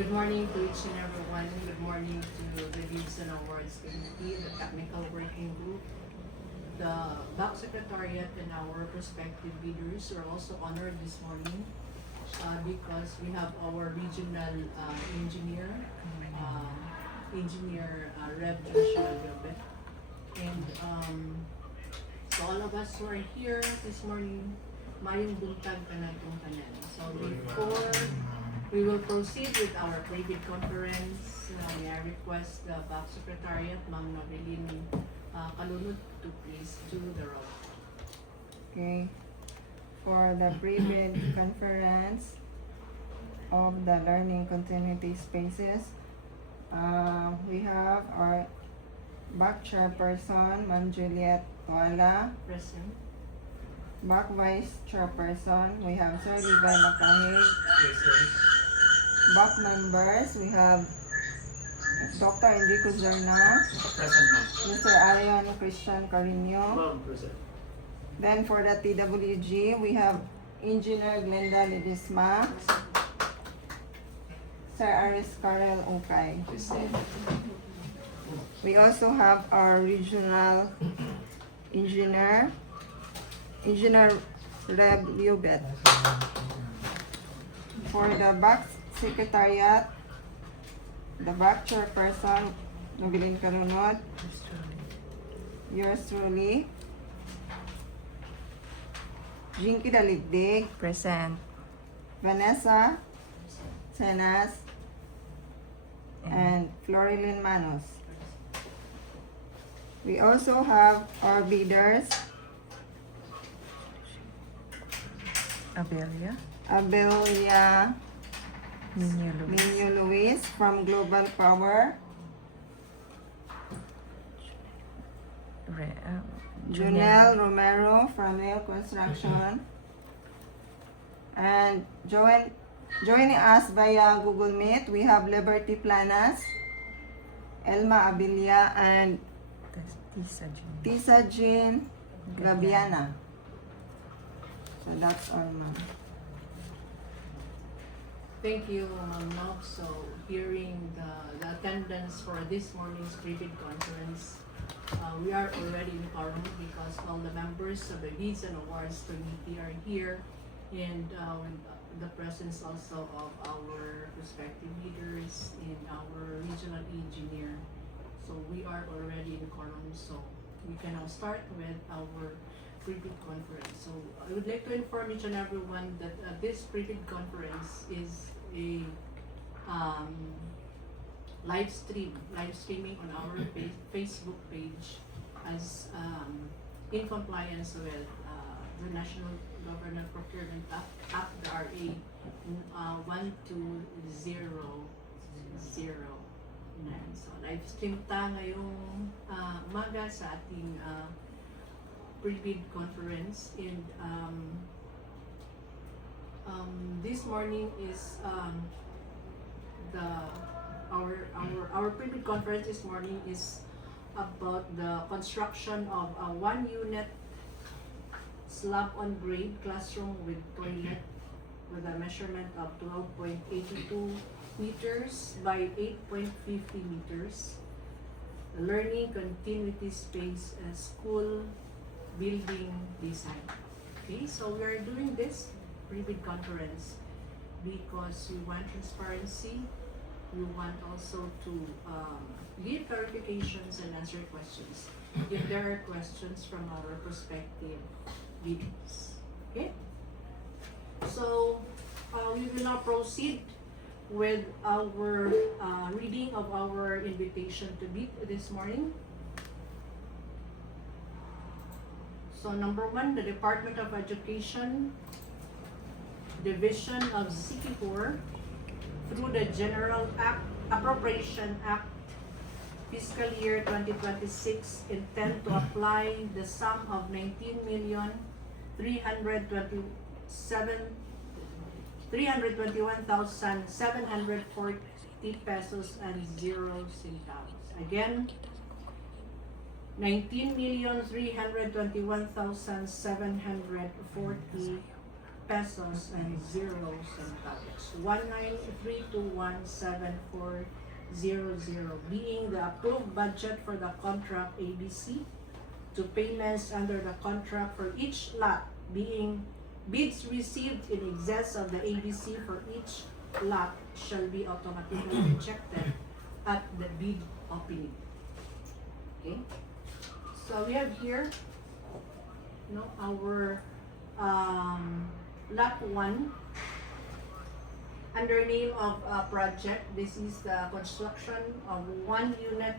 Good morning to each and everyone. Good morning to the Leads and Awards Committee, the Technical Working Group, the BAC Secretariat, and our prospective leaders are also honored this morning because we have our regional engineer, Rev Joshua Gilbert. And so all of us who are here this morning, mayong buntag ka na itong tanan. So before we will proceed with our pre-bid conference, may I request the BAC Secretariat, Ma'am Novelin Kalunod, to please do the roll. Okay. For the pre-bid conference of the learning continuity spaces, we have our BAC chairperson, Ma'am Juliet Tuala. Present. BAC vice chairperson, we have Sir Levi Macahig. BAC members, we have Dr. Enrico Zerna, Mr. Arion Christian Carino. Then for the TWG, we have Engineer Glenda Ledesma, Sir Aris Karel Ungkay. We also have our regional engineer, Rev Liobet. For the BAC Secretariat, the BAC chairperson, Novelin Kalunod, yours truly, Jinky Daligdig, Present. Vanessa Senas, and Florilyn Manos. We also have our leaders, Abelia Minyo Luis from Global Power, Junel Romero from Nail Construction, and joining us via Google Meet, we have Liberty Planas, Elma Abilia, and Tisa Jean Gabiana. So that's all, ma'am. Thank you, Ma'am Nob. So hearing the attendance for this morning's pre-bid conference, we are already in quorum because all the members of the Leads and Awards Committee are here, and with the presence also of our respective leaders and our regional engineer. So we are already in quorum, so we can now start with our pre-bid conference. So I would like to inform each and everyone that this pre-bid conference is a live streaming on our Facebook page as in compliance with the National Government Procurement Act, the RA 12009. So live stream ta ngayong umaga sa ating pre-bid conference, and this morning is our pre-bid conference this morning is about the construction of a 1-unit slab on grade classroom with toilet with a measurement of 12.82 meters by 8.50 meters. The learning continuity space and school building design. Okay, so we are doing this pre-bid conference because we want transparency. We want also to give clarifications and answer questions if there are questions from our prospective leaders. Okay, so we will now proceed with our reading of our invitation to meet this morning. So number 1, the Department of Education, Division of Siquijor, through the General Appropriation Act, fiscal year 2026, intend to apply the sum of 19,321,740 pesos and 0 centavos. Again, 19,321,740 pesos and 0 centavos. 193217400 being the approved budget for the contract ABC to payments under the contract for each lot being bids received in excess of the ABC for each lot shall be automatically rejected at the bid opening. Okay? So we have here our lot 1 under name of project. This is the construction of 1 unit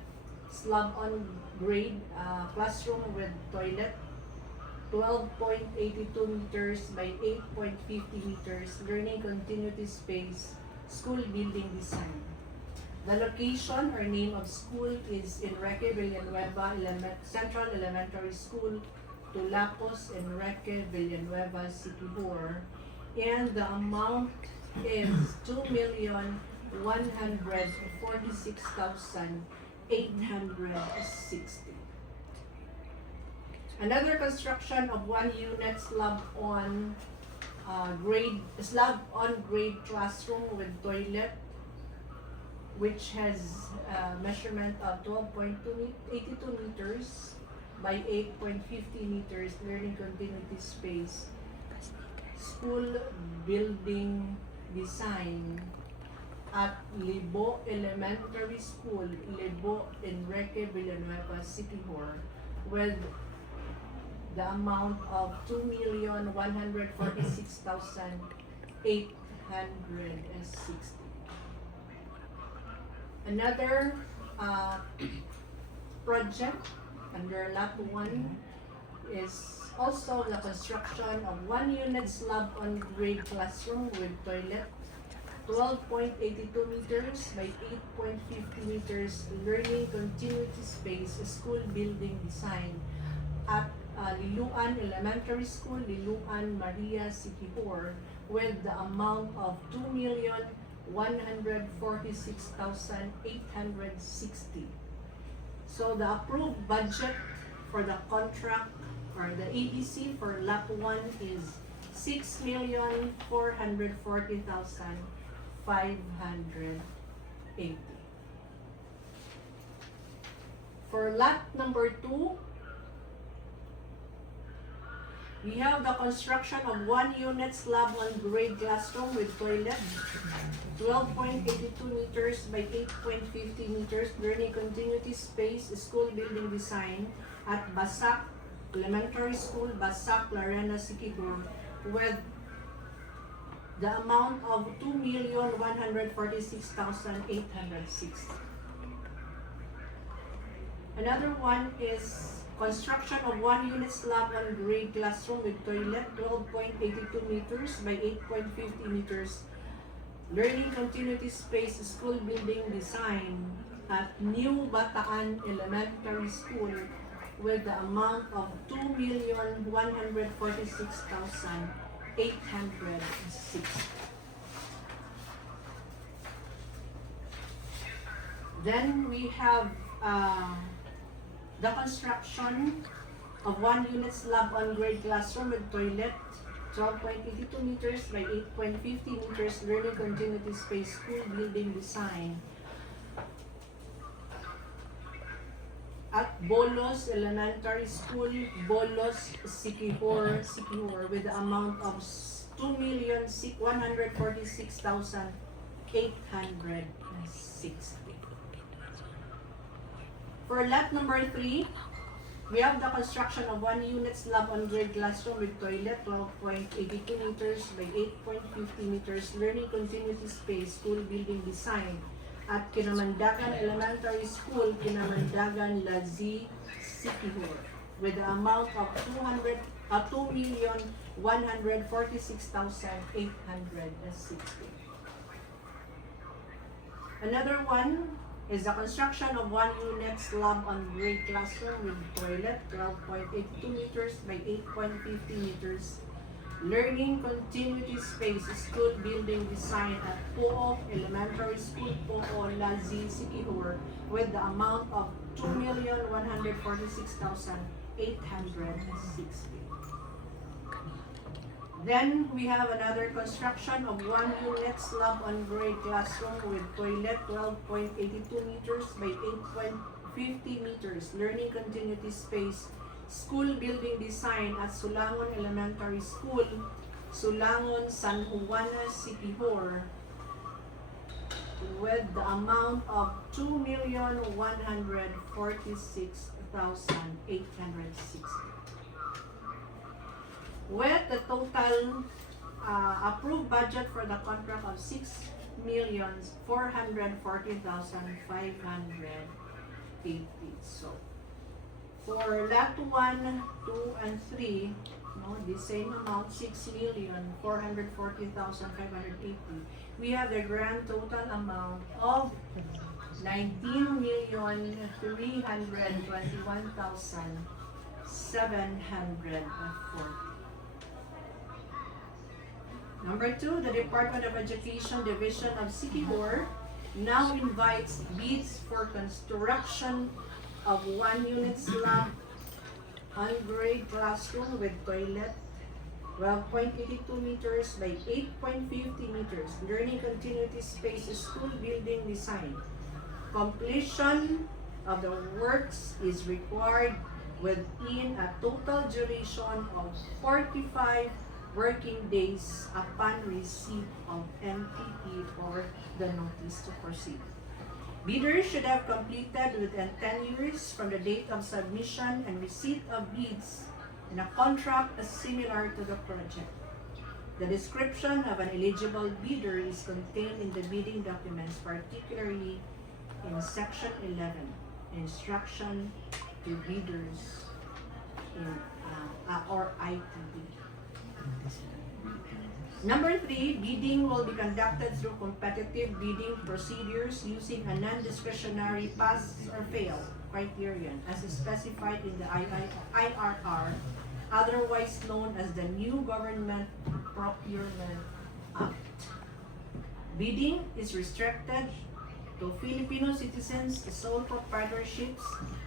slab on grade classroom with toilet, 12.82 meters by 8.50 meters, learning continuity space, school building design. The location or name of school is Enrique Villanueva Central Elementary School, Tulapos, Enrique Villanueva, Siquijor, and the amount is 2,146,860. Another construction of 1 unit slab on grade classroom with toilet, which has a measurement of 12.82 meters by 8.50 meters, learning continuity space, school building design at Libo Elementary School, Libo, Enrique Villanueva, Siquijor, with the amount of 2,146,860. Another project under lot 1 is also the construction of 1 unit slab on grade classroom with toilet, 12.82 meters by 8.50 meters, learning continuity space, school building design at Liluan Elementary School, Liluan Maria, Siquijor, with the amount of 2,146,860. So the approved budget for the contract or the ABC for lot 1 is 6,440,580. For lot number 2, we have the construction of 1 unit slab on grade classroom with toilet, 12.82 meters by 8.50 meters, learning continuity space, school building design at Basak Elementary School, Basak, Larena, Siquijor, with the amount of 2,146,860. Another one is construction of 1 unit slab on grade classroom with toilet, 12.82 meters by 8.50 meters, learning continuity space, school building design at New Bataan Elementary School with the amount of 2,146,860. Then we have the construction of 1 unit slab on grade classroom with toilet, 12.82 meters by 8.50 meters, learning continuity space, school building design at Bolos Elementary School, Bolos, Siquijor, with the amount of 2,146,860. For lot number 3, we have the construction of 1 unit slab on grade classroom with toilet, 12.82 meters by 8.50 meters, learning continuity space, school building design at Kinamandagan Elementary School, Kinamandagan, Lazi, Siquijor, with the amount of 2,146,860. Another one is the construction of 1 unit slab on grade classroom with toilet, 12.82 meters by 8.50 meters, learning continuity space, school building design at Po'o Elementary School, Po'o, Lazi, Siquijor, with the amount of 2,146,860. Then we have another construction of 1 unit slab on grade classroom with toilet 12.82 meters by 8.50 meters, learning continuity space, school building design at Sulangon Elementary School, Sulangon, San Juana, Siquijor, with the amount of 2,146,860. With the total approved budget for the contract of 6,440,580. So, for lot 1, 2, and 3, no, the same amount, 6,440,580. We have the grand total amount of 19,321,740. Number 2, the Department of Education Division of Siquijor now invites bids for construction of 1 unit slab on grade classroom with toilet 12.82 meters by 8.50 meters, learning continuity space, school building design. Completion of the works is required within a total duration of 45 working days upon receipt of NTP or the notice to proceed. Bidders should have completed within 10 years from the date of submission and receipt of bids in a contract similar to the project. The description of an eligible bidder is contained in the bidding documents, particularly in Section 11, Instruction to Bidders in or ITB. Number 3, bidding will be conducted through competitive bidding procedures using a non-discretionary pass or fail criterion as specified in the IRR, otherwise known as the New Government Procurement Act. Bidding is restricted to Filipino citizens, sole proprietorships,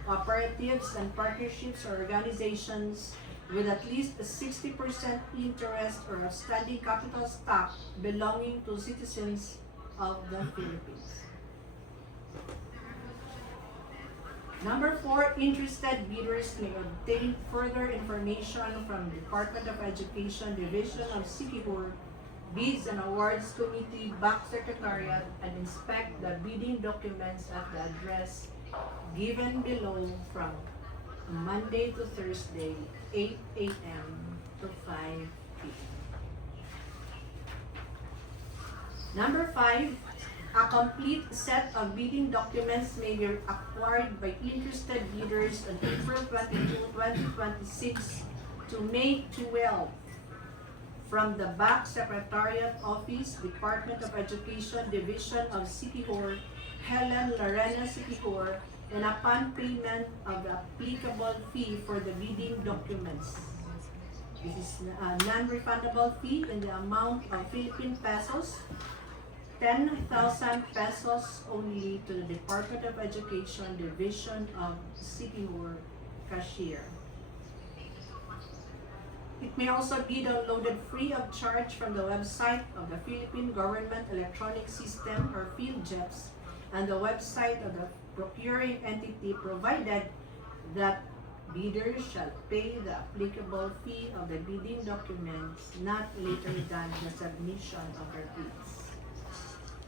cooperatives, and partnerships or organizations with at least a 60% interest or outstanding capital stock belonging to citizens of the Philippines. Number 4, interested bidders may obtain further information from the Department of Education Division of Siquijor Bids and Awards Committee BAC Secretariat and inspect the bidding documents at the address given below from Monday to Thursday, 8 a.m. to 5 p.m. Number 5, a complete set of bidding documents may be acquired by interested bidders on April 22, 2026 to May 12 from the BAC Secretariat Office, Department of Education Division of Siquijor, Helen Lorena Siquijor, and upon payment of the applicable fee for the bidding documents. This is a non-refundable fee in the amount of Philippine pesos, 10,000 pesos only to the Department of Education Division of Siquijor cashier. It may also be downloaded free of charge from the website of the Philippine Government Electronic System or PhilJEPS and the website of the procuring entity, provided that bidders shall pay the applicable fee of the bidding documents not later than the submission of their bids.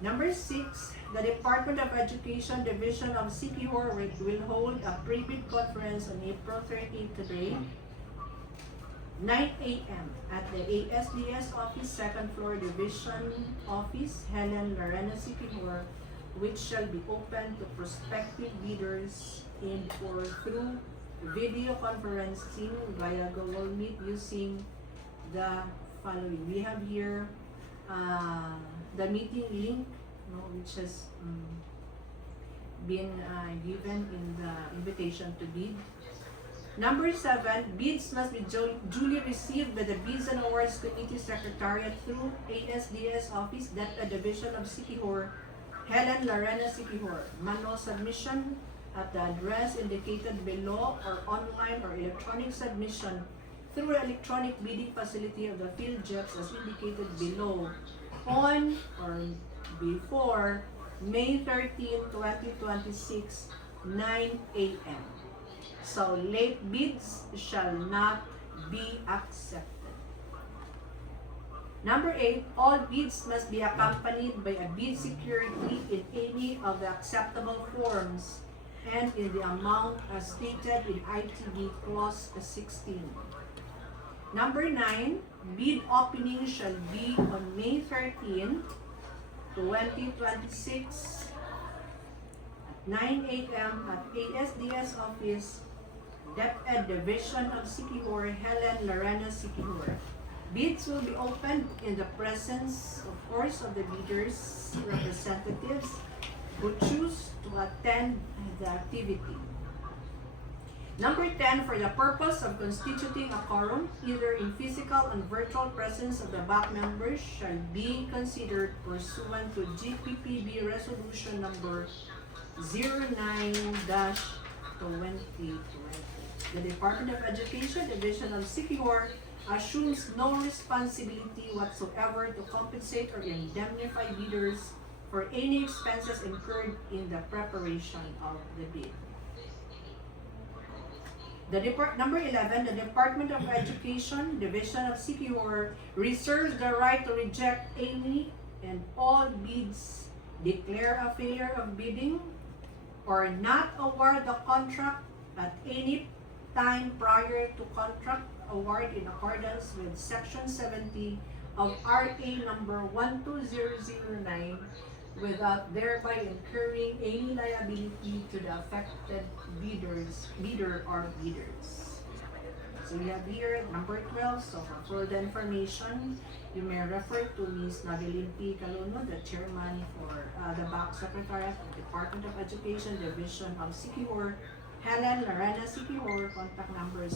Number 6, the Department of Education Division of Siquijor will hold a pre-bid conference on April 13 today, 9 a.m. at the ASDS Office, 2nd floor Division Office, Helen Lorena Siquijor, which shall be open to prospective bidders in or through video conferencing via Google Meet using the following. We have here the meeting link, which has been given in the invitation to bid. Number 7, bids must be duly received by the Bids and Awards Committee Secretariat through ASDS Office, Data Division of Siquijor, Helen Lorena Siquijor. Manual submission at the address indicated below or online or electronic submission through the electronic bidding facility of the field jobs as indicated below on or before May 13, 2026, 9 a.m. So late bids shall not be accepted. Number 8, all bids must be accompanied by a bid security in any of the acceptable forms and in the amount as stated in ITB Clause 16. Number 9, bid opening shall be on May 13, 2026 at 9 a.m. at ASDS Office, DepEd Division of Siquijor, Helen Lorena Siquijor. Bids will be opened in the presence, of course, of the bidders' representatives who choose to attend the activity. Number 10, for the purpose of constituting a quorum, either in physical and virtual presence of the BAC members, shall be considered pursuant to GPPB Resolution Number 09-2020. The Department of Education, Division of Siquijor, assumes no responsibility whatsoever to compensate or indemnify bidders for any expenses incurred in the preparation of the bid. Number 11, the Department of Education, Division of Siquijor, reserves the right to reject any and all bids, declare a failure of bidding, or not award the contract at any time prior to contract award in accordance with Section 70 of RA number 12009 without thereby incurring any liability to the affected bidder or bidders. So we have here number 12. So for further information, you may refer to Ms. Nadeline P. Calono, the chairman for the BAC Secretariat of Department of Education, Division of Siquijor, Helen Lorena Siquijor, contact number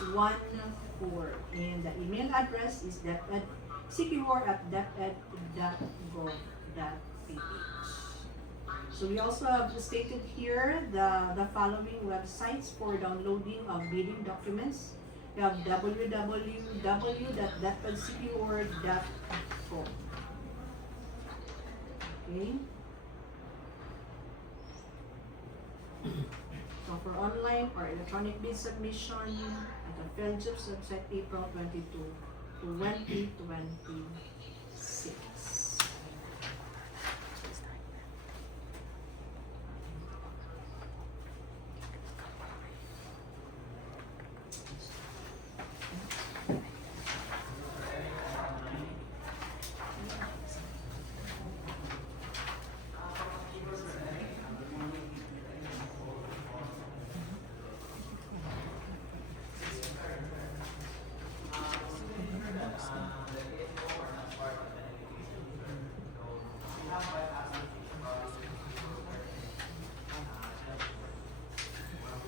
0917-568-4714, and the email address is siquijor@deped.gov.ph. So we also have stated here the following websites for downloading of bidding documents. We have www.depedsiquijor.com. Okay. So for online or electronic bid submission at the PhilJobs website, April 22, 2026.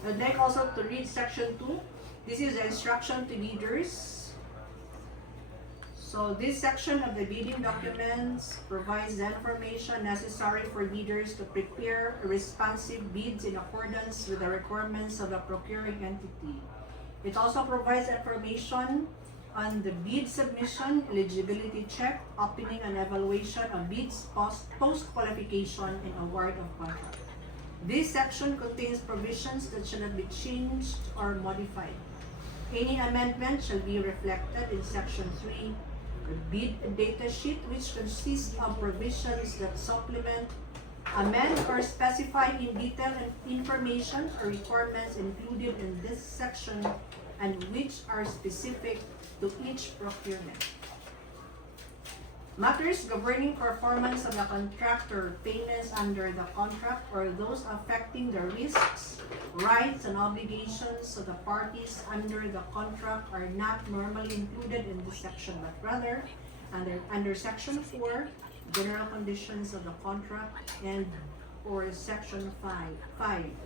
I'd like also to read section 2. This is the instruction to bidders. So this section of the bidding documents provides the information necessary for bidders to prepare responsive bids in accordance with the requirements of the procuring entity. It also provides information on the bid submission, eligibility check, opening and evaluation of bids, post-qualification, and award of contract. This section contains provisions that shall not be changed or modified. Any amendment shall be reflected in section 3, the bid data sheet, which consists of provisions that supplement, amend, or specify in detail information or requirements included in this section and which are specific to each procurement. Matters governing performance of the contractor, payments under the contract, or those affecting the risks, rights, and obligations of the parties under the contract are not normally included in this section, but rather under section 4, general conditions of the contract, and or section 5,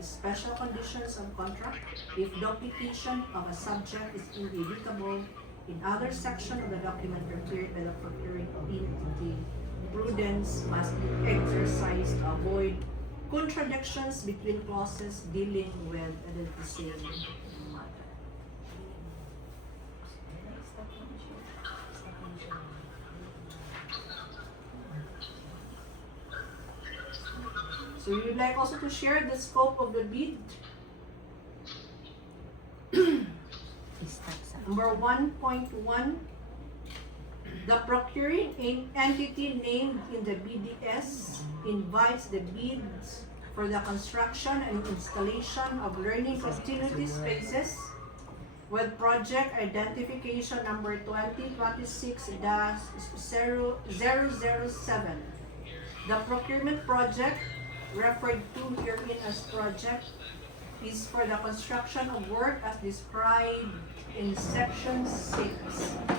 special conditions of contract, if duplication of a subject is inevitable. In other section of the document prepared by the procuring entity, prudence must be exercised to avoid contradictions between clauses dealing with the same So you'd like also to share the scope of the bid? Number 1.1, the procuring entity named in the BDS invites the bids for the construction and installation of learning continuity spaces with project identification number 2026-007. The procurement project, referred to herein as project, is for the construction of work as described in section 6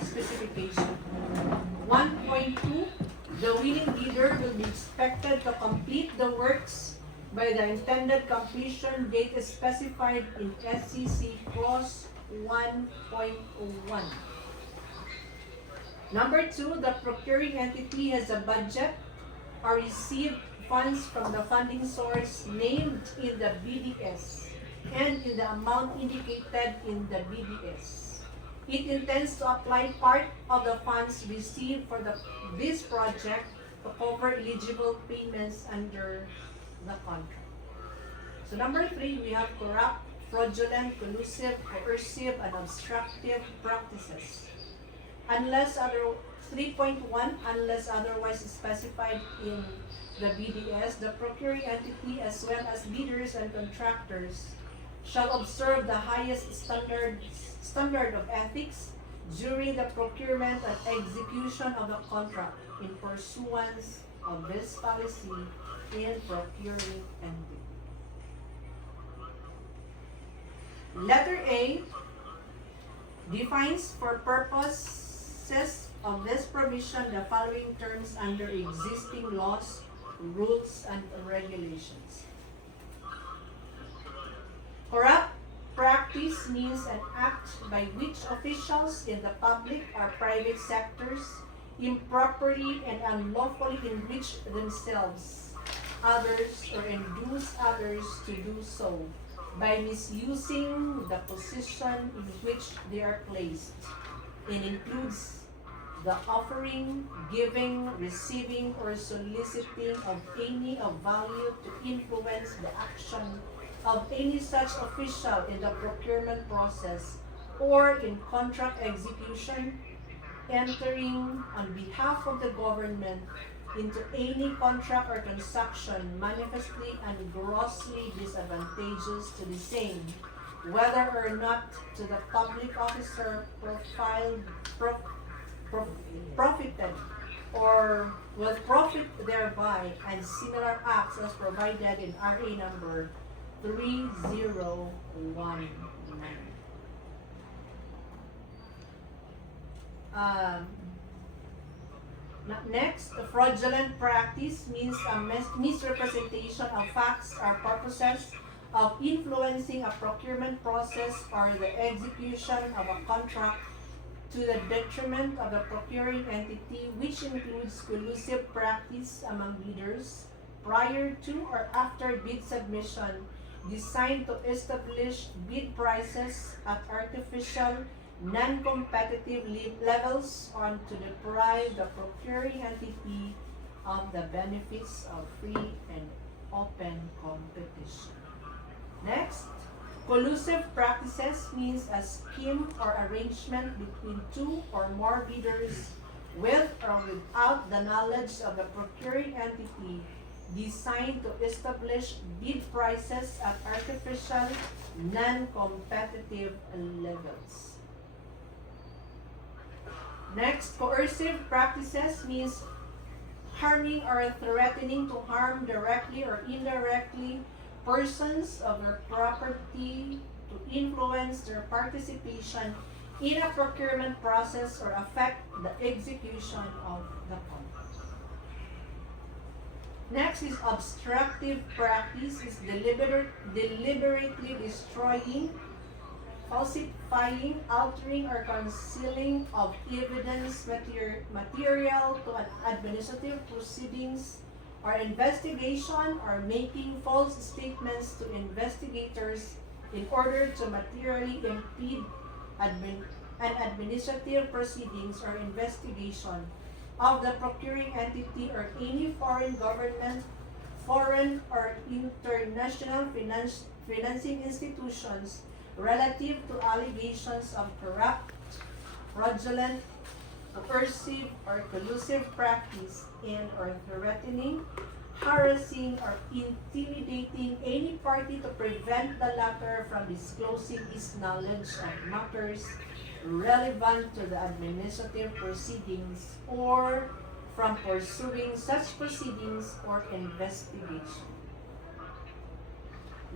specification. 1.2, the winning bidder will be expected to complete the works by the intended completion date specified in SCC Clause 1.1. Number 2, the procuring entity has a budget or received funds from the funding source named in the BDS and in the amount indicated in the BDS. It intends to apply part of the funds received for this project to cover eligible payments under the contract. So number 3, we have corrupt, fraudulent, collusive, coercive, and obstructive practices. 3.1, unless otherwise specified in the BDS, the procuring entity as well as bidders and contractors shall observe the highest standard of ethics during the procurement and execution of the contract in pursuance of this policy in procuring entity. Letter A defines for purposes of this provision the following terms under existing laws, rules, and regulations. Corrupt practice means an act by which officials in the public or private sectors improperly and unlawfully enrich themselves, others, or induce others to do so by misusing the position in which they are placed. It includes the offering, giving, receiving, or soliciting of any of value to influence the action of any such official in the procurement process or in contract execution, entering on behalf of the government into any contract or transaction manifestly and grossly disadvantageous to the same, whether or not to the public officer profited or will profit thereby, and similar acts as provided in RA number 3019. Next, a fraudulent practice means a misrepresentation of facts or purposes of influencing a procurement process or the execution of a contract to the detriment of the procuring entity, which includes collusive practice among bidders prior to or after bid submission designed to establish bid prices at artificial, non-competitive levels or to deprive the procuring entity of the benefits of free and open competition. Next, collusive practices means a scheme or arrangement between two or more bidders with or without the knowledge of the procuring entity designed to establish bid prices at artificial, non-competitive levels. Next, coercive practices means harming or threatening to harm directly or indirectly persons of their property to influence their participation in a procurement process or affect the execution of the contract. Next is obstructive practice, is deliberately destroying, falsifying, altering, or concealing of evidence material to an administrative proceedings or investigation, or making false statements to investigators in order to materially impede an administrative proceedings or investigation of the procuring entity or any foreign government foreign or international financing institutions relative to allegations of corrupt, fraudulent, coercive, or collusive practice in or threatening, harassing, or intimidating any party to prevent the latter from disclosing its knowledge of matters relevant to the administrative proceedings or from pursuing such proceedings or investigation.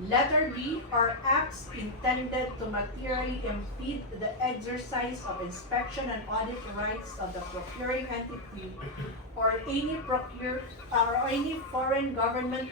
Letter B are acts intended to materially impede the exercise of inspection and audit rights of the procuring entity or any foreign government,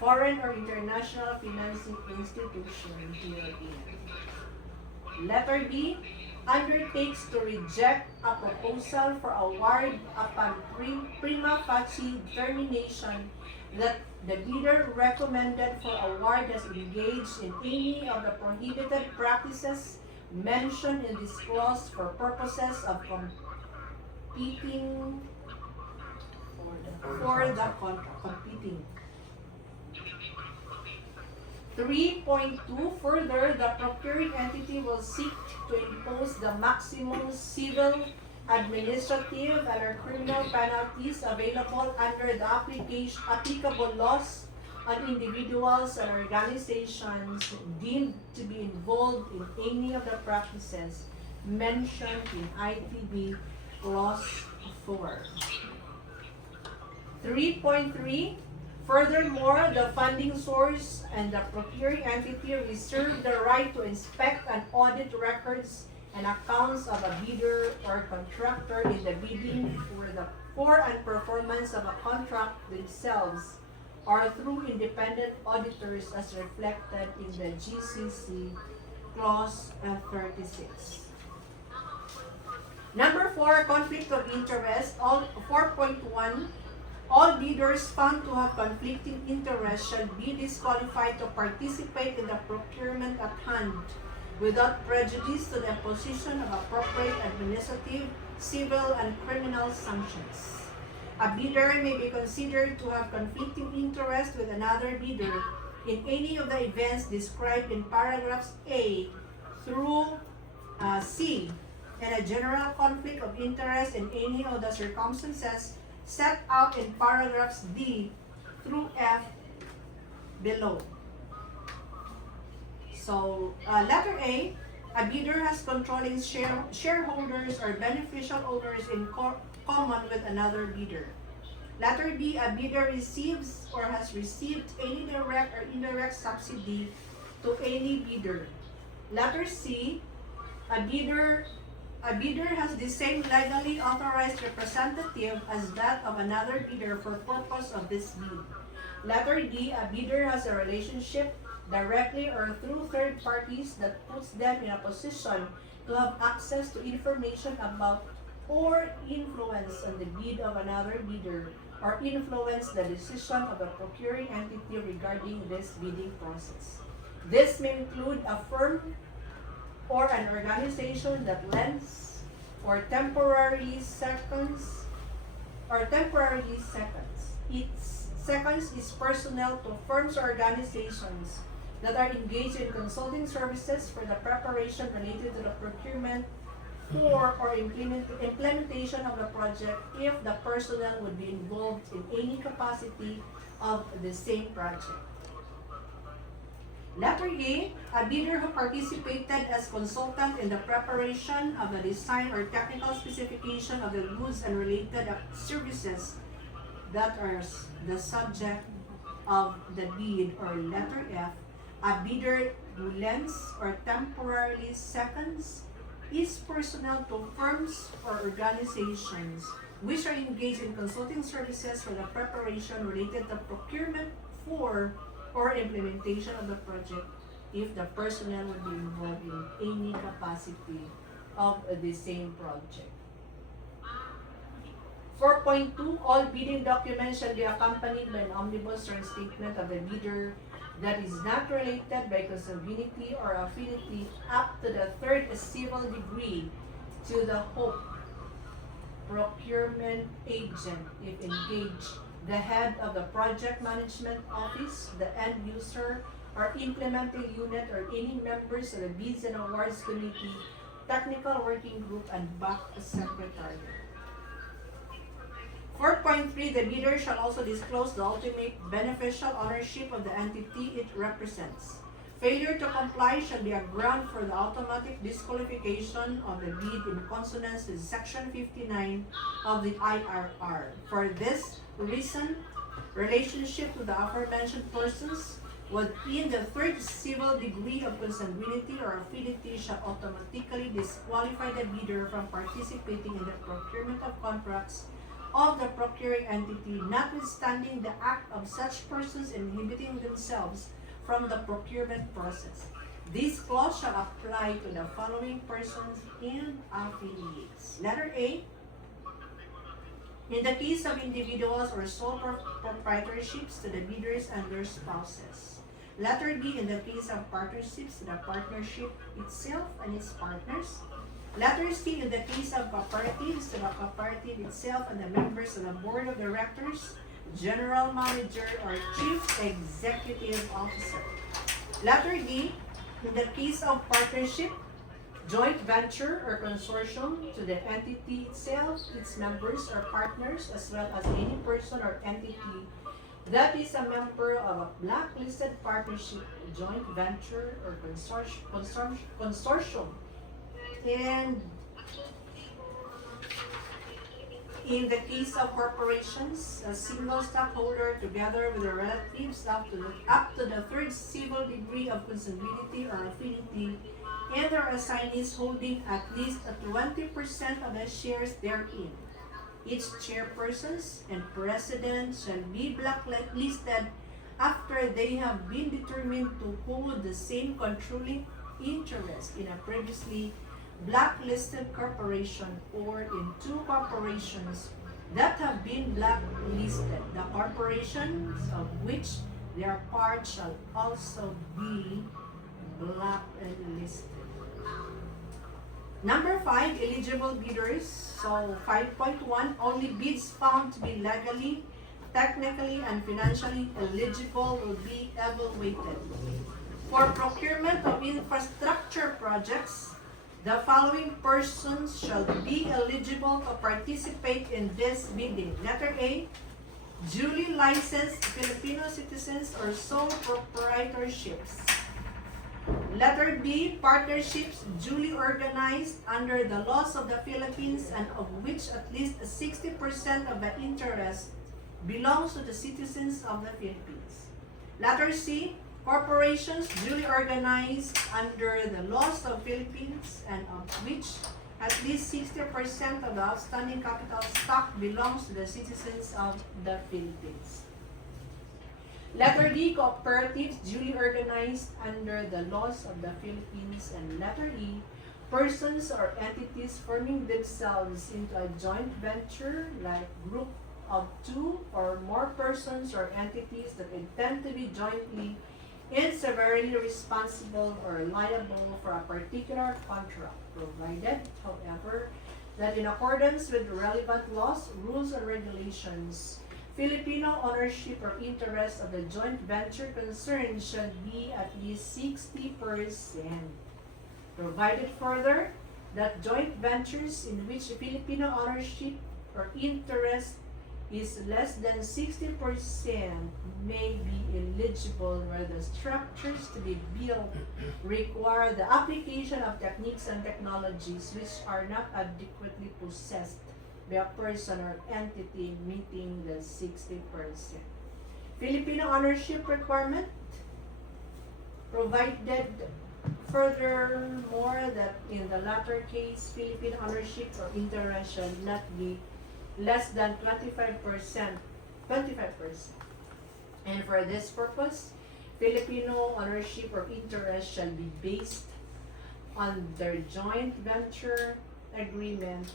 foreign or international financing institution herein. Letter B undertakes to reject a proposal for award upon prima facie determination that the bidder recommended for award has engaged in any of the prohibited practices mentioned in this clause for purposes of competing for the contract. Competing. 3.2 further, the procuring entity will seek to impose the maximum civil, administrative, and criminal penalties available under the applicable laws on individuals and organizations deemed to be involved in any of the practices mentioned in ITB Clause 4. 3.3 Furthermore, the funding source and the procuring entity reserve the right to inspect and audit records and accounts of a bidder or contractor in the bidding for and performance of a contract themselves or through independent auditors as reflected in the GCC Clause 36. Number 4, conflict of interest. 4.1 All bidders found to have conflicting interests shall be disqualified to participate in the procurement at hand without prejudice to the imposition of appropriate administrative, civil, and criminal sanctions. A bidder may be considered to have conflicting interest with another bidder in any of the events described in paragraphs A through C, and a general conflict of interest in any of the circumstances set out in paragraphs D through F below. So, letter A bidder has controlling shareholders or beneficial owners in common with another bidder. Letter B, a bidder receives or has received any direct or indirect subsidy to any bidder. Letter C, a bidder has the same legally authorized representative as that of another bidder for purpose of this bid. Letter D, a bidder has a relationship directly or through third parties that puts them in a position to have access to information about or influence on the bid of another bidder or influence the decision of the procuring entity regarding this bidding process. This may include a firm or an organization that lends or temporarily seconds. Its seconds is personnel to firms or organizations that are engaged in consulting services for the preparation related to the procurement for or implementation of the project if the personnel would be involved in any capacity of the same project. Letter A, a bidder who participated as consultant in the preparation of the design or technical specification of the goods and related services that are the subject of the bid, or letter F, a bidder who lends or temporarily seconds is personnel to firms or organizations which are engaged in consulting services for the preparation related to procurement for or implementation of the project if the personnel would be involved in any capacity of the same project. 4.2, all bidding documents shall be accompanied by an omnibus or statement of the bidder that is not related by consanguinity or affinity up to the third civil degree to the hope procurement agent if engaged the head of the project management office, the end user, or implementing unit, or any members of the bids and awards committee, technical working group, and BAC secretary. 4.3, the bidder shall also disclose the ultimate beneficial ownership of the entity it represents. Failure to comply shall be a ground for the automatic disqualification of the bid in consonance with Section 59 of the IRR. For this reason, relationship to the aforementioned persons within the third civil degree of consanguinity or affinity shall automatically disqualify the bidder from participating in the procurement of contracts of the procuring entity, notwithstanding the act of such persons inhibiting themselves from the procurement process. This clause shall apply to the following persons and affiliates. Letter A, in the case of individuals or sole proprietorships, to the bidders and their spouses. Letter B, in the case of partnerships, to the partnership itself and its partners. Letter C, in the case of cooperatives, to the cooperative itself and the members of the board of directors, general manager, or chief executive officer. Letter D, in the case of partnership, joint venture, or consortium, to the entity itself, its members or partners, as well as any person or entity that is a member of a blacklisted partnership, joint venture, or consortium. And in the case of corporations, a single stockholder together with their relatives up to the third civil degree of consanguinity or affinity, and their assignees holding at least 20% of the shares therein. Each chairpersons and president shall be blacklisted after they have been determined to hold the same controlling interest in a previously blacklisted corporation or in two corporations that have been blacklisted. The corporations of which they are part shall also be blacklisted. Number 5, eligible bidders. So 5.1, only bids found to be legally, technically, and financially eligible will be evaluated. For procurement of infrastructure projects, the following persons shall be eligible to participate in this bidding. Letter A, duly licensed Filipino citizens or sole proprietorships. Letter B, partnerships duly organized under the laws of the Philippines and of which at least 60% of the interest belongs to the citizens of the Philippines. Letter C, corporations duly organized under the laws of Philippines and of which at least 60% of the outstanding capital stock belongs to the citizens of the Philippines. Letter D, cooperatives duly organized under the laws of the Philippines. And letter E, persons or entities forming themselves into a joint venture like group of 2 or more persons or entities that intend to be jointly and severally responsible or liable for a particular contract, provided, however, that in accordance with relevant laws, rules, and regulations, Filipino ownership or interest of the joint venture concerned shall be at least 60%. Provided further that joint ventures in which Filipino ownership or interest is less than 60% may be eligible where the structures to be built require the application of techniques and technologies which are not adequately possessed by a person or entity meeting the 60%. Filipino ownership requirement provided furthermore that in the latter case, Filipino ownership or interest shall not be less than 25%. And for this purpose, Filipino ownership or interest shall be based on their joint venture agreement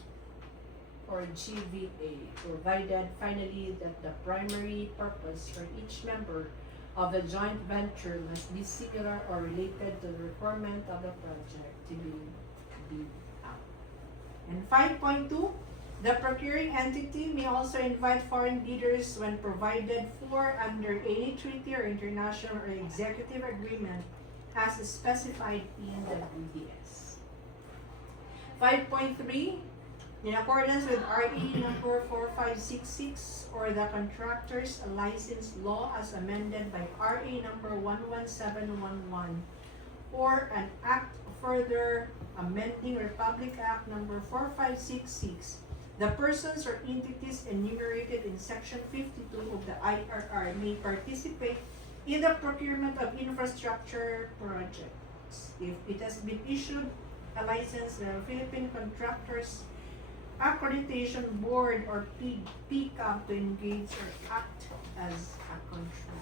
or GVA, provided finally that the primary purpose for each member of the joint venture must be singular or related to the requirement of the project to be bid out. And 5.2, The procuring entity may also invite foreign bidders when provided for under any treaty or international or executive agreement as specified in the BDS. 5.3, in accordance with RE number 4566 or the Contractors License Law as amended by RA number 11711 or an act further amending Republic Act number 4566, the persons or entities enumerated in Section 52 of the IRR may participate in the procurement of infrastructure projects if it has been issued a license by the Philippine Contractors Accreditation Board or PCAB to engage or act as a contractor.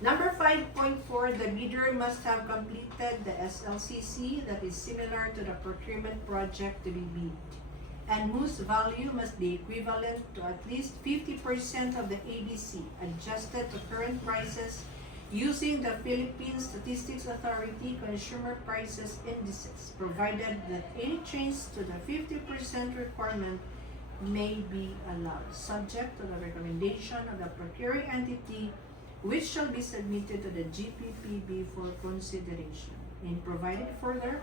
Number 5.4, the bidder must have completed the SLCC that is similar to the procurement project to be bid, and whose value must be equivalent to at least 50% of the ABC, adjusted to current prices using the Philippine Statistics Authority Consumer Prices Indices, provided that any change to the 50% requirement may be allowed, subject to the recommendation of the procuring entity, which shall be submitted to the GPPB for consideration. And provided further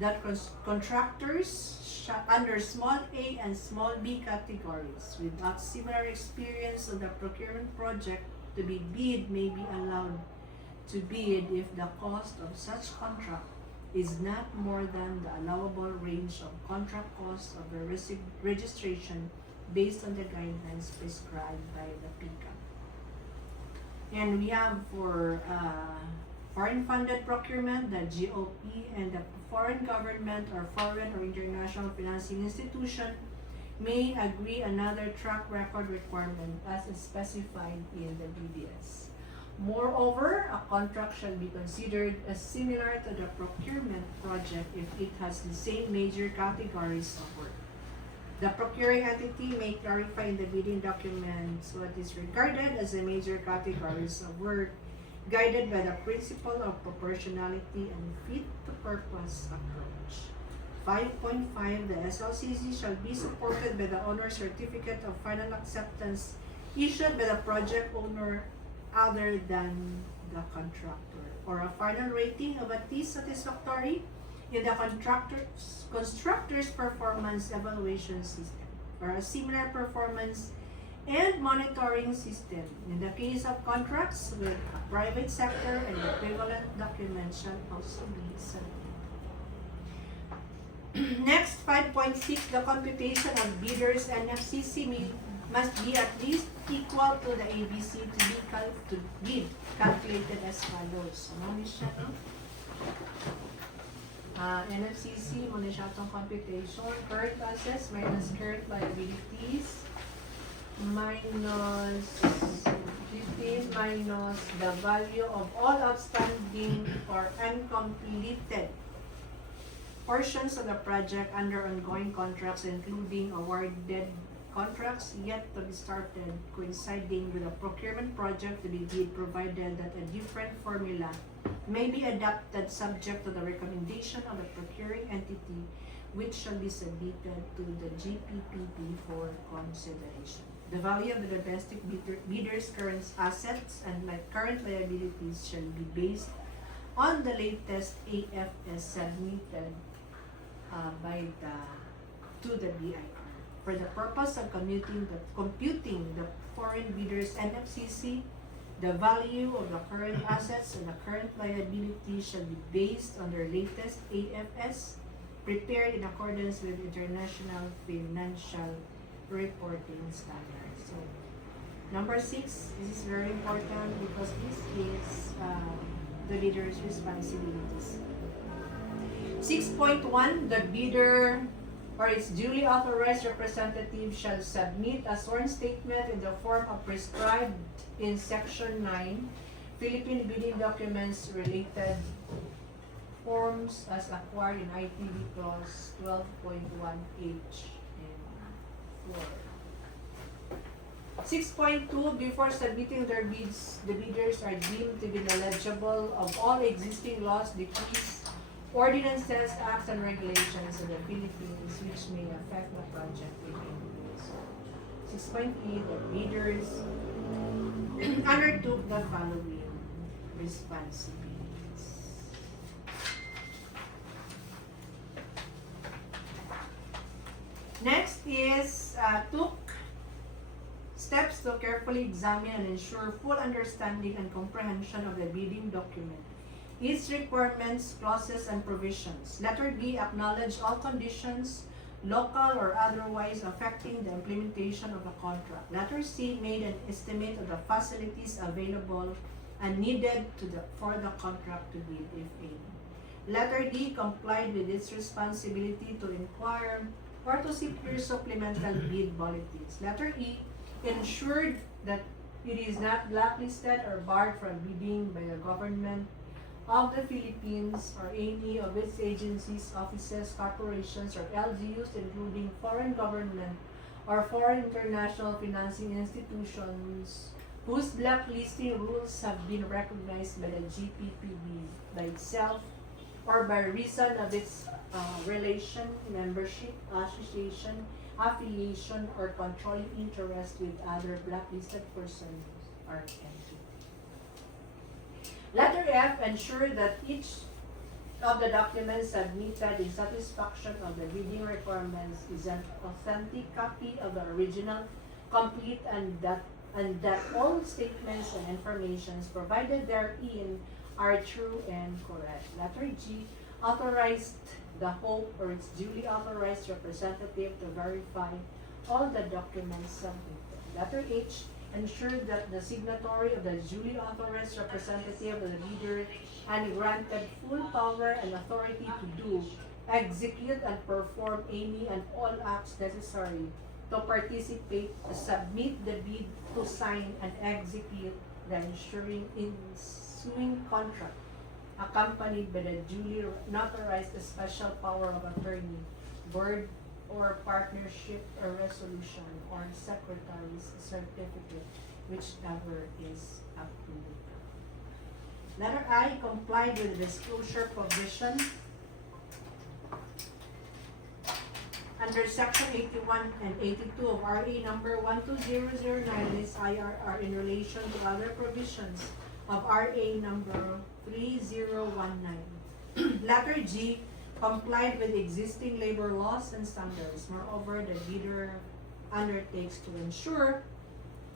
that contractors under small a and small b categories without similar experience of the procurement project to be bid may be allowed to bid if the cost of such contract is not more than the allowable range of contract costs of the registration based on the guidelines prescribed by the PCAB. And we have for foreign funded procurement, the GOP, and the foreign government or foreign or international financing institution may agree another track record requirement as specified in the BDS. Moreover, a contract shall be considered as similar to the procurement project if it has the same major categories of work. The procuring entity may clarify in the bidding documents what is regarded as the major categories of work, guided by the principle of proportionality and fit-to-purpose approach. 5.5, the SLCC shall be supported by the owner certificate of final acceptance issued by the project owner other than the contractor, or a final rating of at least satisfactory in the constructor's performance evaluation system, or a similar performance and monitoring system. In the case of contracts with a private sector, an equivalent document shall also be submitted. Next, 5.6, the computation of bidders and FCC must be at least equal to the ABC to be calculated as follows. Ano ni siya, no? NFCC, muna siya itong computation. Current assets minus current liabilities minus 15 minus the value of all outstanding or uncompleted portions of the project under ongoing contracts, including awarded contracts yet to be started, coinciding with a procurement project to be bid, provided that a different formula may be adopted subject to the recommendation of the procuring entity, which shall be submitted to the GPPB for consideration. The value of the domestic bidder's current assets and current liabilities shall be based on the latest AFS submitted to the BIR. For the purpose of computing the foreign bidder's NFCC, the value of the current assets and the current liabilities shall be based on their latest AFS, prepared in accordance with international financial reporting standards. So, number 6, this is very important because this is the bidder's responsibilities. 6.1, the bidder or its duly authorized representative shall submit a sworn statement in the form of prescribed in Section 9, Philippine bidding documents related forms as acquired in ITB Clause 12.1H and 4. 6.2, before submitting their bids, the bidders are deemed to be knowledgeable of all existing laws, decrees, ordinances, acts, and regulations of the Philippines which may affect the project within this. 6.8, the bidders undertook the following responsibilities. Next is took steps to carefully examine and ensure full understanding and comprehension of the bidding document, its requirements, clauses, and provisions. Letter B, acknowledge all conditions, local or otherwise, affecting the implementation of the contract. Letter C, made an estimate of the facilities available and needed for the contract to bid, if any. Letter D, complied with its responsibility to inquire or to secure supplemental bid bulletins. Letter E, ensured that it is not blacklisted or barred from bidding by the government of the Philippines or any of its agencies, offices, corporations, or LGUs, including foreign government or foreign international financing institutions whose blacklisting rules have been recognized by the GPPB by itself or by reason of its relation, membership, association, affiliation, or controlling interest with other blacklisted persons or entities. Letter F, ensure that each of the documents submitted in satisfaction of the bidding requirements is an authentic copy of the original, complete, and that all statements and information provided therein are true and correct. Letter G, authorized the Hope or its duly authorized representative to verify all the documents submitted. Letter H, ensure that the signatory of the duly authorized representative of the bidder and granted full power and authority to do, execute, and perform any and all acts necessary to participate, to submit the bid, to sign and execute the ensuing contract, accompanied by the duly notarized special power of attorney, board or partnership or resolution or secretary's certificate, whichever is approved. Letter I, complied with the disclosure provision under section 81 and 82 of RA number 12009 this IRR in relation to other provisions of RA number 3019. Letter G, complied with existing labor laws and standards. Moreover, the bidder undertakes to ensure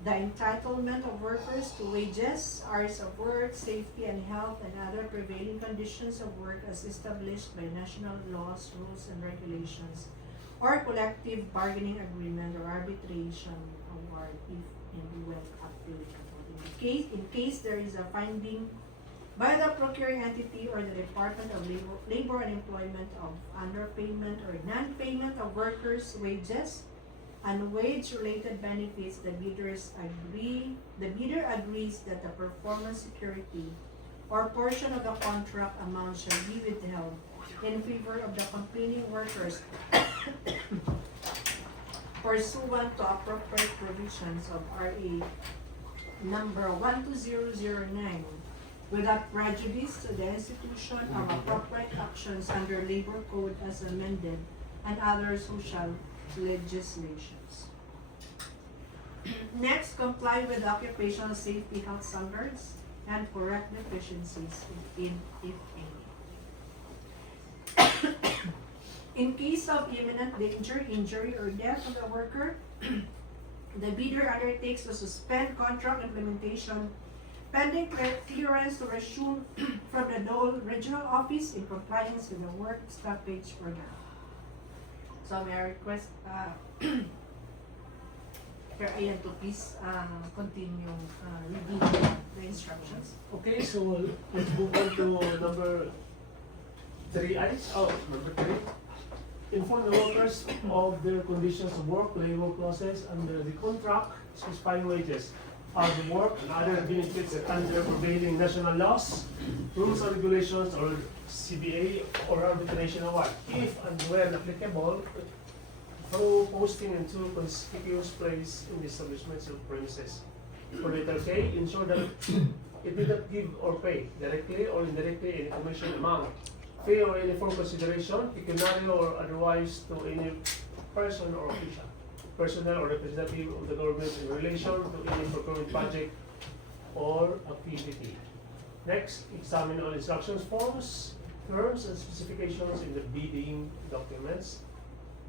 the entitlement of workers to wages, hours of work, safety and health, and other prevailing conditions of work as established by national laws, rules, and regulations, or collective bargaining agreement or arbitration award if and when applicable. In case there is a finding by the procuring entity or the Department of Labor and Employment of underpayment or non-payment of workers' wages and wage-related benefits, the bidder agrees that the performance security or portion of the contract amount shall be withheld in favor of the complaining workers pursuant to appropriate provisions of RA number 12009 without prejudice to the institution of appropriate actions under Labor Code as amended and other social legislations. Next, comply with occupational safety health standards and correct deficiencies if any. In case of imminent danger, injury, or death of the worker, the bidder undertakes to suspend contract implementation pending clearance to resume from the Dole Regional Office in compliance with the work stoppage order. So may I request Sir Ian to please continue reading the instructions. Okay, so let's move on to number 3I. Number 3. Inform the workers of their conditions of work, labor clauses under the contract, specifying wages, hours of work, and other benefits under prevailing national laws, rules and regulations, or CBA or arbitration award, if and when applicable, through posting in two conspicuous places in the establishments of premises. For letter K, ensure that it did not give or pay, directly or indirectly, any commission amount fee or any form of consideration, pecuniary or otherwise, to any person or official, personnel or representative of the government in relation to any procurement project or activity. Next, examine all instructions forms, terms, and specifications in the bidding documents.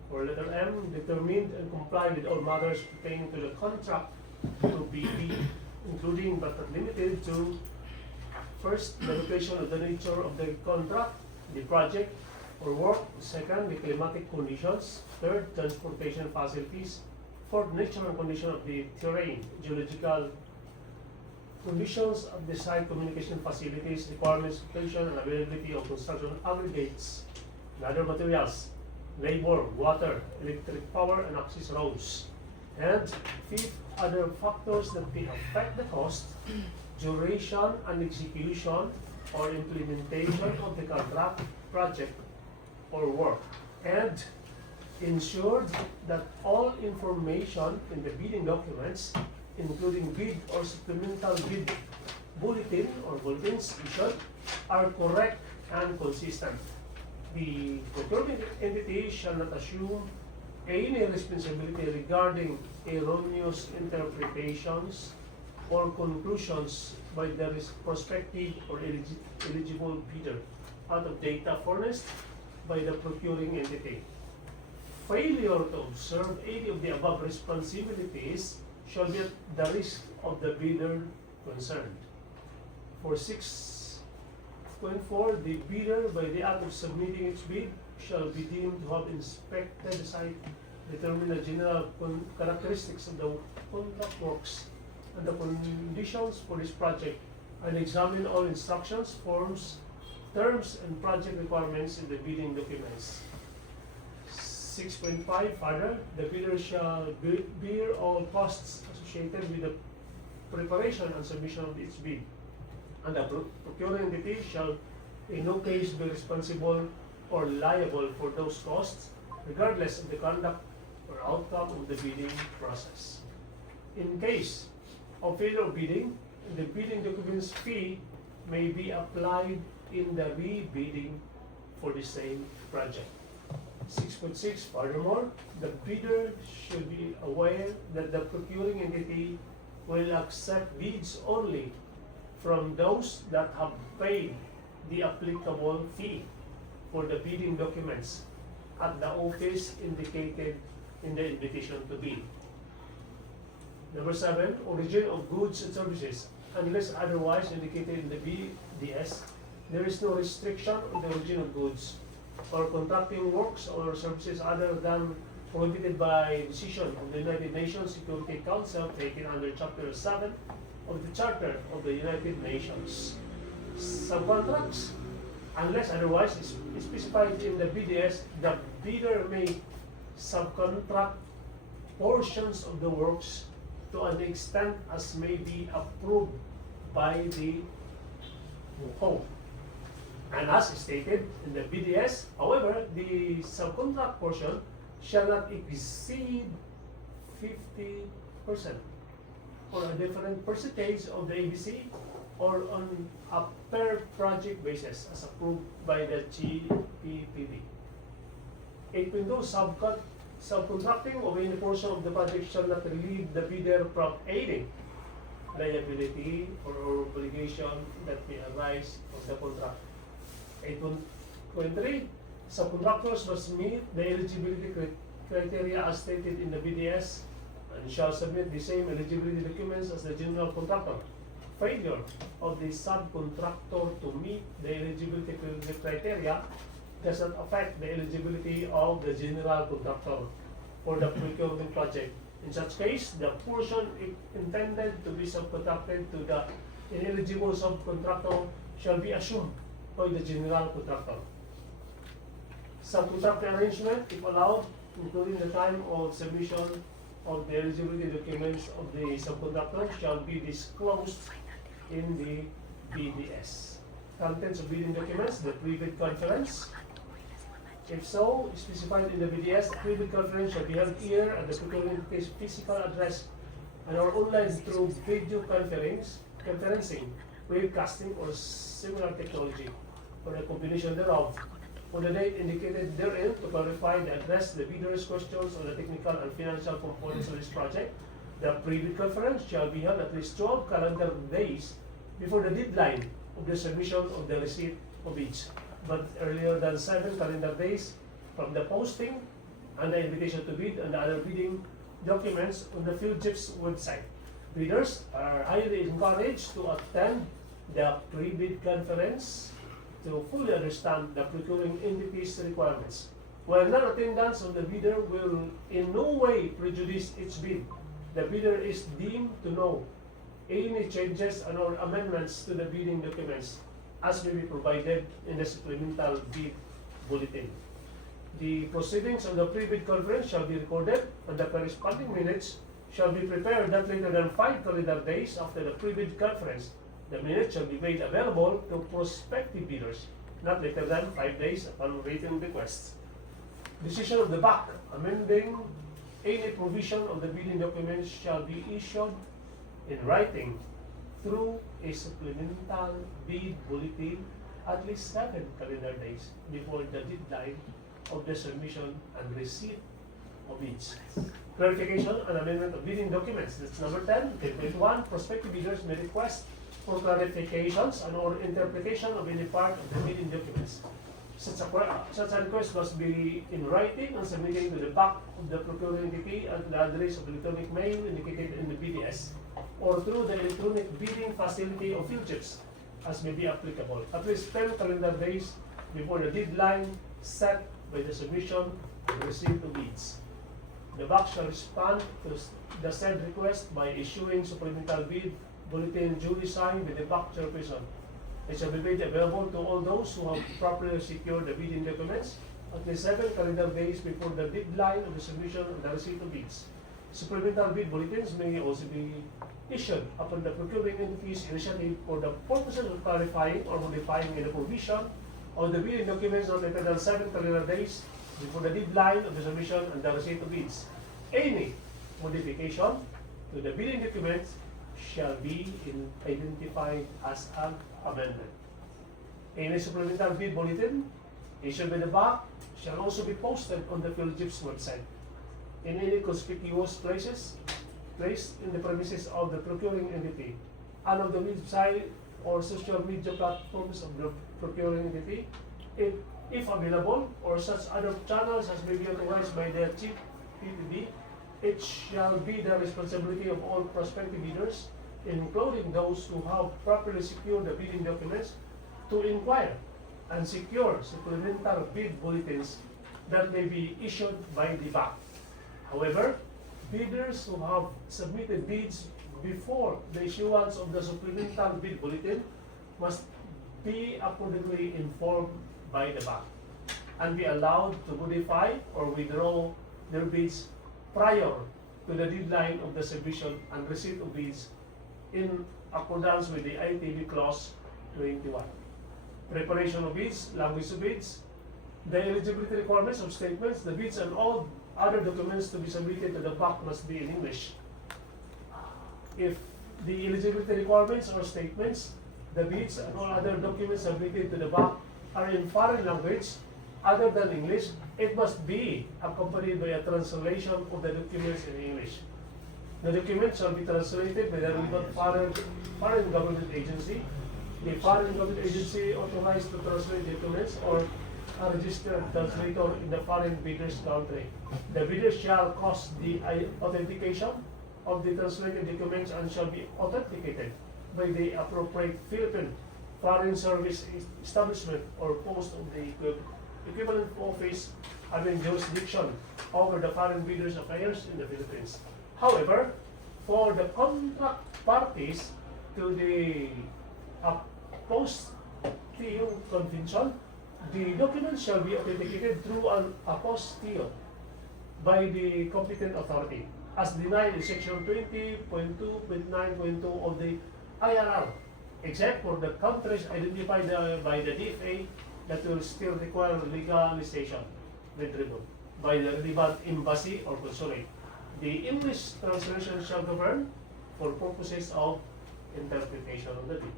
For letter M, determine and comply with all matters pertaining to the contract to be bid, including but not limited to: first, the location of the nature of the contract, the project or work; second, the climatic conditions; third, transportation facilities; fourth, nature and condition of the terrain, geological conditions of the site, communication facilities, requirements, location, and availability of construction aggregates and other materials, labor, water, electric power, and access roads. And fifth, other factors that may affect the cost, duration, and execution or implementation of the contract, project, or work. And ensured that all information in the bidding documents, including bid or supplemental bid bulletin or bulletins issued, are correct and consistent. The procurement entity shall not assume any responsibility regarding erroneous interpretations or conclusions by the prospective or eligible bidder out of data furnished by the procuring entity. Failure to observe any of the above responsibilities shall be at the risk of the bidder concerned. For 6.4, the bidder, by the act of submitting its bid, shall be deemed to have inspected the site, determined the general characteristics of the contract works and the conditions for this project, and examine all instructions, forms, terms, and project requirements in the bidding documents. 6.5, further, the bidder shall bear all costs associated with the preparation and submission of its bid, and the procuring entity shall in no case be responsible or liable for those costs, regardless of the conduct or outcome of the bidding process. In case of failure of bidding, the bidding documents fee may be applied in the re-bidding for the same project. 6.6, furthermore, the bidder should be aware that the procuring entity will accept bids only from those that have paid the applicable fee for the bidding documents at the office indicated in the invitation to bid. Number 7, origin of goods and services. Unless otherwise indicated in the BDS, there is no restriction on the origin of goods or contracting works or services other than prohibited by decision of the United Nations Security Council taken under Chapter 7 of the Charter of the United Nations. Subcontracts, unless otherwise specified in the BDS, the bidder may subcontract portions of the works to an extent as may be approved by the code. And as stated in the BDS, however, the subcontract portion shall not exceed 50% or a different percentage of the ABC or on a per project basis as approved by the GPPB. 8.2, subcontracting of any portion of the project shall not relieve the bidder from any liability or obligation that may arise of the contract. 8.3, subcontractors must meet the eligibility criteria as stated in the BDS and shall submit the same eligibility documents as the general contractor. Failure of the subcontractor to meet the eligibility criteria does not affect the eligibility of the general contractor for the procurement project. In such case, the portion intended to be subcontracted to the ineligible subcontractor shall be assumed by the general contractor. Subcontract arrangement, if allowed, including the time of submission of the eligibility documents of the subcontractor, shall be disclosed in the BDS. Contents of bidding documents, the pre-bid conference. If so, specified in the BDS, the pre-bid conference shall be held here at the procurement physical address and or online through video conferencing, webcasting, or similar technology. or the combination thereof, on the date indicated therein to clarify and address the bidder's questions on the technical and financial components of this project. The pre-bid conference shall be held at least 12 calendar days before the deadline of the submission of the receipt of each, but earlier than 7 calendar days from the posting and the invitation to bid and the other bidding documents on the PhilJIP's website. Bidders are highly encouraged to attend the pre-bid conference to fully understand the procuring entity's requirements. While non-attendance of the bidder will in no way prejudice its bid, the bidder is deemed to know any changes and or amendments to the bidding documents as may be provided in the supplemental bid bulletin. The proceedings of the pre-bid conference shall be recorded, and the corresponding minutes shall be prepared not later than 5 calendar days after the pre-bid conference. The minutes shall be made available to prospective bidders not later than 5 days upon written requests. Decision of the BAC amending any provision of the bidding documents shall be issued in writing through a supplemental bid bulletin at least 7 calendar days before the deadline of the submission and receipt of bids. Clarification and amendment of bidding documents. That's number 10. 10.1. Prospective bidders may request for clarifications and or interpretation of any part of the bidding documents. Such a request must be in writing and submitted to the back of the procuring entity at the address of electronic mail indicated in the BDS or through the electronic bidding facility of PhilJIPs as may be applicable, at least 10 calendar days before the deadline set by the submission and receipt of bids. The BAC shall respond to the said request by issuing supplemental bid bulletin duly signed by the BAC chairperson. It shall be made available to all those who have properly secured the bidding documents at least 7 calendar days before the deadline of the submission and the receipt of bids. Supplemental bid bulletins may also be issued upon the procuring entity's initiative for the purposes of clarifying or modifying any provision of the bidding documents not later than 7 calendar days before the deadline of the submission and the receipt of bids. Any modification to the bidding documents shall be identified as an amendment. Any supplemental bid bulletin issued by the BAC shall also be posted on the PhilJIP's website in any conspicuous placed in the premises of the procuring entity and on the website or social media platforms of the procuring entity, if available, or such other channels as may be authorized by the Chief PPB. It shall be the responsibility of all prospective bidders, including those who have properly secured the bidding documents, to inquire and secure supplemental bid bulletins that may be issued by the BAC. However, bidders who have submitted bids before the issuance of the supplemental bid bulletin must be accordingly informed by the BAC and be allowed to modify or withdraw their bids prior to the deadline of the submission and receipt of bids in accordance with the ITB Clause 21. Preparation of bids, language of bids, the eligibility requirements of statements, the bids and all other documents to be submitted to the BAC must be in English. If the eligibility requirements or statements, the bids and all other documents submitted to the BAC are in foreign language other than English, it must be accompanied by a translation of the documents in English. The documents shall be translated by the relevant foreign government agency. The foreign government agency authorized to translate documents or a registered translator in the foreign bidder's country. The bidder shall cost the authentication of the translated documents and shall be authenticated by the appropriate Philippine Foreign Service establishment or post of the equivalent office having jurisdiction over the foreign bidders' affairs in the Philippines. However, for the contract parties to the apostille convention, the documents shall be authenticated through an apostille by the competent authority, as denied in section 20.2.9.2 of the IRR, except for the countries identified by the DFA that will still require legalization retribution by the relevant embassy or consulate. The English translation shall govern for purposes of interpretation of the bid.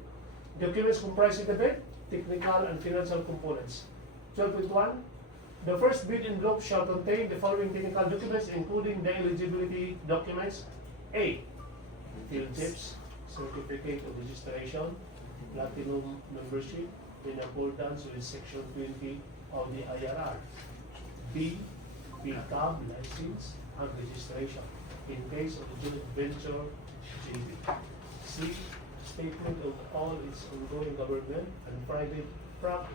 Documents comprising the bid technical and financial components. 12.1. The first bid envelope shall contain the following technical documents, including the eligibility documents. A. Field chips, certificate of registration, platinum membership in accordance with section 20 of the IRR. B. PCAB license and registration in case of joint venture JV. C. Statement of all its ongoing government and private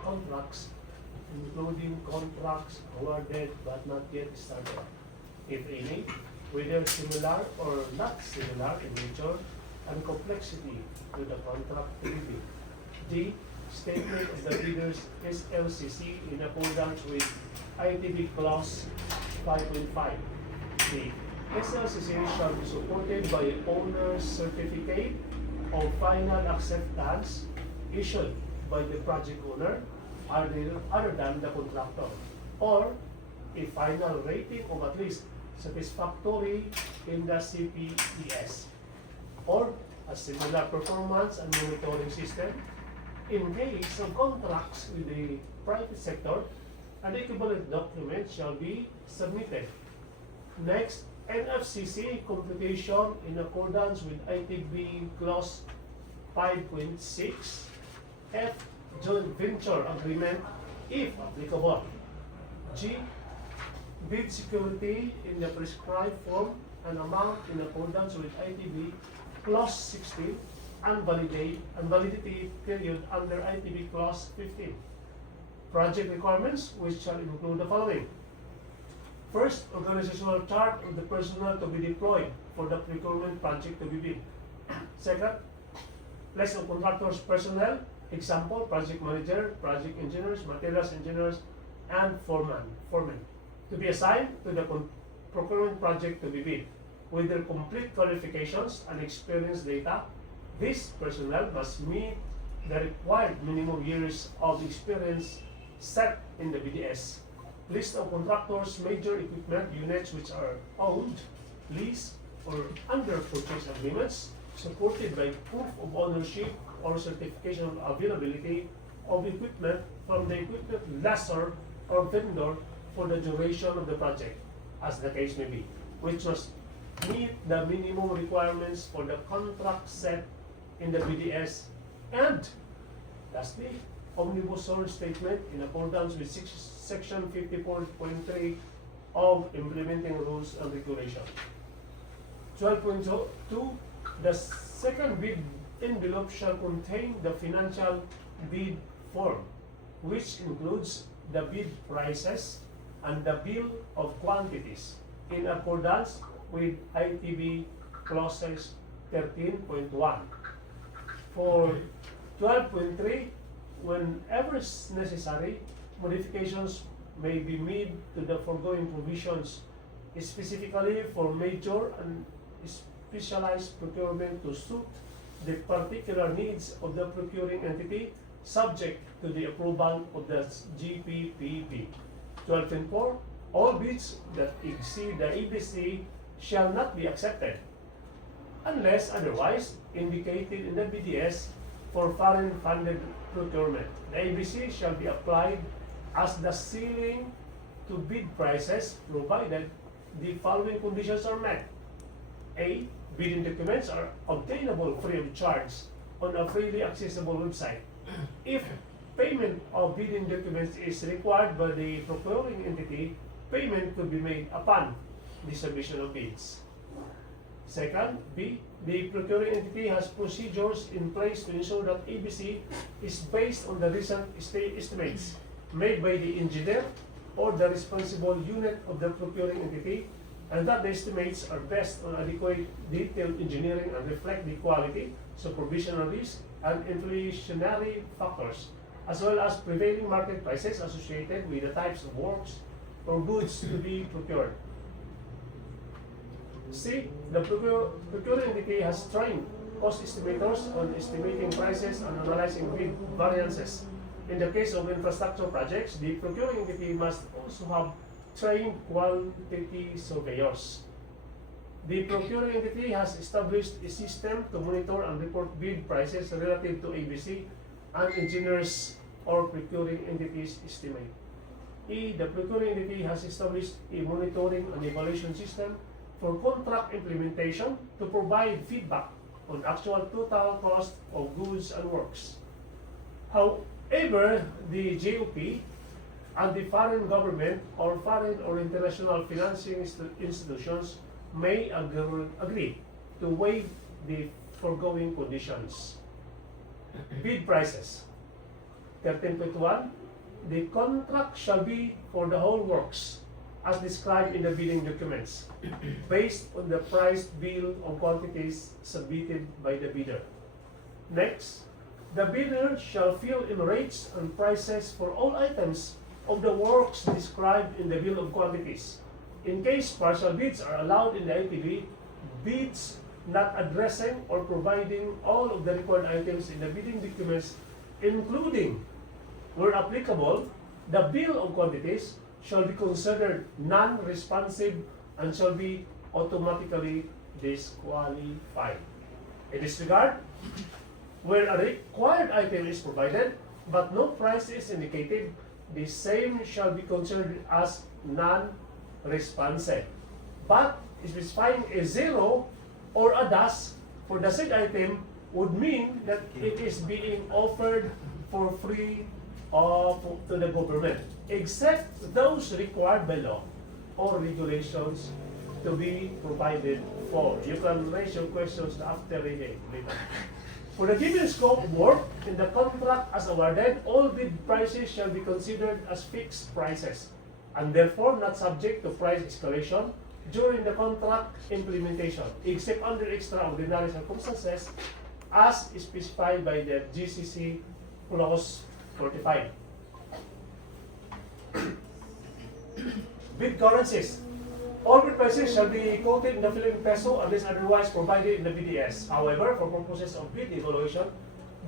contracts, including contracts awarded but not yet started, if any, whether similar or not similar in nature and complexity to the contract to be bid. D. Statement of the bidder's SLCC in accordance with ITB Clause 5.5. The SLCC shall be supported by owner's certificate of final acceptance issued by the project owner other than the contractor, or a final rating of at least satisfactory in the CPES, or a similar performance and monitoring system. In case of contracts with the private sector, an equivalent document shall be submitted. Next, NFCC computation in accordance with ITB Clause 5.6. F. Joint venture agreement if applicable. G. Bid security in the prescribed form and amount in accordance with ITB Clause 16 and validity period under ITB Clause 15. Project requirements, which shall include the following. First, organizational chart of the personnel to be deployed for the procurement project to be bid. Second, list of contractors' personnel, example, project manager, project engineers, materials engineers, and foremen, to be assigned to the procurement project to be bid, with their complete qualifications and experience data. This personnel must meet the required minimum years of experience set in the BDS. List of contractors' major equipment units which are owned, leased, or under purchase agreements, supported by proof of ownership or certification of availability of equipment from the equipment lessor or vendor for the duration of the project, as the case may be, which must meet the minimum requirements for the contract set in the BDS. And lastly, omnibus source statement in accordance with section 54.3 of implementing rules and regulation. 12.2. The second bid envelope shall contain the financial bid form, which includes the bid prices and the bill of quantities in accordance with ITB clauses 13.1. For 12.3, whenever necessary, modifications may be made to the foregoing provisions, specifically for major and specialized procurement to suit the particular needs of the procuring entity, subject to the approval of the GPPB. 12.4. All bids that exceed the ABC shall not be accepted unless otherwise indicated in the BDS for foreign funded procurement. The ABC shall be applied as the ceiling to bid prices provided the following conditions are met. A. Bidding documents are obtainable free of charge on a freely accessible website. If payment of bidding documents is required by the procuring entity, payment could be made upon the submission of bids. Second, B. The procuring entity has procedures in place to ensure that ABC is based on the recent estimates made by the engineer or the responsible unit of the procuring entity, and that the estimates are based on adequate detailed engineering and reflect the quality, supervision risk, and inflationary factors, as well as prevailing market prices associated with the types of works or goods to be procured. C. The procuring entity has trained cost estimators on estimating prices and analyzing bid variances. In the case of infrastructure projects, the procuring entity must also have trained quantity surveyors. The procuring entity has established a system to monitor and report bid prices relative to ABC and engineers or procuring entity's estimate. E. The procuring entity has established a monitoring and evaluation system for contract implementation to provide feedback on actual total cost of goods and works. However, the GOP and the foreign government or foreign or international financing institutions may agree to waive the foregoing conditions. Bid prices. 13.1. The contract shall be for the whole works as described in the bidding documents based on the price bill of quantities submitted by the bidder. Next, the bidder shall fill in rates and prices for all items of the works described in the bill of quantities. In case partial bids are allowed in the ITB, bids not addressing or providing all of the required items in the bidding documents, including, where applicable, the bill of quantities, shall be considered non-responsive and shall be automatically disqualified. In this regard, where a required item is provided but no price is indicated, the same shall be considered as non-responsive. But specifying a zero or a dash for the said item would mean that it is being offered for free to the government, except those required by law or regulations to be provided for. You can raise your questions after reading later. For the given scope of work in the contract as awarded, all bid prices shall be considered as fixed prices and therefore not subject to price escalation during the contract implementation, except under extraordinary circumstances as specified by the GCC Clause 45. Bid currencies. All bid prices shall be quoted in the Philippine peso unless otherwise provided in the BDS. However, for purposes of bid evaluation,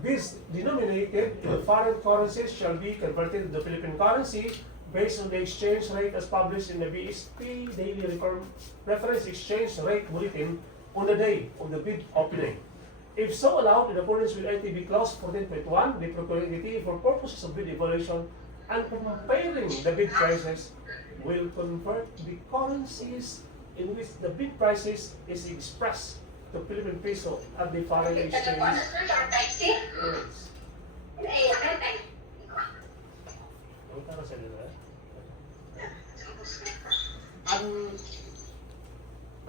bids denominated in foreign currencies shall be converted into Philippine currency based on the exchange rate as published in the BSP Daily Reference Exchange Rate Bulletin on the day of the bid opening. If so allowed in accordance with ITB Clause 14.1, the procuring entity for purposes of bid evaluation and comparing the bid prices will convert the currencies in which the bid prices is expressed to Philippine peso at the foreign exchange rates.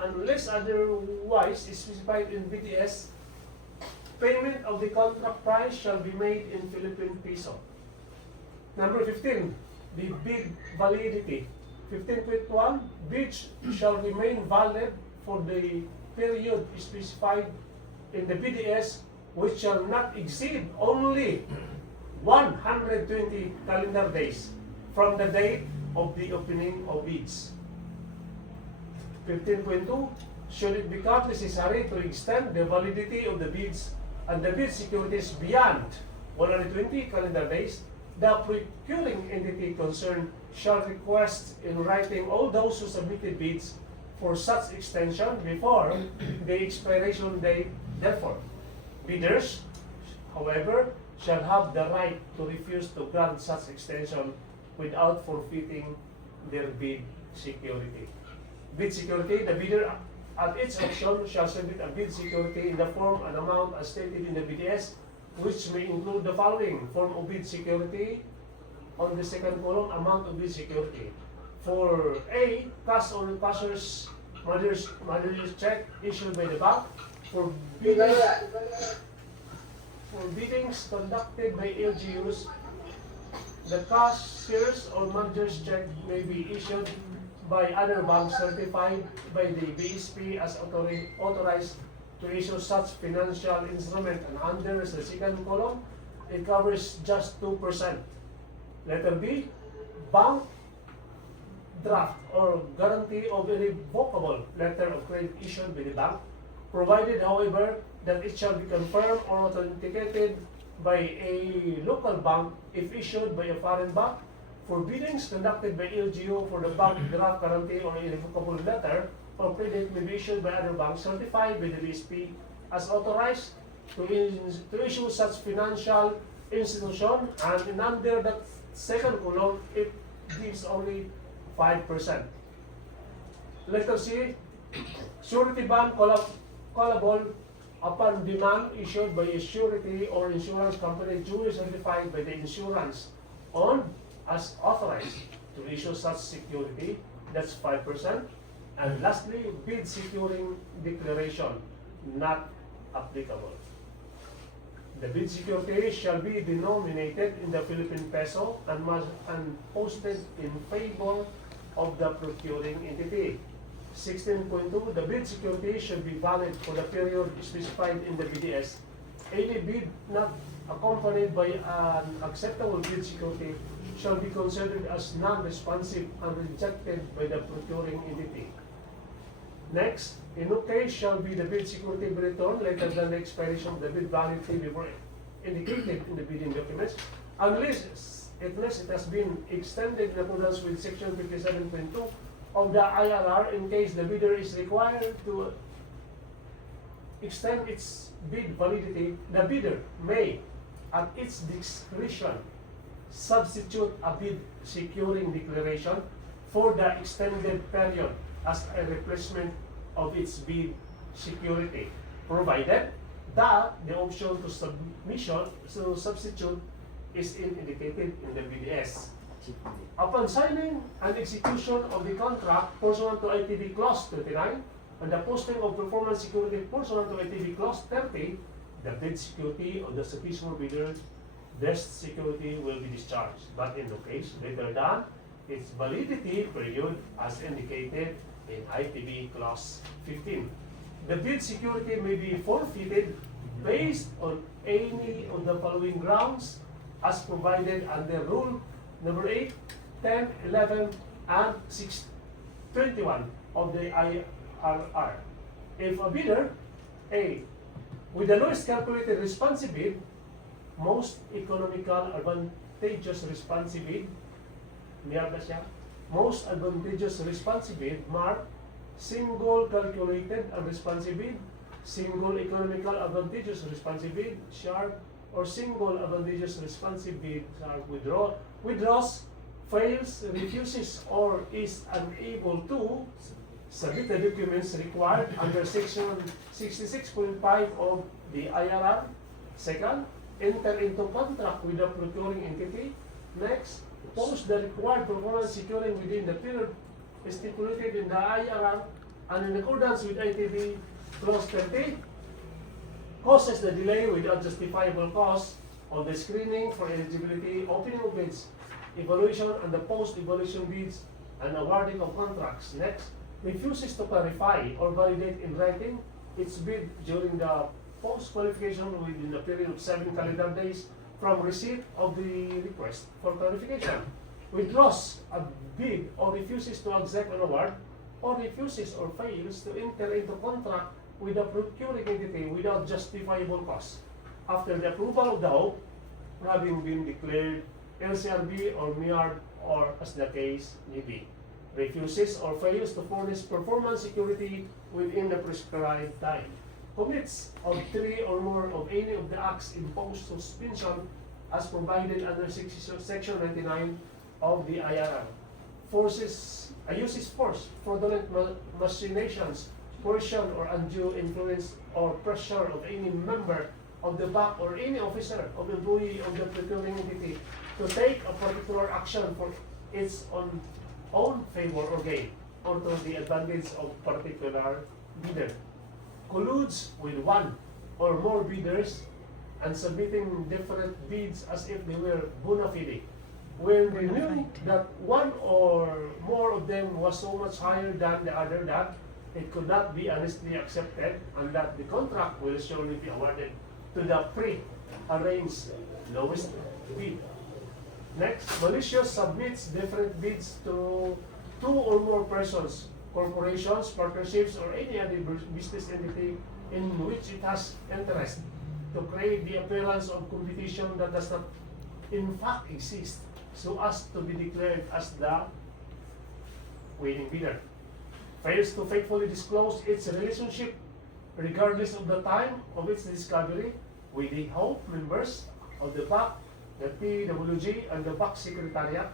Unless otherwise specified in BDS, payment of the contract price shall be made in Philippine peso. Number 15, the bid validity. 15.1, bids shall remain valid for the period specified in the BDS, which shall not exceed only 120 calendar days from the date of the opening of bids. 15.2, should it become necessary to extend the validity of the bids and the bid securities beyond 120 calendar days, the procuring entity concerned shall request in writing all those who submitted bids for such extension before the expiration date. Therefore, bidders, however, shall have the right to refuse to grant such extension without forfeiting their bid security. Bid security, the bidder at its auction shall submit a bid security in the form and amount as stated in the BDS, which may include the following: form of bid security on the second column, amount of bid security. For A, cash or cashier's mother's check issued by the bank. For biddings conducted by LGUs, the cashier's or manager's check may be issued by other banks certified by the BSP as authorized to issue such financial instrument, and under the second column, it covers just 2%. Letter B, bank draft or guarantee of irrevocable letter of credit issued by the bank, provided, however, that it shall be confirmed or authenticated by a local bank if issued by a foreign bank. For biddings conducted by LGU for the bank draft guarantee or irrevocable letter or credit may be issued by other banks certified by the BSP as authorized to issue such financial institution, and in under that second column, it gives only 5%. Letter C, surety bond callable upon demand issued by a surety or insurance company duly certified by the insurance owned as authorized to issue such security, that's 5%. And lastly, bid securing declaration, not applicable. The bid security shall be denominated in the Philippine peso and posted in favor of the procuring entity. 16.2, the bid security should be valid for the period specified in the BDS. Any bid not accompanied by an acceptable bid security shall be considered as non-responsive and rejected by the procuring entity. Next, in no case shall be the bid security be returned later than the expiration of the bid validity before indicated in the bidding documents, unless it has been extended in accordance with section 57.2 of the IRR in case the bidder is required to extend its bid validity. The bidder may, at its discretion, substitute a bid securing declaration for the extended period as a replacement of its bid security, provided that the option to substitute is indicated in the BDS. Upon signing and execution of the contract pursuant to ITB Clause 29 and the posting of performance security pursuant to ITB Clause 30, the bid security of the successful bidder, best security will be discharged, but in no case later than its validity period as indicated in ITB Clause 15. The bid security may be forfeited based on any of the following grounds as provided under Rule number 8, 10, 11, and 621 of the IRR. If a bidder, A, with the lowest calculated responsive bid, most economical advantageous responsive bid, most advantageous responsive bid, mark, single calculated and responsive bid, single economical advantageous responsive bid, sharp, or single advantageous responsive bid, sharp, withdraws, fails, refuses, or is unable to submit the documents required under section 66.5 of the IRR. Second, enter into contract with the procuring entity. Next, post the required performance securing within the period stipulated in the IRR and in accordance with ITB Clause 30, causes the delay without justifiable cause of the screening for eligibility, opening of bids, evaluation, and the post-evaluation bids and awarding of contracts. Next, refuses to clarify or validate in writing its bid during the post-qualification within the period of 7 calendar days from receipt of the request for clarification, withdraws a bid or refuses to accept an award, or refuses or fails to enter into contract with the procuring entity without justifiable cause, after the approval of the whole, having been declared LCRB or MEARB, or as the case may be, refuses or fails to furnish performance security within the prescribed time, commits of 3 or more of any of the acts imposed suspension as provided under section 99 of the IRR, uses force, fraudulent machinations, coercion or undue influence or pressure of any member of the BAC or any officer of employee of the procuring entity to take a particular action for its own favor or gain, or to the advantage of particular bidder, colludes with one or more bidders and submitting different bids as if they were bona fide, when they knew that one or more of them was so much higher than the other that it could not be honestly accepted, and that the contract will surely be awarded to the pre-arranged lowest bid. Next, malicious submits different bids to 2 or more persons, corporations, partnerships, or any other business entity in which it has interest, to create the appearance of competition that does not in fact exist, so as to be declared as the winning bidder. Fails to faithfully disclose its relationship, regardless of the time of its discovery, with the whole members of the BAC the PWG and the BAC Secretariat,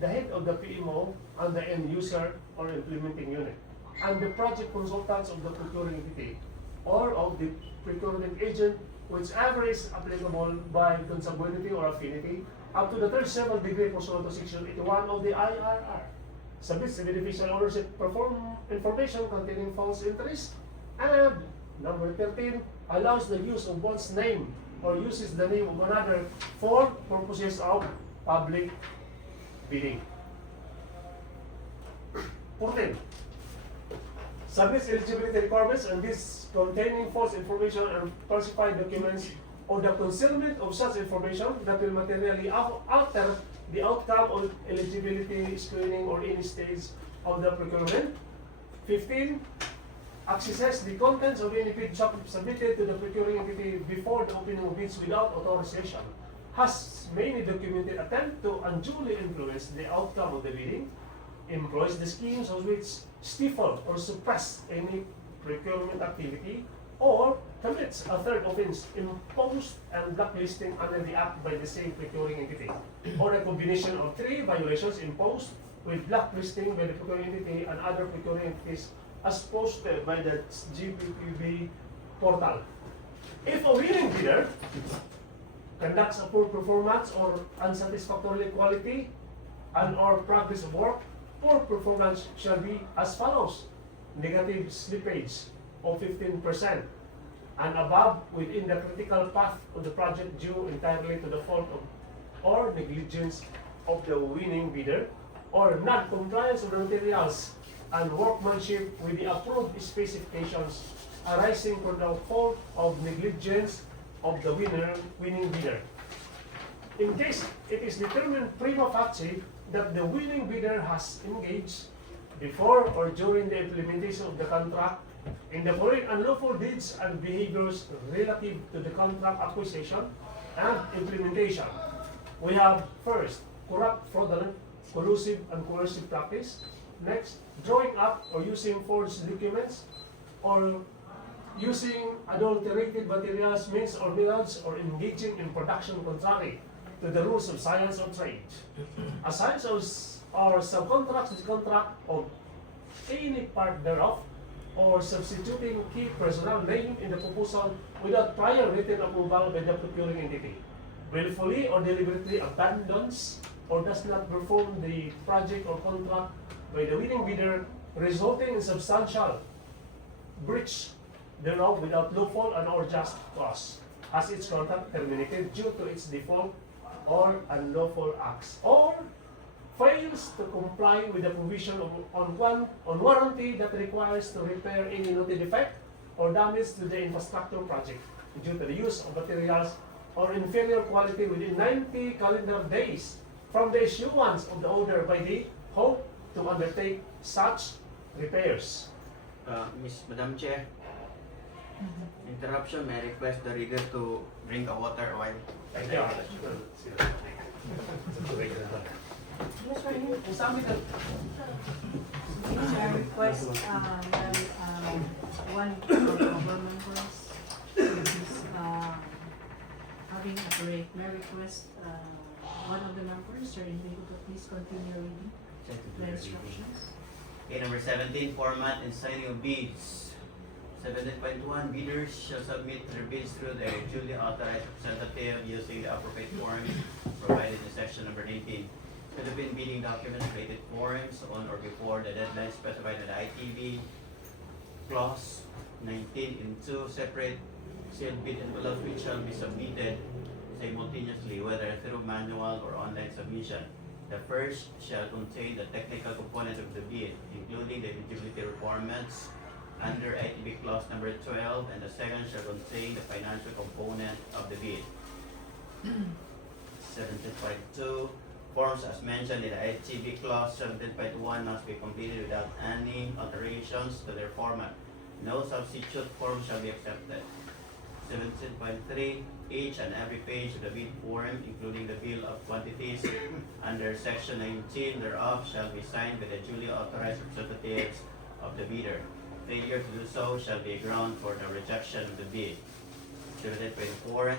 the head of the PMO, and the end user or implementing unit, and the project consultants of the procuring entity, or of the procurement agent, whichever is applicable by consanguinity or affinity, up to the third civil degree pursuant to Section 81 of the IRR. Submits the beneficial ownership information containing false interest. And number 13, allows the use of one's name or uses the name of another for purposes of public bidding. 14. Submits eligibility requirements and this containing false information and falsified documents or the concealment of such information that will materially alter the outcome of eligibility screening or any stage of the procurement. 15. Accesses the contents of any bid submitted to the procuring entity before the opening of bids without authorization. Has made a documented attempt to unduly influence the outcome of the bidding. Employs the schemes of which stifle or suppress any procurement activity, or commits a third offense imposed and blacklisting under the Act by the same procuring entity, or a combination of 3 violations imposed with blacklisting by the procuring entity and other procuring entities as posted by the GPPB portal. If a winning bidder conducts a poor performance or unsatisfactory quality and or progress of work, poor performance shall be as follows: negative slippage of 15% and above within the critical path of the project due entirely to the fault of or negligence of the winning bidder, or non-compliance of the materials and workmanship with the approved specifications arising from the fault of negligence of the winning bidder. In case it is determined prima facie that the winning bidder has engaged before or during the implementation of the contract in the following unlawful deeds and behaviors relative to the contract acquisition and implementation. We have first, corrupt, fraudulent, collusive, and coercive practice. Next, drawing up or using forged documents or using adulterated materials, means or methods, or engaging in production contrary to the rules of science or trade. Assigns or subcontracts the contract of any part thereof, or substituting key personnel name in the proposal without prior written approval by the procuring entity. Willfully or deliberately abandons or does not perform the project or contract by the winning bidder, resulting in substantial breach thereof without lawful and or just cause, has its contract terminated due to its default or unlawful acts, or fails to comply with the provision on warranty that requires to repair any noted defect or damage to the infrastructure project due to the use of materials or inferior quality within 90 calendar days from the issuance of the order by the hope to undertake such repairs. Madam Chair, interruption, may I request the reader to drink a water while. Thank you. I request one of our members is having a break. May I request one of the members, Sir Enrico, to please continue reading the instructions. Okay, number 17, format and signing of bids. 17.1, bidders shall submit their bids through their duly authorized representative using the appropriate forms provided in section number 19. Philippine bidding documents created forms on or before the deadline specified in the ITB clause 19 in 2 separate sealed bid envelopes which shall be submitted simultaneously, whether through manual or online submission. The first shall contain the technical component of the bid, including the eligibility requirements under ITB clause number 12, and the second shall contain the financial component of the bid. 17.2, forms as mentioned in the ITB clause 17.1 must be completed without any alterations to their format. No substitute form shall be accepted. 17.3, each and every page of the bid form, including the bill of quantities under section 19 thereof, shall be signed by the duly authorized representatives of the bidder. Failure to do so shall be a ground for the rejection of the bid. 17.4,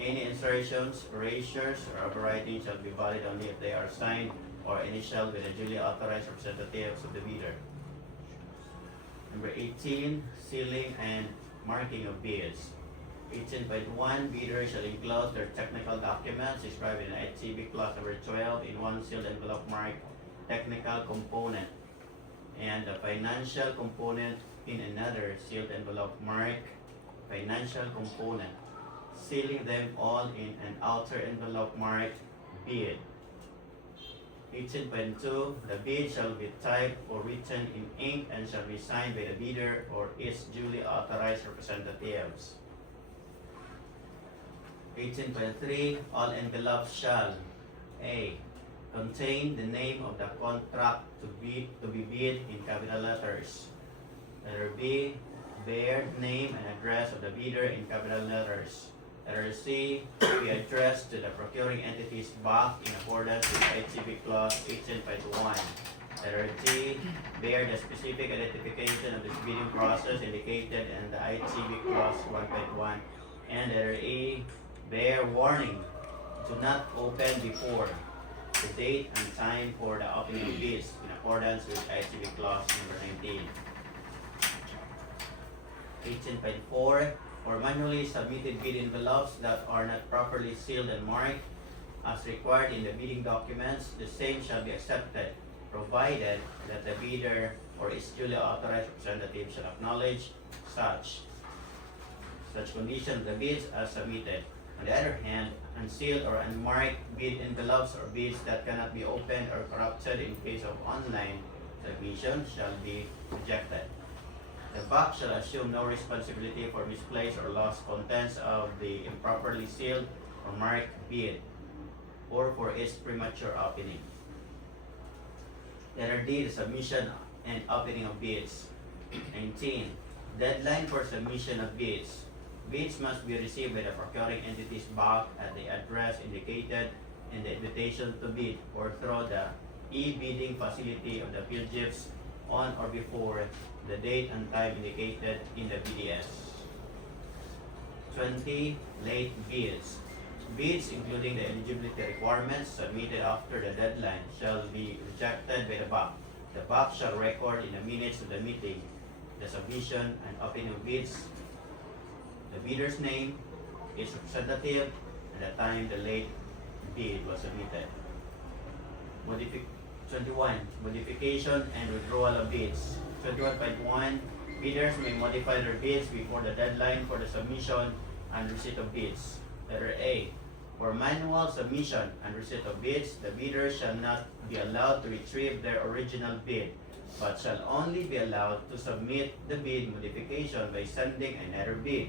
Any insertions, erasures, or overwriting shall be valid only if they are signed or initialed by the duly authorized representatives of the bidder. Number 18, sealing and marking of bids. 18.1, bidders shall enclose their technical documents described in HCB clause number 12 in one sealed envelope marked technical component and the financial component in another sealed envelope marked financial component, sealing them all in an outer envelope marked bid. 18.2, the bid shall be typed or written in ink and shall be signed by the bidder or its duly authorized representatives. 18.3, all envelopes shall A. Contain the name of the contract to be bid in capital letters. Letter B. Bear name and address of the bidder in capital letters. Letter C. Be addressed to the procuring entities BAC in accordance with HCB clause 18.1. Letter D. Bear the specific identification of the bidding process indicated in the HCB clause 1.1. And letter E. Bear warning, do not open before the date and time for the opening of bids in accordance with HCB clause number 19. 18.4, for manually submitted bid envelopes that are not properly sealed and marked as required in the bidding documents, the same shall be accepted, provided that the bidder or its duly authorized representative shall acknowledge such condition of the bids as submitted. On the other hand, unsealed or unmarked bid envelopes or bids that cannot be opened or corrupted in case of online submission shall be rejected. The BAC shall assume no responsibility for misplaced or lost contents of the improperly sealed or marked bid or for its premature opening. Letter D, the submission and opening of bids. 19. Deadline for submission of bids. Bids must be received by the procuring entities BAC at the address indicated in the invitation to bid or through the e-bidding facility of the PhilGIFs on or before the date and time indicated in the BDS. 20. Late bids. Bids including the eligibility requirements submitted after the deadline shall be rejected by the BAC. The BAC shall record in the minutes of the meeting the submission and opening of bids, the bidder's name, its representative, and the time the late bid was submitted. 21. Modification and withdrawal of bids. 21.1. Bidders may modify their bids before the deadline for the submission and receipt of bids. Letter A. For manual submission and receipt of bids, the bidder shall not be allowed to retrieve their original bid, but shall only be allowed to submit the bid modification by sending another bid,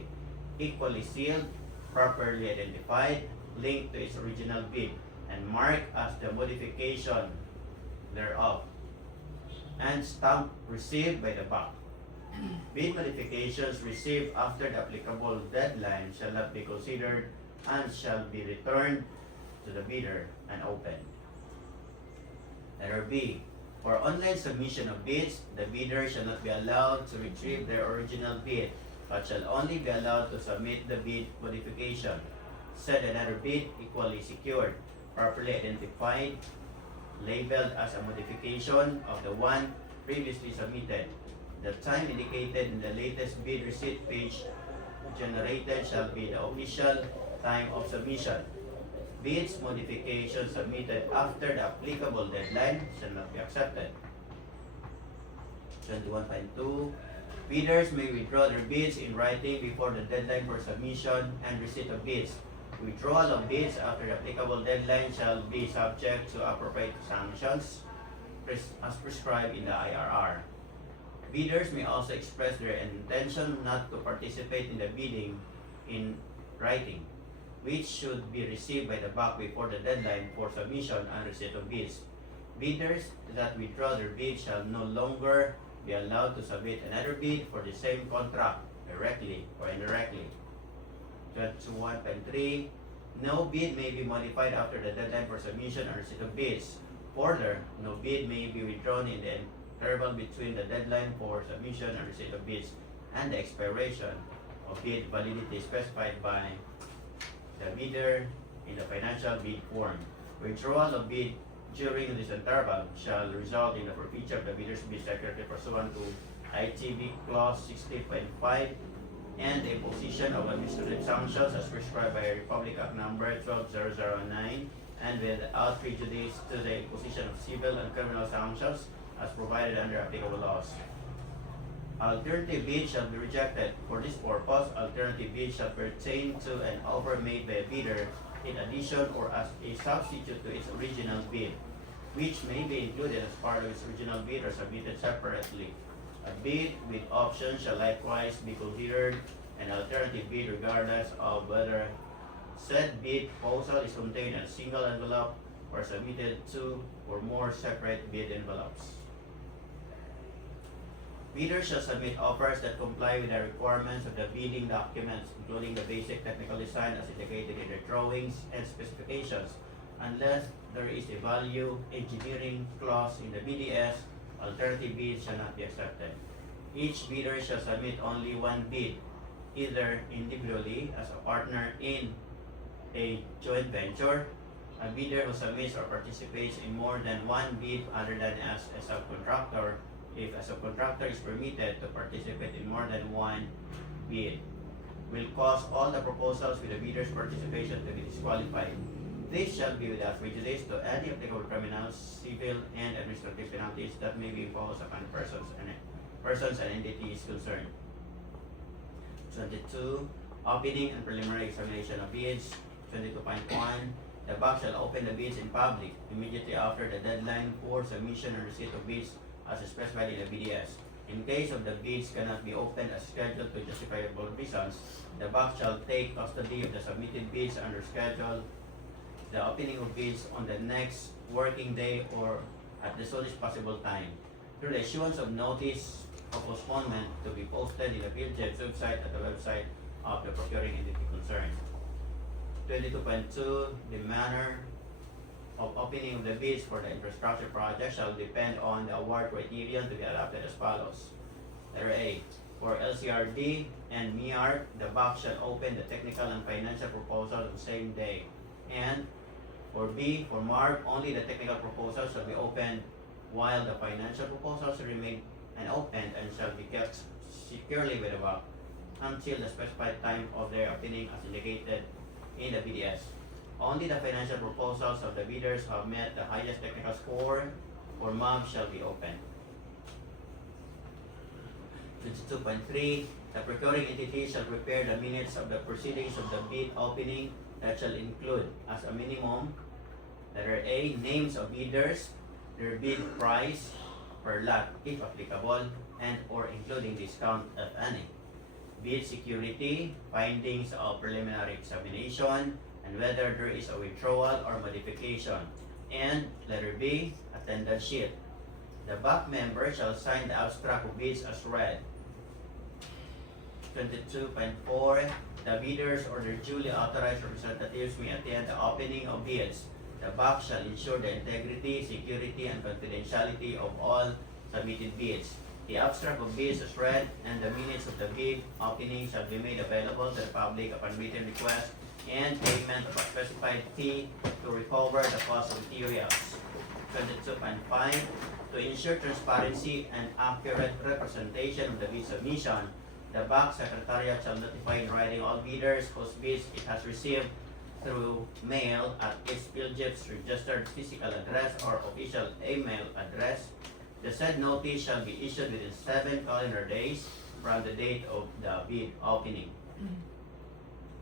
equally sealed, properly identified, linked to its original bid, and marked as the modification thereof, and stamped received by the BAC. Bid modifications received after the applicable deadline shall not be considered and shall be returned to the bidder and opened. Letter B. For online submission of bids, the bidder shall not be allowed to retrieve their original bid, but shall only be allowed to submit the bid modification. Said another bid equally secured, properly identified, labeled as a modification of the one previously submitted. The time indicated in the latest bid receipt page generated shall be the official time of submission. Bids modifications submitted after the applicable deadline shall not be accepted. 21.2. Bidders may withdraw their bids in writing before the deadline for submission and receipt of bids. Withdrawal of bids after the applicable deadline shall be subject to appropriate sanctions as prescribed in the IRR. Bidders may also express their intention not to participate in the bidding in writing, which should be received by the BAC before the deadline for submission and receipt of bids. Bidders that withdraw their bid shall no longer be allowed to submit another bid for the same contract, directly or indirectly. 21.3. No bid may be modified after the deadline for submission and receipt of bids. Further, no bid may be withdrawn in the interval between the deadline for submission and receipt of bids and the expiration of bid validity specified by the bidder in the financial bid form. Withdrawal of bid during this interval shall result in the forfeiture of the bidder's bid security pursuant to ITB Clause 60.5 and the imposition of administrative sanctions as prescribed by Republic Act Number 12009 and without prejudice to the imposition of civil and criminal sanctions as provided under applicable laws. Alternative bid shall be rejected. For this purpose, alternative bid shall pertain to an offer made by a bidder in addition or as a substitute to its original bid, which may be included as part of its original bid or submitted separately. A bid with options shall likewise be considered an alternative bid regardless of whether said bid proposal is contained in a single envelope or submitted two or more separate bid envelopes. Bidders shall submit offers that comply with the requirements of the bidding documents, including the basic technical design as indicated in the drawings and specifications. Unless there is a value engineering clause in the BDS, alternative bids shall not be accepted. Each bidder shall submit only one bid, either individually as a partner in a joint venture, a bidder who submits or participates in more than one bid other than as a subcontractor, if a subcontractor is permitted to participate in more than one bid, will cause all the proposals with the bidder's participation to be disqualified. This shall be without prejudice to any applicable criminal, civil, and administrative penalties that may be imposed upon persons and entities concerned. 22. Opening and preliminary examination of bids. 22.1. The BAC shall open the bids in public immediately after the deadline for submission and receipt of bids as specified in the BDS. In case of the bids cannot be opened as scheduled to justifiable reasons, the BAC shall take custody of the submitted bids under schedule the opening of bids on the next working day or at the soonest possible time, through the issuance of notice of postponement to be posted in the PhilJet's website at the website of the procuring entity concerned. 22.2. The manner of opening of the bids for the infrastructure project shall depend on the award criterion to be adopted as follows. Letter A. For LCRD and MEAR, the BAC shall open the technical and financial proposals on the same day. And for B, for MARB, only the technical proposals shall be opened while the financial proposals remain unopened and shall be kept securely with the BAC until the specified time of their opening as indicated in the BDS. Only the financial proposals of the bidders who have met the highest technical score for MAB shall be opened. 22.3. The procuring entity shall prepare the minutes of the proceedings of the bid opening that shall include, as a minimum, letter A, names of bidders, their bid price per lot if applicable, and or including discount if any. Bid security, findings of preliminary examination, and whether there is a withdrawal or modification. And letter B, attendance sheet. The BAC member shall sign the abstract of bids as read. 22.4. The bidders or their duly authorized representatives may attend the opening of bids. The BAC shall ensure the integrity, security, and confidentiality of all submitted bids. The abstract of bids as read and the minutes of the bid opening shall be made available to the public upon written request and payment of a specified fee to recover the cost of materials. 22.5. To ensure transparency and accurate representation of the bid submission, the BAC Secretariat shall notify in writing all bidders whose bids it has received through mail at its PhilJet's registered physical address or official email address. The said notice shall be issued within 7 calendar days from the date of the bid opening.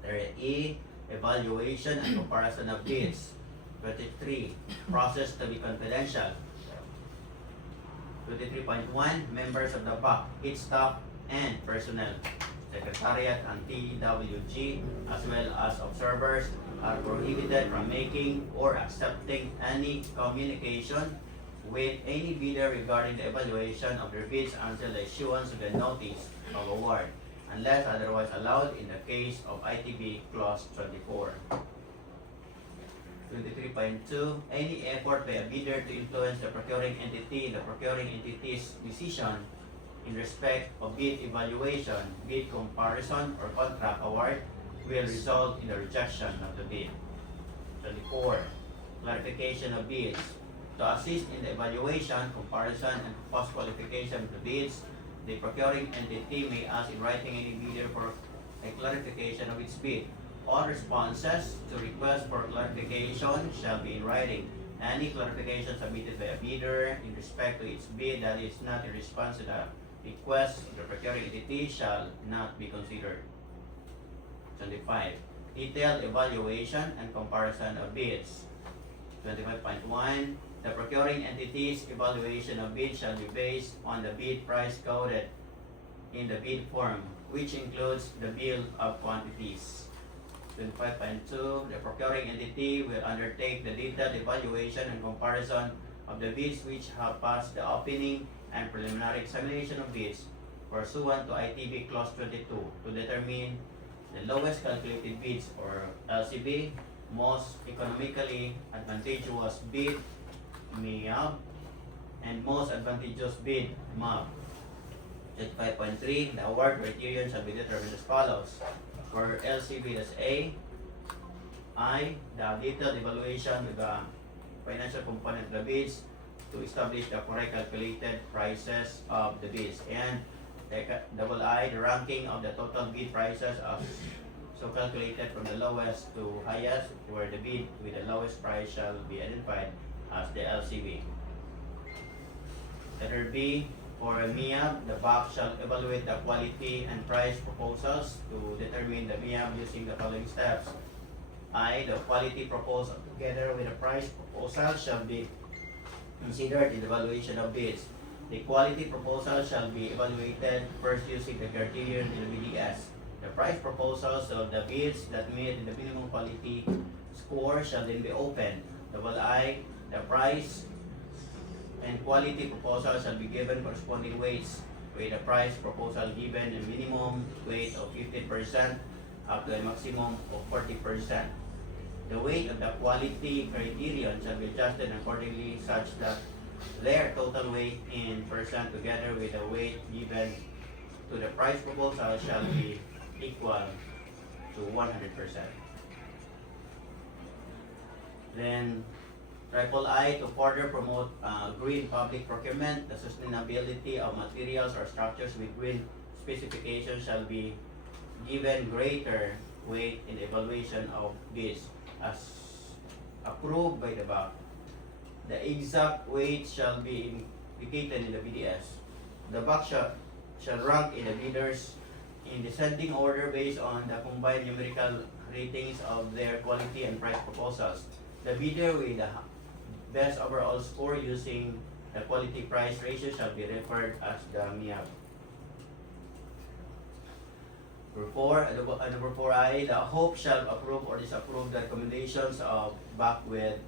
There E. Evaluation and comparison of bids. 23. Process to be confidential. 23.1. Members of the BAC, its staff, and personnel, Secretariat and TWG, as well as observers, are prohibited from making or accepting any communication with any bidder regarding the evaluation of their bids until the issuance of the notice of award, unless otherwise allowed in the case of ITB Clause 24. 23.2. Any effort by a bidder to influence the procuring entity in the procuring entity's decision in respect of bid evaluation, bid comparison, or contract award will result in the rejection of the bid. 24. Clarification of bids. To assist in the evaluation, comparison, and cost qualification of the bids, the procuring entity may ask in writing any bidder for a clarification of its bid. All responses to requests for clarification shall be in writing. Any clarification submitted by a bidder in respect to its bid that is not in response to the request of the procuring entity shall not be considered. 25. Detailed evaluation and comparison of bids. 25.1. The procuring entity's evaluation of bids shall be based on the bid price coded in the bid form, which includes the bill of quantities. 25.2. The procuring entity will undertake the detailed evaluation and comparison of the bids which have passed the opening and preliminary examination of bids pursuant to ITB Clause 22 to determine the lowest calculated bids or LCB, most economically advantageous bid MEAB, and most advantageous bid MAB. 25.3. The award criterion shall be determined as follows. For LCB, that's A. I. The detailed evaluation with the financial component of the bids to establish the correct calculated prices of the bids. And double I. The ranking of the total bid prices as so calculated from the lowest to highest, where the bid with the lowest price shall be identified as the LCB. Letter B. For MEAB, the BAC shall evaluate the quality and price proposals to determine the MEAB using the following steps. I. The quality proposal together with the price proposal shall be considered in the evaluation of bids. The quality proposal shall be evaluated first using the criterion in the BDS. The price proposals of the bids that meet the minimum quality score shall then be opened. Double I. The price and quality proposal shall be given corresponding weights, with the price proposal given a minimum weight of 15% up to a maximum of 40%. The weight of the quality criterion shall be adjusted accordingly such that their total weight in percent together with the weight given to the price proposal shall be equal to 100%. Then triple I, to further promote green public procurement, the sustainability of materials or structures with green specifications shall be given greater weight in the evaluation of bids as approved by the BAC. The exact weight shall be indicated in the BDS. The BAC shall rank in the bidders in descending order based on the combined numerical ratings of their quality and price proposals. The bidder with the best overall score using the quality price ratio shall be referred as the MEAB. Number 4I, the HOPE shall approve or disapprove the recommendations of BAC with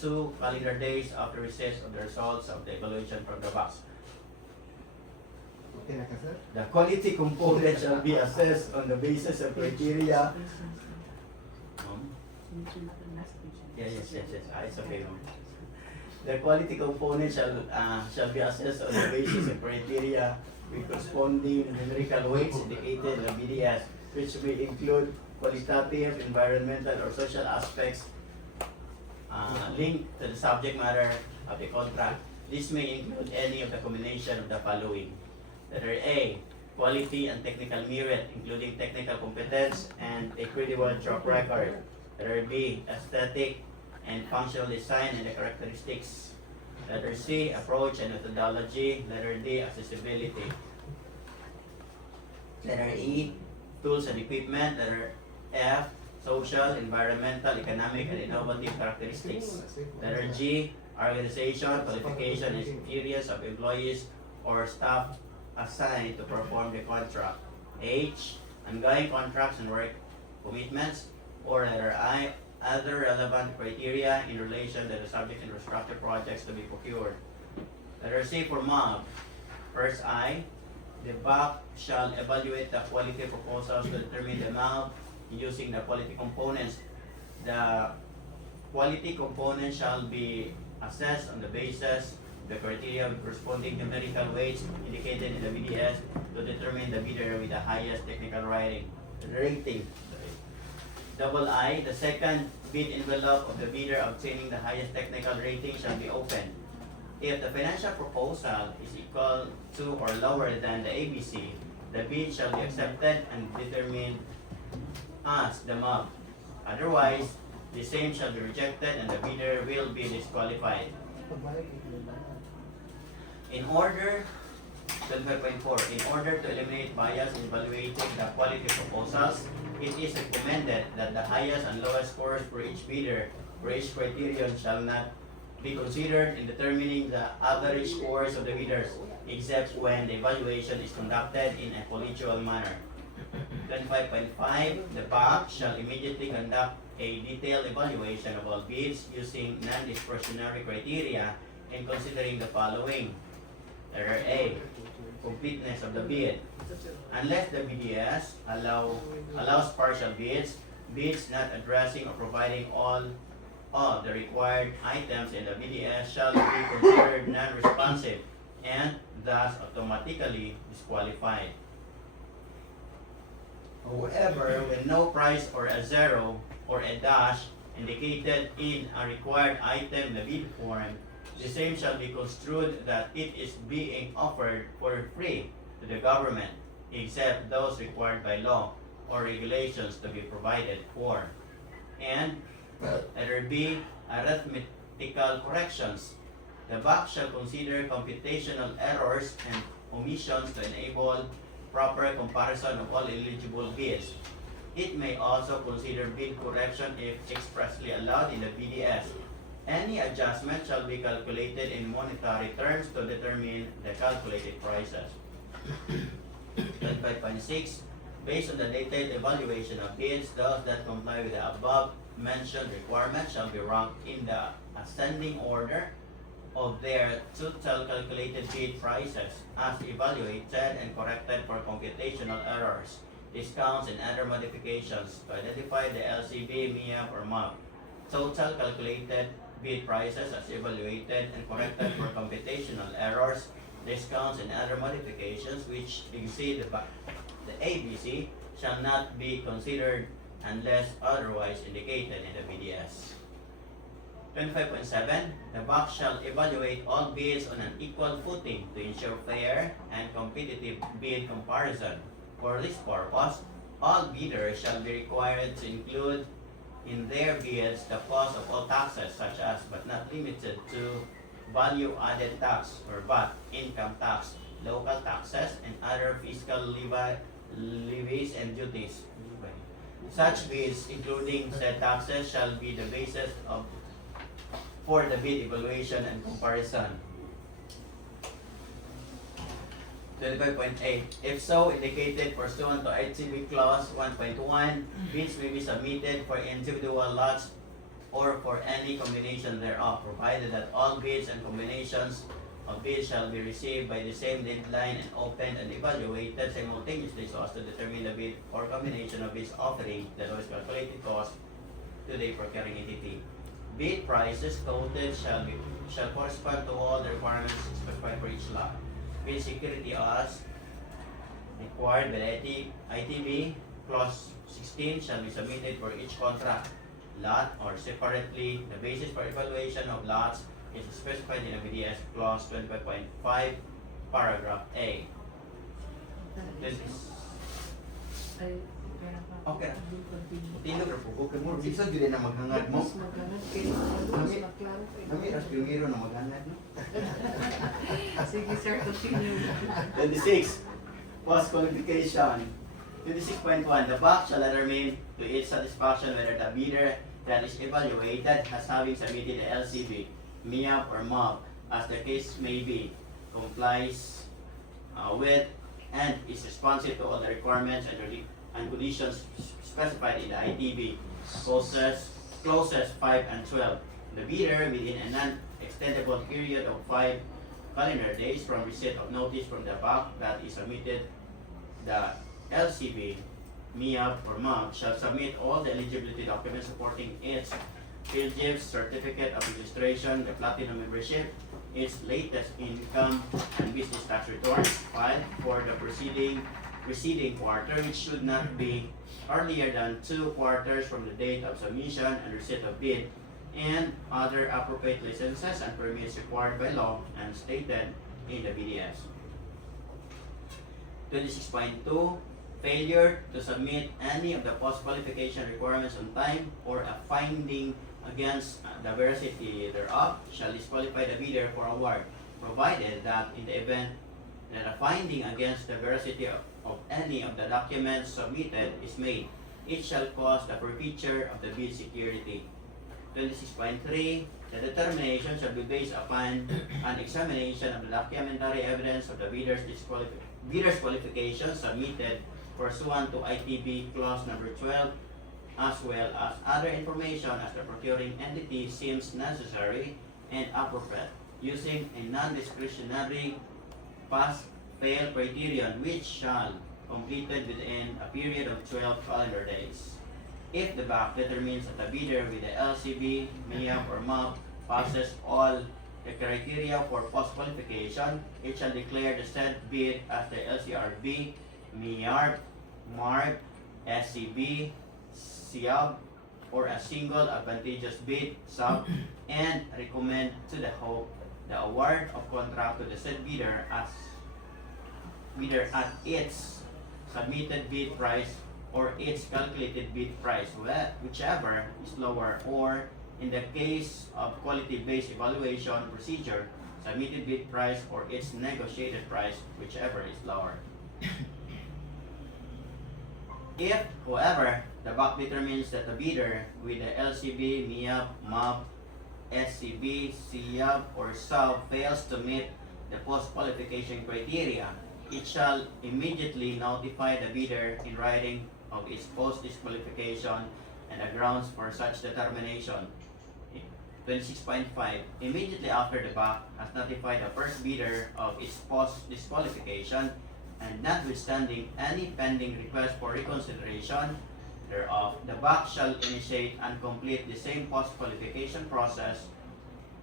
2 calendar days after receipt of the results of the evaluation from the BAC. Okay na ka, sir? The quality component shall be assessed on the basis of criteria. Yes. It's okay. The quality component shall be assessed on the basis of criteria with corresponding numerical weights indicated in the BDS, which may include qualitative, environmental, or social aspects linked to the subject matter of the contract. This may include any of the combination of the following. Letter A, quality and technical merit, including technical competence and a credible track record. Letter B, aesthetic and functional design and the characteristics. Letter C, approach and methodology. Letter D, accessibility. Letter E, tools and equipment. Letter F, social, environmental, economic, and innovative characteristics. Letter G, organization, qualification, and experience of employees or staff assigned to perform the contract. H, ongoing contracts and work commitments. Or letter I, other relevant criteria in relation to the subject infrastructure projects to be procured. Letter C for MAB. First I, the BAC shall evaluate the quality proposals to determine the amount using the quality components. The quality component shall be assessed on the basis of the criteria with corresponding numerical weights indicated in the BDS to determine the bidder with the highest technical rating. rating. Double I, the second bid envelope of the bidder obtaining the highest technical rating shall be opened. If the financial proposal is equal to or lower than the ABC, the bid shall be accepted and determined as the MUB. Otherwise, the same shall be rejected and the bidder will be disqualified. In order 12.4, in order to eliminate bias in evaluating the quality proposals, it is recommended that the highest and lowest scores for each bidder for each criterion shall not be considered in determining the average scores of the bidders, except when the evaluation is conducted in a collegial manner. 25.5, the BAC shall immediately conduct a detailed evaluation of all bids using non-discretionary criteria and considering the following. Letter A, completeness of the bid. Unless the BDS allows partial bids, bids not addressing or providing all the required items in the BDS shall be considered non-responsive and thus automatically disqualified. However, when no price or a zero or a dash indicated in a required item in the bid form, the same shall be construed that it is being offered for free to the government, except those required by law or regulations to be provided for. And letter B, arithmetical corrections. The BAC shall consider computational errors and omissions to enable proper comparison of all eligible bids. It may also consider bid correction if expressly allowed in the BDS. Any adjustment shall be calculated in monetary terms to determine the calculated prices. 25.6, based on the detailed evaluation of bids, those that comply with the above mentioned requirements shall be ranked in the ascending order of their total calculated bid prices as evaluated and corrected for computational errors, discounts, and other modifications to identify the LCB, MIAP, or MUB. Total calculated bid prices as evaluated and corrected for computational errors, discounts, and other modifications which exceed the ABC shall not be considered unless otherwise indicated in the BDS. 25.7, the BAC shall evaluate all bids on an equal footing to ensure fair and competitive bid comparison. For this purpose, all bidders shall be required to include in their bids the cost of all taxes such as but not limited to value added tax or VAT, income tax, local taxes, and other fiscal levies and duties. Such bids, including said taxes, shall be the basis for the bid evaluation and comparison. 25.8. If so indicated pursuant to ITB Clause 1.1, bids may be submitted for individual lots or for any combination thereof, provided that all bids and combinations of bids shall be received by the same deadline and opened and evaluated simultaneously so as to determine the bid or combination of bids offering the lowest calculated cost to the procuring entity. Bid prices quoted shall correspond to all the requirements specified for each lot. Bid security as required by the ITB Clause 16 shall be submitted for each contract, lot, or separately. The basis for evaluation of lots is specified in the BDS Clause 25.5, paragraph A. This is okay. Tino pero pugok mo bisa gyud na maghangad mo. Kami ras pingiro na maghangad no. Sige sir, continue. 26. Post qualification. 26.1. The BAC shall determine to its satisfaction whether the bidder that is evaluated as having submitted the LCB, MIAP, or MUB, as the case may be, complies with and is responsive to all the requirements and conditions specified in the ITB clauses 5 and 12. The bidder within a non-extendable period of 5 calendar days from receipt of notice from the BAC that is submitted the LCB, MIAP, or MUB shall submit all the eligibility documents supporting its PhilGIF's certificate of registration, the platinum membership, its latest income and business tax returns filed for the preceding preceding quarter, which should not be earlier than 2 quarters from the date of submission and receipt of bid, and other appropriate licenses and permits required by law and stated in the BDS. 26.2. Failure to submit any of the post-qualification requirements on time or a finding against the veracity thereof shall disqualify the bidder for award, provided that in the event that a finding against the veracity of any of the documents submitted is made, it shall cause the forfeiture of the bid security. 26.3. The determination shall be based upon an examination of the documentary evidence of the bidder's qualifications submitted pursuant to ITB clause number 12, as well as other information as the procuring entity seems necessary and appropriate, using a non-discretionary pass-fail criterion which shall completed within a period of 12 calendar days. If the BAC determines that the bidder with the LCB, MIAB, or MAB passes all the criteria for post-qualification, it shall declare the said bid as the LCRB, MIAB, MARB, SCB, SIAB, or a single advantageous bid sub, and recommend to the HOPE the award of contract to the said bidder at its submitted bid price or its calculated bid price, whichever is lower, or in the case of quality-based evaluation procedure, submitted bid price or its negotiated price, whichever is lower. If, however, the BAC determines that the bidder with the LCB, MIAB, MAB, SCB, SIAB, or SUB fails to meet the post-qualification criteria, it shall immediately notify the bidder in writing of its post-disqualification and the grounds for such determination. 26.5. Immediately after the BAC has notified the first bidder of its post-disqualification, and notwithstanding any pending request for reconsideration thereof, the BAC shall initiate and complete the same post-qualification process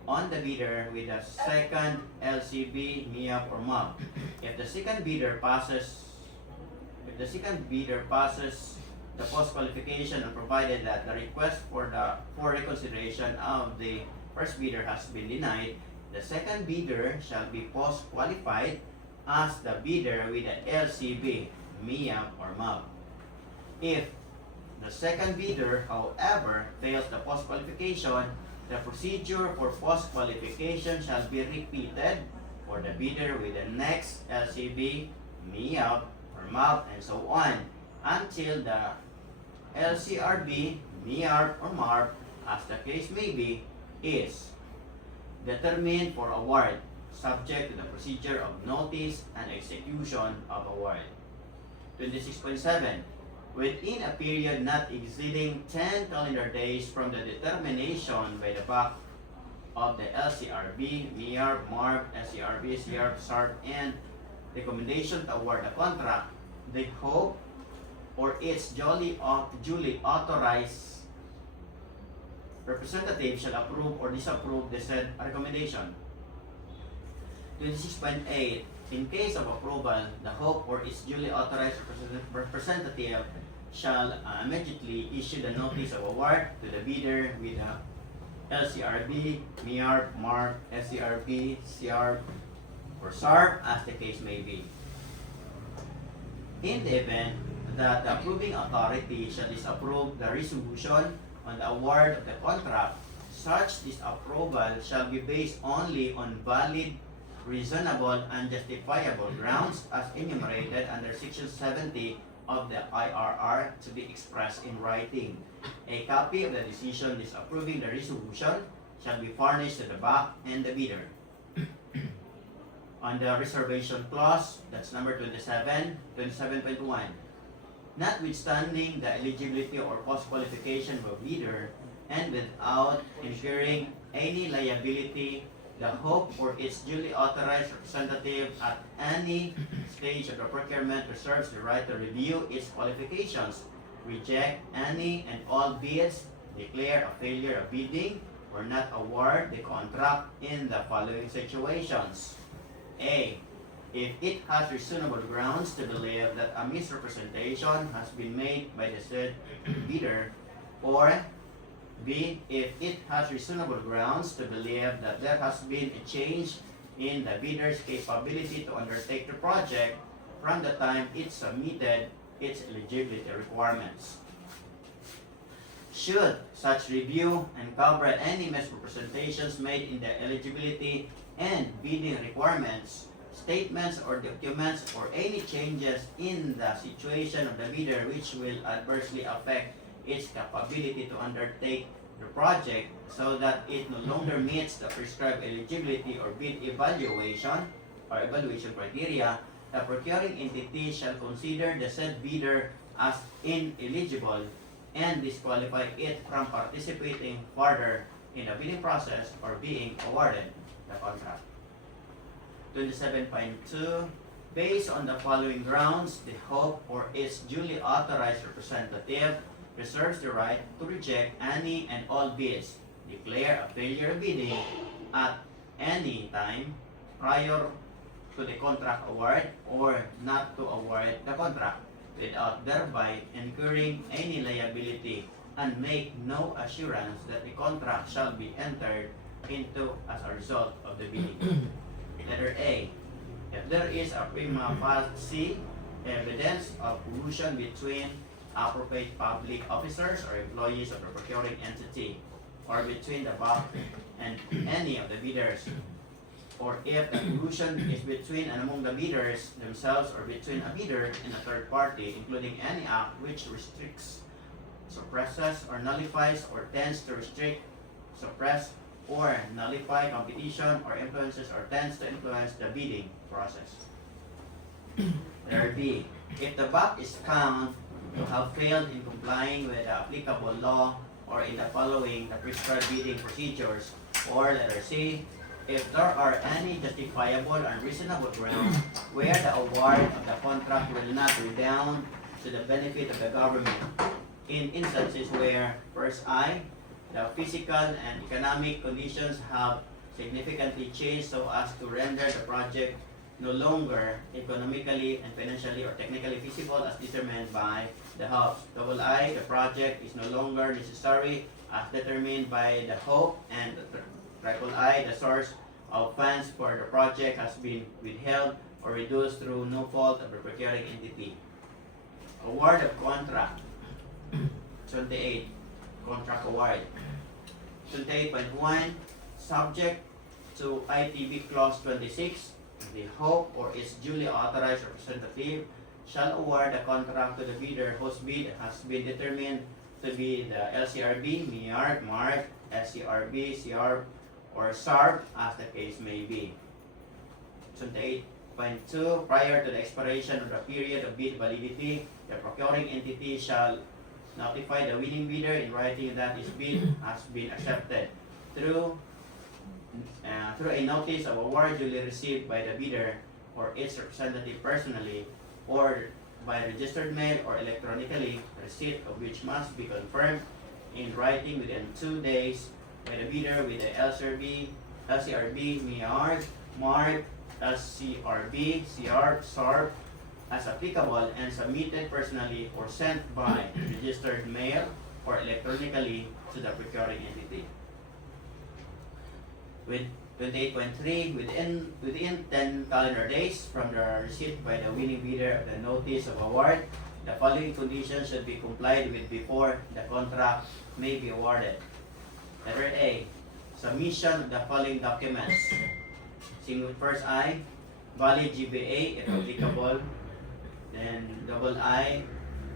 on the bidder with the second LCB, MIAB, or MAB. If the second bidder passes the post-qualification and provided that the request for reconsideration of the first bidder has been denied, the second bidder shall be post-qualified as the bidder with the LCB, MIAB, or MAB. If the second bidder, however, fails the post-qualification, the procedure for post-qualification shall be repeated for the bidder with the next LCB, MIAB, or MAB, and so on, until the LCRB, MIAB, or MARB, as the case may be, is determined for award, subject to the procedure of notice and execution of award. 26.7. Within a period not exceeding 10 calendar days from the determination by the BAC of the LCRB, MIAB, MARB, SCRB, CRB, SARB, and recommendation to award the contract, the HOPE or its duly authorized representative shall approve or disapprove the said recommendation. 26.8. In case of approval, the HOPE or its duly authorized representative shall immediately issue the notice of award to the bidder with the LCRB, MIAB, MARB, SCRB, CRB, or SARB, as the case may be. In the event that the approving authority shall disapprove the resolution on the award of the contract, such disapproval shall be based only on valid, reasonable, and justifiable grounds as enumerated under Section 70 of the IRR to be expressed in writing. A copy of the decision disapproving the resolution shall be furnished to the BAC and the bidder. On the reservation clause, that's number 27, 27.1. Notwithstanding the eligibility or post-qualification of a bidder, and without incurring any liability, the HOPE or its duly authorized representative at any stage of the procurement reserves the right to review its qualifications, reject any and all bids, declare a failure of bidding, or not award the contract in the following situations. A. if it has reasonable grounds to believe that a misrepresentation has been made by the said bidder, or B, if it has reasonable grounds to believe that there has been a change in the bidder's capability to undertake the project from the time it submitted its eligibility requirements. Should such review uncover any misrepresentations made in the eligibility and bidding requirements, statements or documents, or any changes in the situation of the bidder which will adversely affect its capability to undertake the project so that it no longer meets the prescribed eligibility or bid evaluation criteria, the procuring entity shall consider the said bidder as ineligible and disqualify it from participating further in the bidding process or being awarded the contract. 27.2. Based on the following grounds, the Hope or its duly authorized representative reserves the right to reject any and all bids, declare a failure of bidding at any time prior to the contract award, or not to award the contract without thereby incurring any liability, and make no assurance that the contract shall be entered into as a result of the bidding. Letter A. If there is a prima facie evidence of collusion between appropriate public officers or employees of the procuring entity, or between the BAC and any of the bidders, or if the collusion is between and among the bidders themselves, or between a bidder and a third party, including any act which restricts, suppresses, or nullifies, or tends to restrict, suppress, or nullify competition, or influences or tends to influence the bidding process. Letter B. If the BAC is found to have failed in complying with the applicable law or in the following the prescribed bidding procedures, or letter C, if there are any justifiable and reasonable grounds where the award of the contract will not redound to the benefit of the government, in instances where, first I, the physical and economic conditions have significantly changed so as to render the project no longer economically and financially or technically feasible as determined by the Hope. Double I, the project is no longer necessary as determined by the Hope, and triple I, the source of funds for the project has been withheld or reduced through no fault of the procuring entity. Award of contract. 28. Contract award. 28.1. Subject to ITB Clause 26, the Hope or its duly authorized representative shall award the contract to the bidder whose bid has been determined to be the LCRB, MIARB, MARB, SCRB, CRB, or SARB, as the case may be. 28.2. Prior to the expiration of the period of bid validity, the procuring entity shall notify the winning bidder in writing that his bid has been accepted through a notice of award duly received by the bidder or its representative personally, or by registered mail or electronically, receipt of which must be confirmed in writing within 2 days by the bidder with the LCRB, MIARB, MARB, SCRB, CRB, SARB, as applicable, and submitted personally or sent by registered mail or electronically to the procuring entity. With 28.3, within 10 calendar days from the receipt by the winning bidder of the notice of award, the following conditions should be complied with before the contract may be awarded. Letter A. Submission of the following documents. Single first I, valid GBA if applicable. Then double I,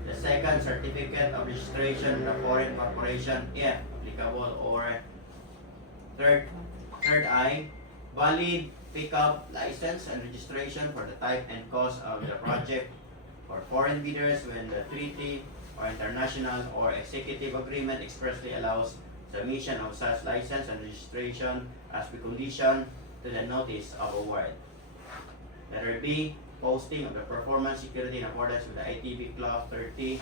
the second certificate of registration of the foreign corporation if applicable, or third I, valid pickup license and registration for the type and cost of the project for foreign bidders when the treaty or international or executive agreement expressly allows submission of such license and registration as precondition to the notice of award. Letter B, posting of the performance security in accordance with the ITB Clause 30,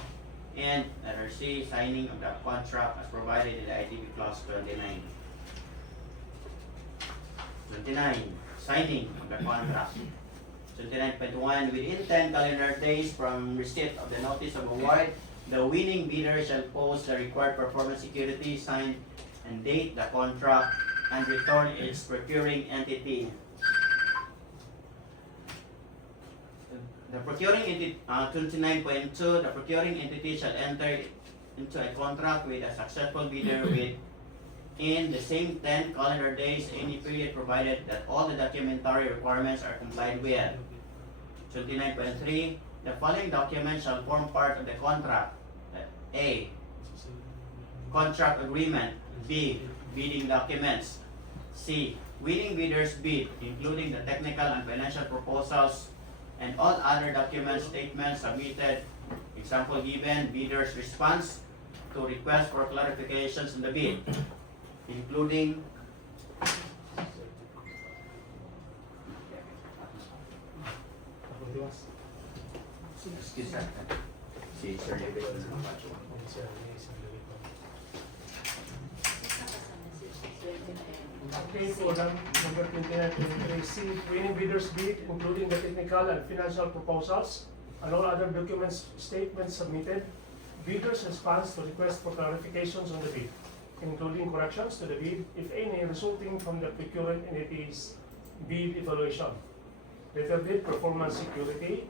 and letter C, signing of the contract as provided in the ITB Clause 29. 29. Signing of the contract. 29.1, within 10 calendar days from receipt of the notice of award, the winning bidder shall post the required performance security, sign and date the contract, and return its procuring entity. The procuring entity, 29.2, the procuring entity shall enter into a contract with a successful bidder within the same 10 calendar days, any period, provided that all the documentary requirements are complied with. 29.3, the following documents shall form part of the contract. A. Contract agreement. B. Bidding documents. C. Winning bidder's bid, including the technical and financial proposals and all other documents, statements submitted. Example given, bidder's response to request for clarifications in the bid, including excuse me. Si Sir Okay, for number 29, receive winning bidder's bid, including the technical and financial proposals, and all other documents, statements submitted. Bidder's response to request for clarifications on the bid, including corrections to the bid, if any, resulting from the procuring entity's bid evaluation. Letter B, performance security.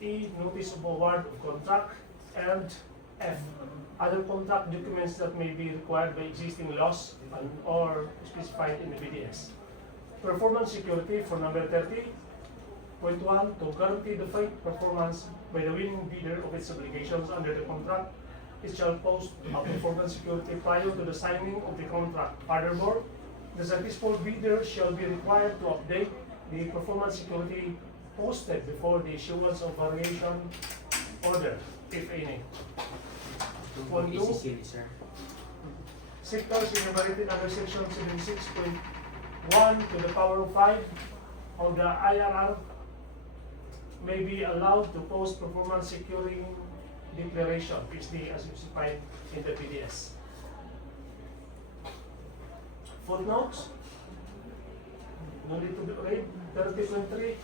E, notice of award of contract. And F, other contract documents that may be required by existing laws and or specified in the BDS. Performance security for number 30.1, to guarantee the faith performance by the winning bidder of its obligations under the contract, it shall post a performance security prior to the signing of the contract. Furthermore, the successful bidder shall be required to update the performance security posted before the issuance of variation order, if any. Point two, sectors enumerated under section 76.1 to the power of 5 of the IRR may be allowed to post performance securing declaration, PSD, as specified in the PDS. Footnotes, no need to read. 30.3,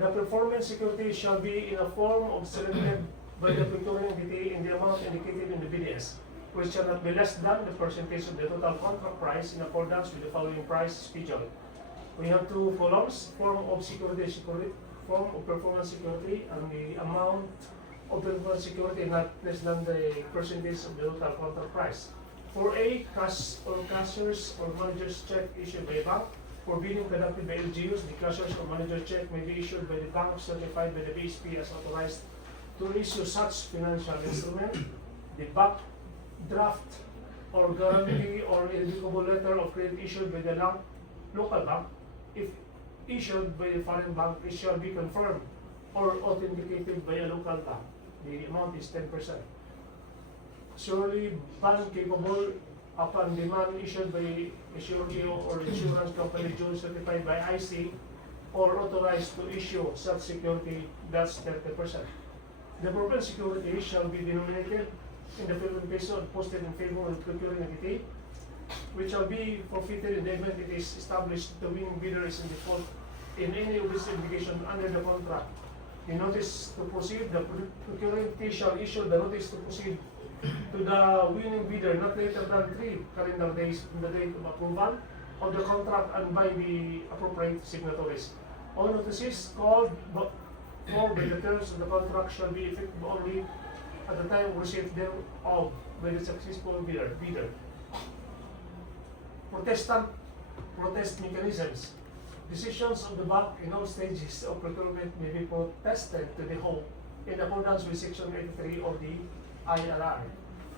the performance security shall be in a form of selected by the procuring entity in the amount indicated in the BDS, which shall not be less than the percentage of the total contract price in accordance with the following price schedule. We have two columns: form of security, form of performance security, and the amount of the performance security not less than the percentage of the total contract price. For A, cash or cashier's or manager's check issued by a bank. For bidding conducted by LGUs, the cashier's or manager's check may be issued by the bank certified by the BSP as authorized to issue such financial instrument. The back draft or guarantee or irrevocable letter of credit issued by the local bank, if issued by a foreign bank, it shall be confirmed or authenticated by a local bank. The amount is 10%. Surely bond capable upon demand issued by a surety or insurance company duly certified by IC or authorized to issue such security, that's 30%. The proper security shall be denominated in the Philippine peso and posted in favor of the procuring entity, which shall be forfeited in the event it is established the winning bidder is in default in any of its obligations under the contract. The notice to proceed, the procuring entity shall issue the notice to proceed to the winning bidder not later than 3 calendar days from the date of approval of the contract and by the appropriate signatories. All notices called for by the terms of the contract shall be effective only at the time of receipt thereof by the successful bidder. Protest mechanisms. Decisions of the bank in all stages of procurement may be protested to the whole in accordance with Section 83 of the IRR.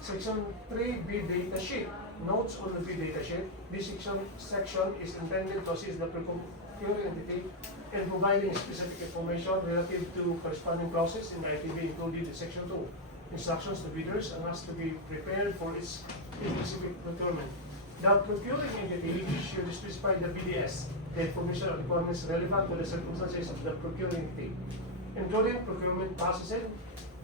Section 3 bid data sheet. Notes on the bid data sheet. This section is intended to assist the procuring entity in providing specific information relative to corresponding clauses in the ITB included in Section 2. Instructions to bidders and has to be prepared for its specific procurement. The procuring entity should specify the BDS, the information and requirements relevant to the circumstances of the procuring entity, including procurement processing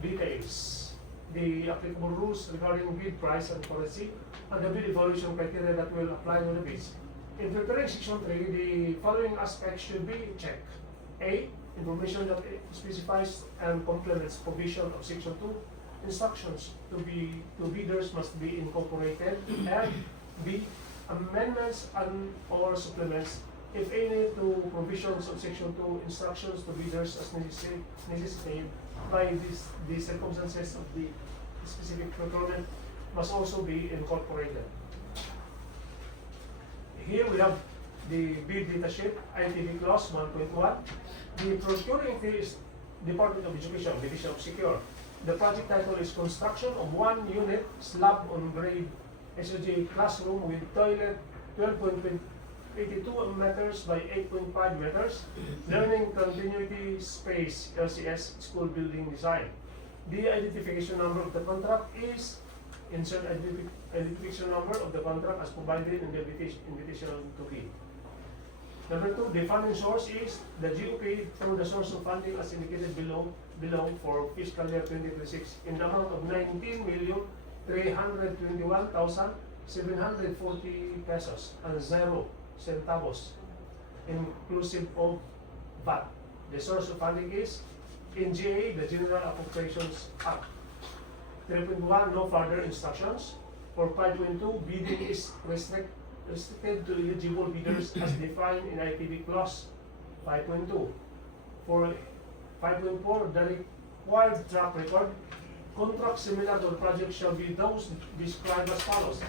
details, the applicable rules regarding bid price and currency, and the bid evaluation criteria that will apply to the bids. In preparing Section 3, the following aspects should be checked. A, information that specifies and complements provision of Section 2 instructions to bidders must be incorporated, and B, amendments and or supplements, if any, to provisions of Section 2 instructions to bidders as necessitated by the circumstances of the specific procurement must also be incorporated. Here we have the bid data sheet, ITB clause 1.1. The procuring entity is Department of Education, Division of Siquijor. The project title is Construction of 1 unit slab on grade SOG classroom with toilet 12.82 meters by 8.5 meters, learning continuity space LCS school building design. The identification number of the contract is insert identification number of the contract as provided in the invitation to bid. Number 2, the funding source is the GOP through the source of funding as indicated below for fiscal year 2026 in the amount of 19,321,740 pesos and 0 centavos inclusive of VAT. The source of funding is NGA, the General Appropriations Act. 3.1, no further instructions. For 5.2, bidding is restricted to eligible bidders as defined in ITB clause 5.2. For 5.4, the required track record, contracts similar to the project shall be those described as follows.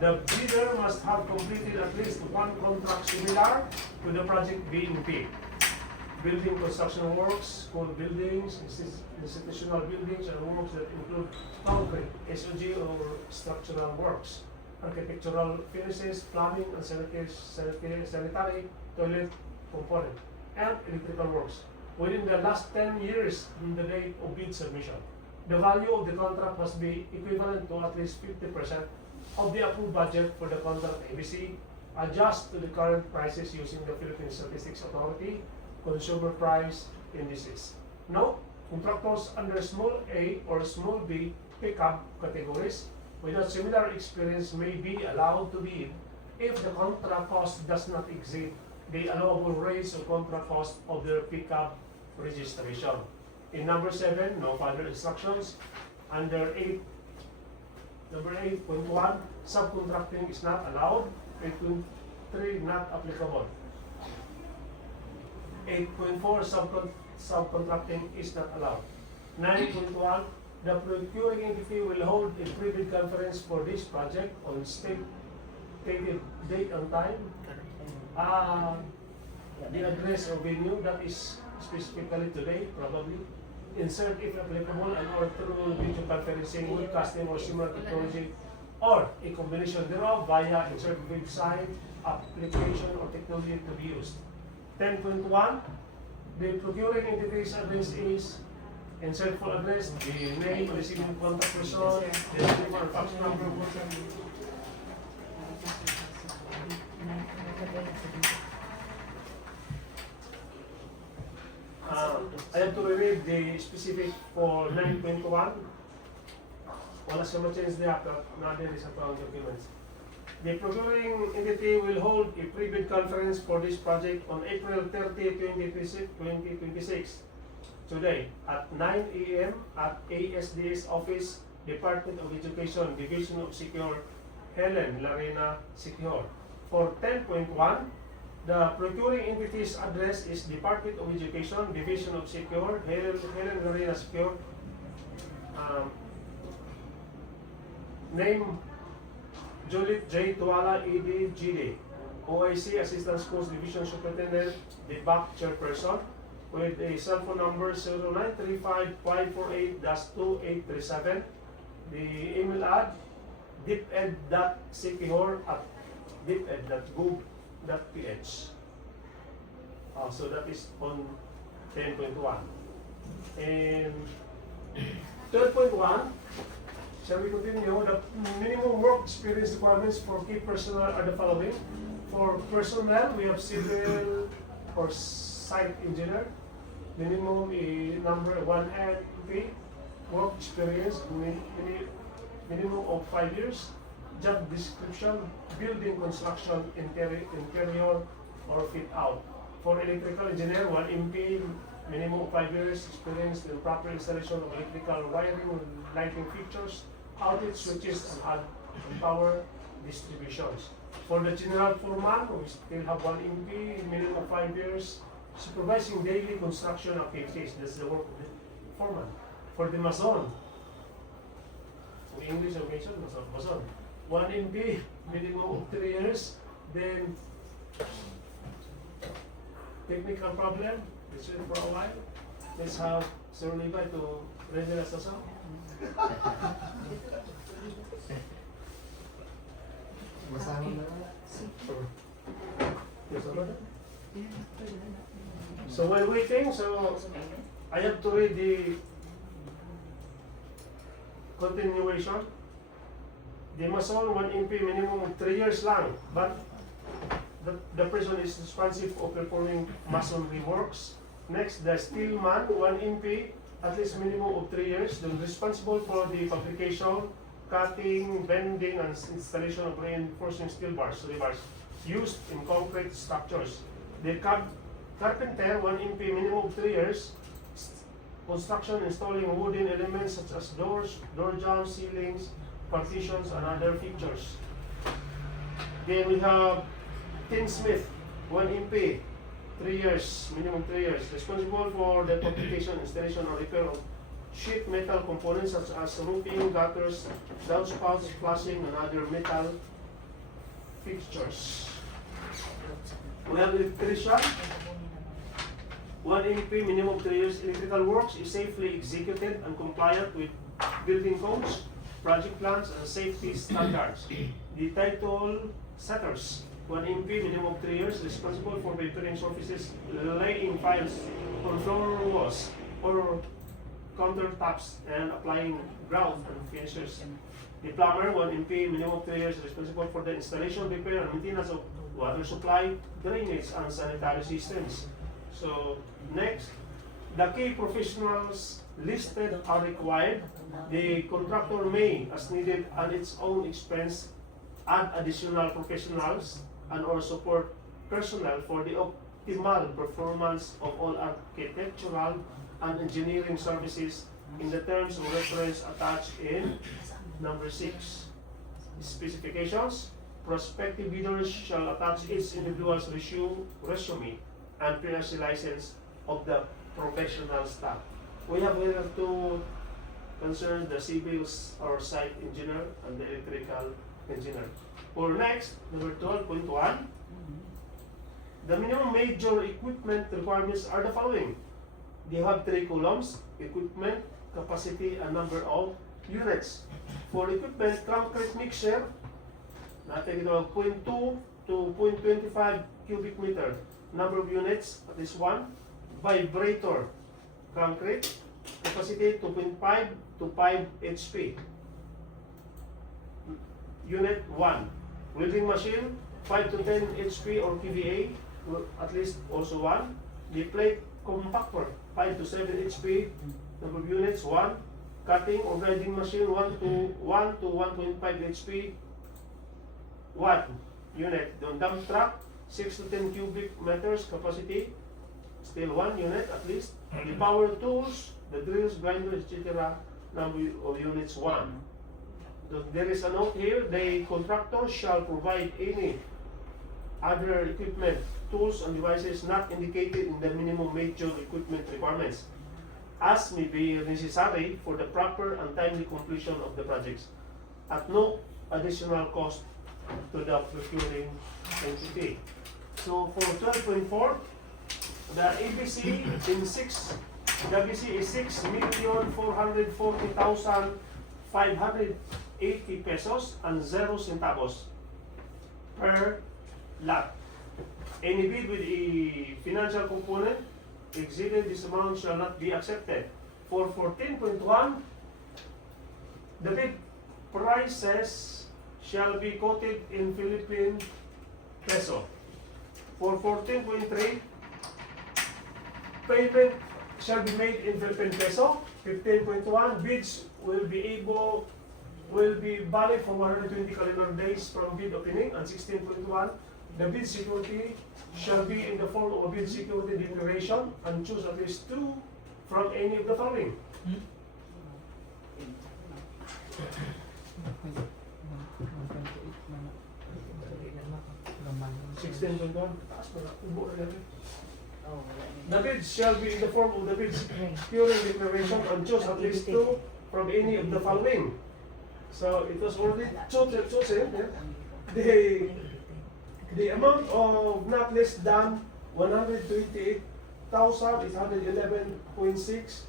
The bidder must have completed at least one contract similar to the project being bid. Building construction works, school buildings, institutional buildings, and works that include concrete, SOG or structural works, architectural finishes, plumbing and sanitary toilet component, and electrical works within the last 10 years from the date of bid submission. The value of the contract must be equivalent to at least 50% of the approved budget for the contract. ABC adjust to the current prices using the Philippine Statistics Authority consumer price indices. Note, contractors under small a or small b pickup categories without similar experience may be allowed to bid if the contract cost does not exceed the allowable rates of contract cost of their pickup registration. In number 7, no further instructions. Under 8, number 8.1, subcontracting is not allowed. 8.3, not applicable. 8.4, subcontracting is not allowed. 9.1, the procuring entity will hold a pre-bid conference for this project on stated date and time. The address or venue, that is specifically today, probably. Insert if applicable and or through video conferencing, webcasting or similar technology, or a combination thereof via insert website, application or technology to be used. 10.1, the procuring entity's address is insert full address, the name, receiving contact person, the telephone or fax number. I have to read the specific for 9.1. Wala siya ma-change niya, natin sa documents. The procuring entity will hold a pre-bid conference for this project on April 30, 2026, today at 9 a.m. at ASDS Office, Department of Education, Division of Siquijor, Helen Larena, Siquijor. For 10.1, the procuring entity's address is Department of Education, Division of Siquijor, Helen Larena, Siquijor. Name Juliet J. Tuala, ED, GD. OIC, Assistant Schools Division Superintendent, the BAC Chairperson, with a cell phone number 0935-548-2837. The email ad, diped.siquijor@diped.gov.ph. So that is on 10.1. And 12.1, shall we continue? The minimum work experience requirements for key personnel are the following. For personnel, we have civil or site engineer. Minimum number 1 MP. Work experience, minimum of 5 years. Job description, building construction, interior or fit out. For electrical engineer, 1 MP minimum of 5 years experience in proper installation of electrical wiring with lighting fixtures, outlet switches, and power distributions. For the general foreman, we still have 1 MP, minimum of 5 years, supervising daily construction activities. That's the work of the foreman. For the mason, in English I mentioned mason. 1 MP, minimum of 3 years. Then technical problem, let's wait for a while. Let's have Sir Levi to render us a song. Basahin na. So while waiting, I have to read the continuation. The mason 1 MP minimum of 3 years lang, but the person is responsible for performing masonry works. Next, the steelman 1 MP at least minimum of 3 years, then responsible for the fabrication, cutting, bending, and installation of reinforcing steel bars, rebars, used in concrete structures. The carpenter 1 MP minimum of 3 years, construction installing wooden elements such as doors, door jambs, ceilings, partitions, and other fixtures. Then we have tinsmith 1 MP, 3 years, minimum 3 years, responsible for the fabrication, installation, or repair of sheet metal components such as roofing, gutters, downspouts, flashing, and other metal fixtures. We have electrician 1 MP, minimum 3 years. Electrical works is safely executed and compliant with building codes, project plans, and safety standards. The title setters 1 MP, minimum of 3 years, responsible for preparing surfaces, laying files on floor walls or countertops, and applying grout and finishes. The plumber 1 MP, minimum of 3 years, responsible for the installation, repair, and maintenance of water supply, drainage, and sanitary systems. So next, the key professionals listed are required. The contractor may, as needed at its own expense, add additional professionals and or support personnel for the optimal performance of all architectural and engineering services in the terms of reference attached in number 6. Specifications. Prospective bidders shall attach each individual's resume and PRC license of the professional staff. We have here to concern the civils or site engineer and the electrical engineer. For next, number 12.1, the minimum major equipment requirements are the following. They have 3 columns: equipment, capacity, and number of units. For equipment, concrete mixer, natin ito 0.2 to 0.25 cubic meter. Number of units, at least 1. Vibrator, concrete, capacity 2.5 to 5 HP. Unit 1. Welding machine, 5 to 10 HP or kVA, at least also 1. The plate compactor, 5 to 7 HP. Number of units, 1. Cutting or grinding machine, 1 to 1.5 HP. 1 unit. The dump truck, 6 to 10 cubic meters capacity, still 1 unit at least. The power tools, the drills, grinders, etc. Number of units, 1. There is a note here: the contractor shall provide any other equipment, tools, and devices not indicated in the minimum major equipment requirements, as may be necessary for the proper and timely completion of the projects, at no additional cost to the procuring entity. So for 12.4, the ABC in 6, the ABC is 6,440,580 pesos and 0 centavos per lot. Any bid with a financial component exceeded this amount shall not be accepted. For 14.1, the bid prices shall be quoted in Philippine peso. For 14.3, payment shall be made in Philippine peso. 15.1, bids will be valid for 120 calendar days from bid opening. And 16.1, the bid security shall be in the form of a bid security declaration and choose at least 2 from any of the following. The bid shall be in the form of the bid securing declaration and choose at least 2 from any of the following. So it was already chosen. The amount of not less than 128,811.6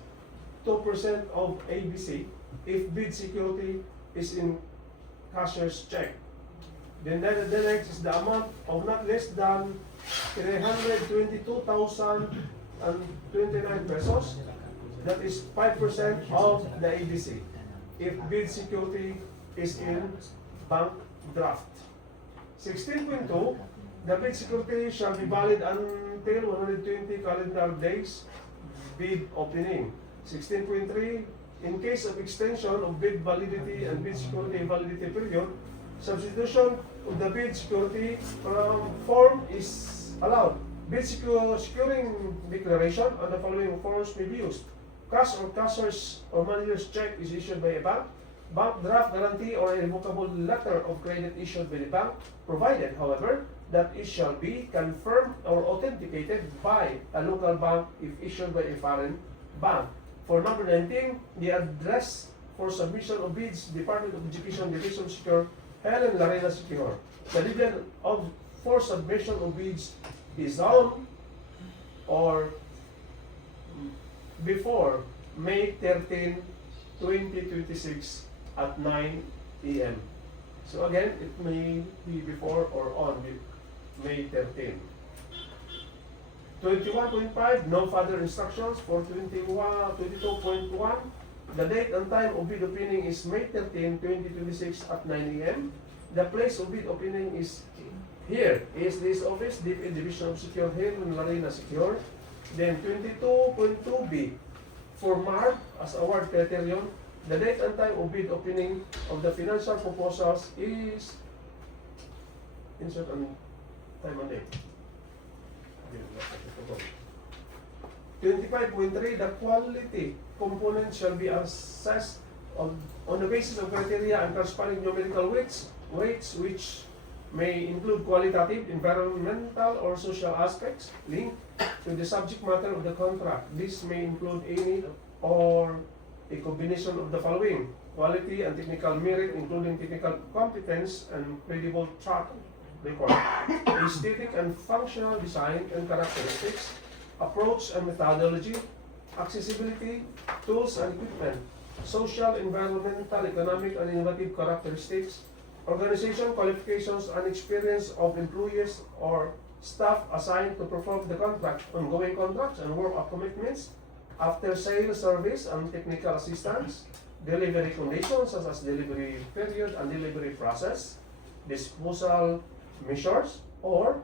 2% of ABC if bid security is in cashier's check. Then the next is the amount of not less than 322,029 pesos. That is 5% of the ABC if bid security is in bank draft. 16.2, the bid security shall be valid until 120 calendar days bid opening. 16.3, in case of extension of bid validity and bid security validity period, substitution of the bid security form is allowed. Bid securing declaration and the following forms may be used. Cash or cashier's or manager's check is issued by a bank. Bank draft guarantee or a revocable letter of credit issued by the bank, provided, however, that it shall be confirmed or authenticated by a local bank if issued by a foreign bank. For number 19, the address for submission of bids, Department of Education, Division of Siquijor, Helen Larena Siquijor. The deadline for submission of bids is on or before May 13, 2026 at 9 a.m. So again, it may be before or on May 13. 21.5, no further instructions. For 22.1, the date and time of bid opening is May 13, 2026 at 9 a.m. The place of bid opening is here, is this office, DPA Division of Siquijor, Helen Larena Siquijor. Then 22.2b, for mark as award criterion, the date and time of bid opening of the financial proposals is insert on time and date. 25.3, the quality component shall be assessed on the basis of criteria and corresponding numerical weights which may include qualitative, environmental, or social aspects linked to the subject matter of the contract. This may include any or a combination of the following: quality and technical merit, including technical competence and credible track record, aesthetic and functional design and characteristics, approach and methodology, accessibility, tools and equipment, social, environmental, economic, and innovative characteristics, organization, qualifications, and experience of employees or staff assigned to perform the contract, ongoing contracts and work commitments, after sales service and technical assistance, delivery conditions such as delivery period and delivery process, disposal measures, or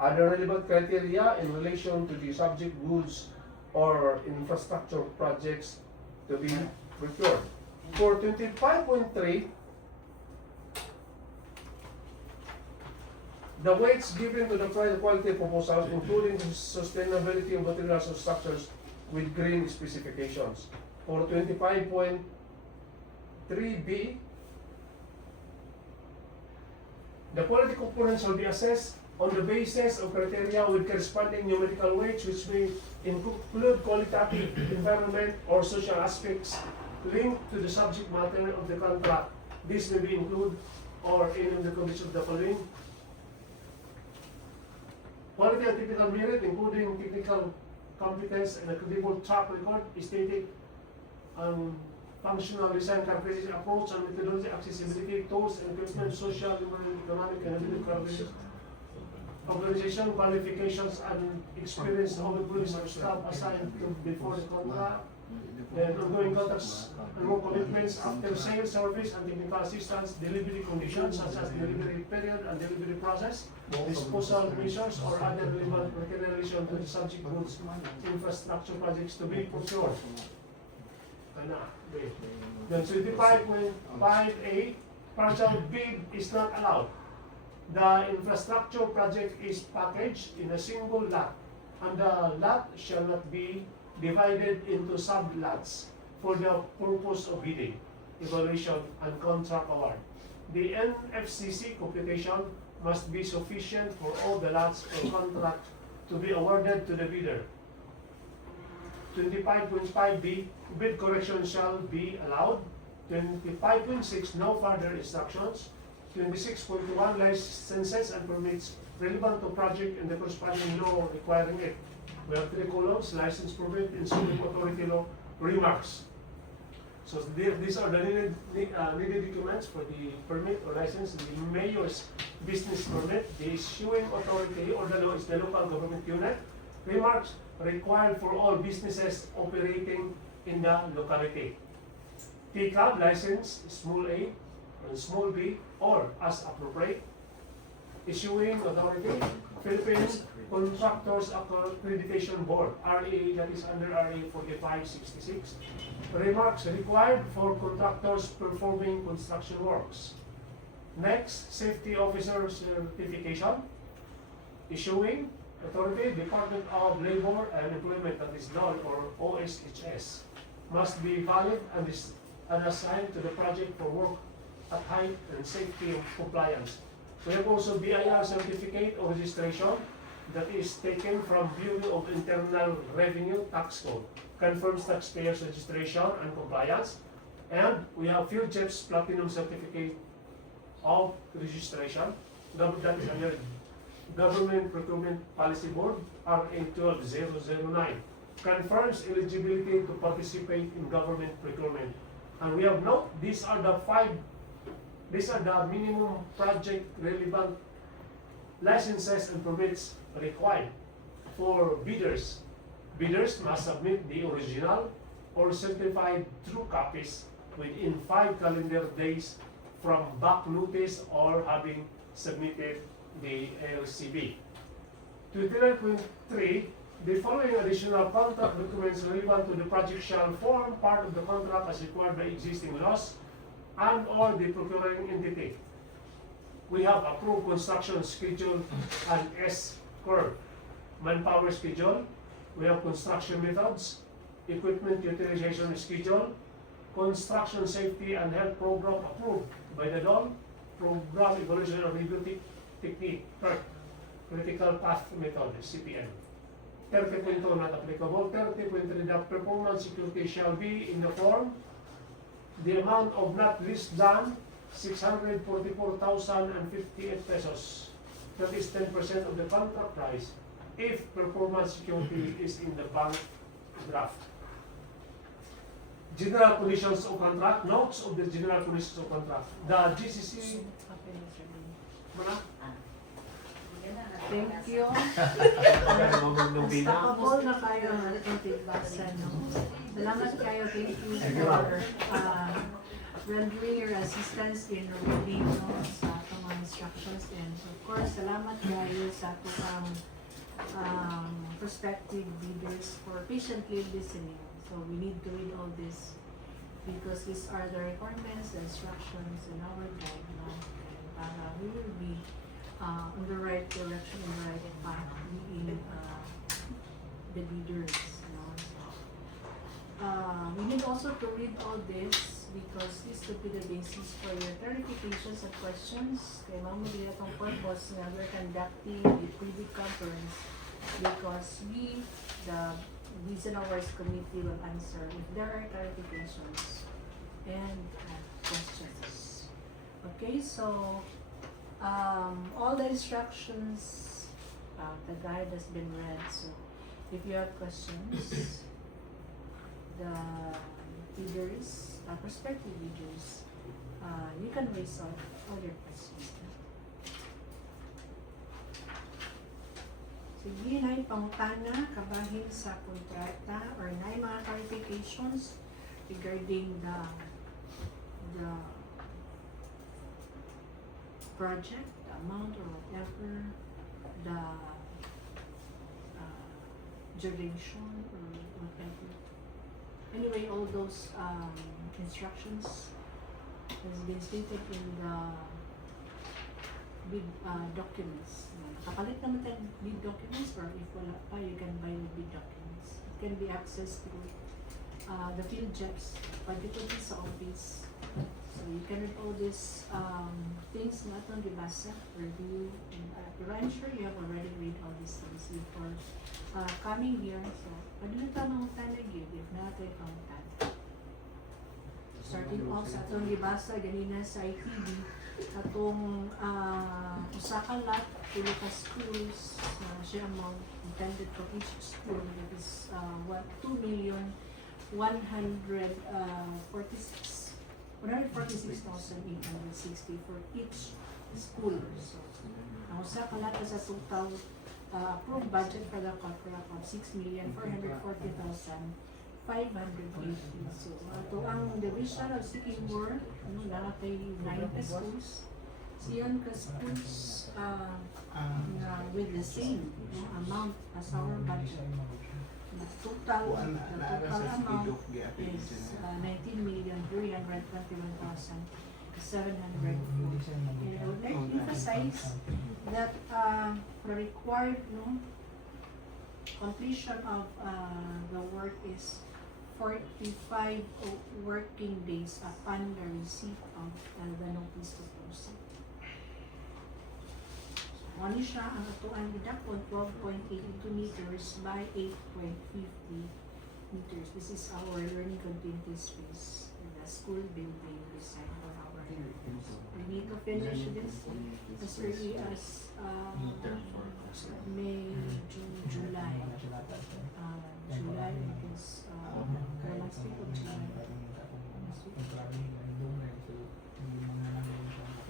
other relevant criteria in relation to the subject goods or infrastructure projects to be procured. For 25.3, the weights given to the quality proposals, including the sustainability of materials and structures with green specifications. For 25.3b, the quality component shall be assessed on the basis of criteria with corresponding numerical weights which may include qualitative, environment, or social aspects linked to the subject matter of the contract. This may be included or any of the conditions of the following: quality and technical merit, including technical competence and a credible track record, aesthetic and functional design characteristics, approach and methodology, accessibility, tools and equipment, social, economic, and characteristics, organization, qualifications, and experience of employees or staff assigned to before the contract, then ongoing contracts and more commitments, after sales service and technical assistance, delivery conditions such as delivery period and delivery process, disposal measures, or other relevant criteria in relation to the subject goods infrastructure projects to be procured. Then 25.5a, partial bid is not allowed. The infrastructure project is packaged in a single lot, and the lot shall not be divided into sub-lots for the purpose of bidding, evaluation, and contract award. The NFCC computation must be sufficient for all the lots or contract to be awarded to the bidder. 25.5b, bid correction shall be allowed. 25.6, no further instructions. 26.1, licenses and permits relevant to project and the corresponding law requiring it. We have 3 columns: license, permit, ensuing authority law, remarks. So these are the needed documents for the permit or license. The mayor's business permit, the issuing authority or the law is the local government unit. Remarks required for all businesses operating in the locality. TCAB license, small a and small b, or as appropriate. Issuing authority, Philippine Contractors Accreditation Board, RA, that is under RA 4566. Remarks required for contractors performing construction works. Next, safety officer certification. Issuing authority, Department of Labor and Employment, that is DOL or OSHS, must be valid and assigned to the project for work at height and safety and compliance. We have also BIR certificate or registration that is taken from Bureau of Internal Revenue Tax Code, confirms taxpayers registration and compliance. And we have FieldChef's Platinum Certificate of Registration, that is under Government Procurement Policy Board, RA 12009, confirms eligibility to participate in government procurement. And we have note, these are the minimum project relevant licenses and permits required for bidders. Bidders must submit the original or certified true copies within 5 calendar days from back notice or having submitted the LCB. 29.3, the following additional contract documents relevant to the project shall form part of the contract as required by existing laws and or the procuring entity. We have approved construction schedule and S-curve, manpower schedule. We have construction methods, equipment utilization schedule, construction safety and health program approved by the DOL, program evaluation and review technique, critical path method, CPM. 30.2 not applicable. 30.3, the performance security shall be in the form the amount of not less than 644,058 pesos. That is 10% of the contract price if performance security is in the bank draft. General conditions of contract, notes of the general conditions of contract. The GCC. Thank you. Unstoppable na kayo ng tigbasa, no? Salamat kayo. Thank you for rendering your assistance in reading, no, sa itong mga instructions. And of course, salamat kayo sa itong prospective bidders for patiently listening. So we need to read all this because these are the requirements, the instructions, and our guidelines. And we will be on the right direction and the right path being the leaders. You know? We need also to read all this because this will be the basis for your clarifications and questions. Kaya mamuli itong purpose na we're conducting the privy conference because we, the Regional Wise Committee, will answer if there are clarifications and questions. Okay, so all the instructions, the guide has been read. So if you have questions, the leaders, prospective leaders, you can raise all your questions. Sige, na pangutana, kabahin sa kontrata or na mga clarifications regarding the project, the amount or whatever, the duration or whatever. Anyway, all those instructions has been stated in the bid documents. Nakapalit naman tayo ng bid documents, or if wala pa, you can buy the bid documents. It can be accessed through the field jobs, pag ito din sa office. So you can read all these things na itong dibasa, review, and pero I'm sure you have already read all these things before coming here. So, pwede na ito mga tanagid, if not, ay pangtan. Starting off sa itong dibasa, ganina sa ITV, atong Osaka lot, tulo ka schools, siya amount intended for each school, that is 146,860 for each school. So, ang Osaka lot is a total approved budget for the contract of 6,440,580. So, ito ang division of Siquijor, nakatay 9 ka schools. Siyan ka schools with the same amount as our budget. The total amount is 19,321,740. And I would like to emphasize that the required completion of the work is 45 working days upon the receipt of the notice to proceed. Ano siya, ang atuan didakon 12.82 meters by 8.50 meters. This is our learning continuity space in the school building beside for our learners. We need to finish this as early as May, June, July. July is last week of July.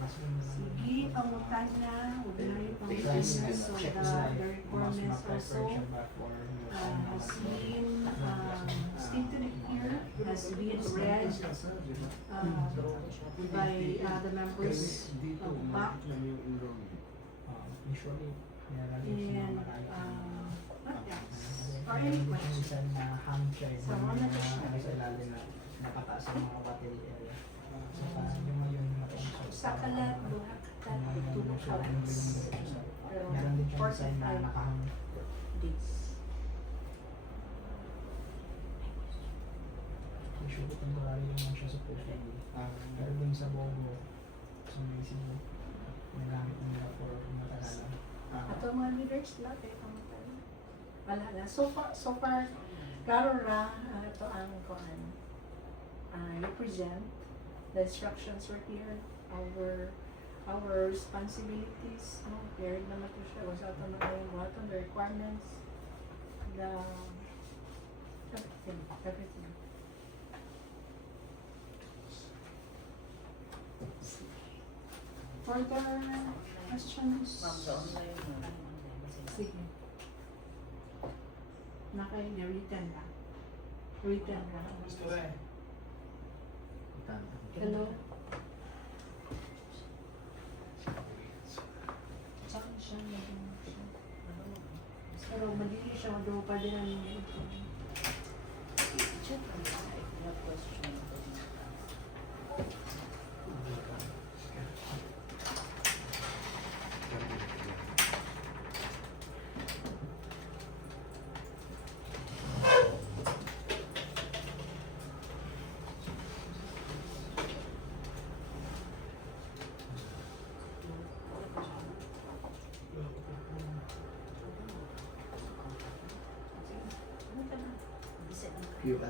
Sige, pangutan na, huwag na yung pang-business of the requirements also has been stated here, has been read by the members of BAC. And what else? Or any questions? So, ano na siya? Sa kalat, duha katat, tulong kawits. Pero 45 days. Usually, temporary naman siya sa puso. Pero dun sa Bogo, sa Mexico, nagamit nila for matagalan. Ato mga leaders na, kaya kamutan. Wala na. So far, klaro na, ito ang kuan. Represent the instructions were here, our responsibilities, clear naman ito siya, was out on the requirements, the everything. Further questions? Sige. Written na. Written na. Hello? Saan siya? Pero madili siya, maduro pa din ang ito. Check ang question. Q&A.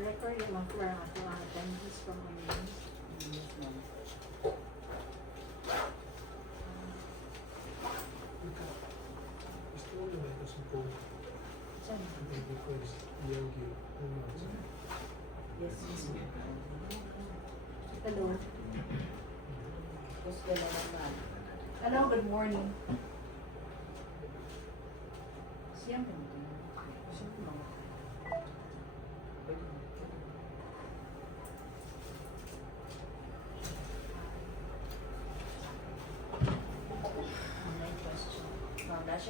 Record yung mga attendees from audience. Gusto mo naman ito sa phone. Saan? Because Yogi, Yes, yes. Hello. Hello, good morning. Siyempre.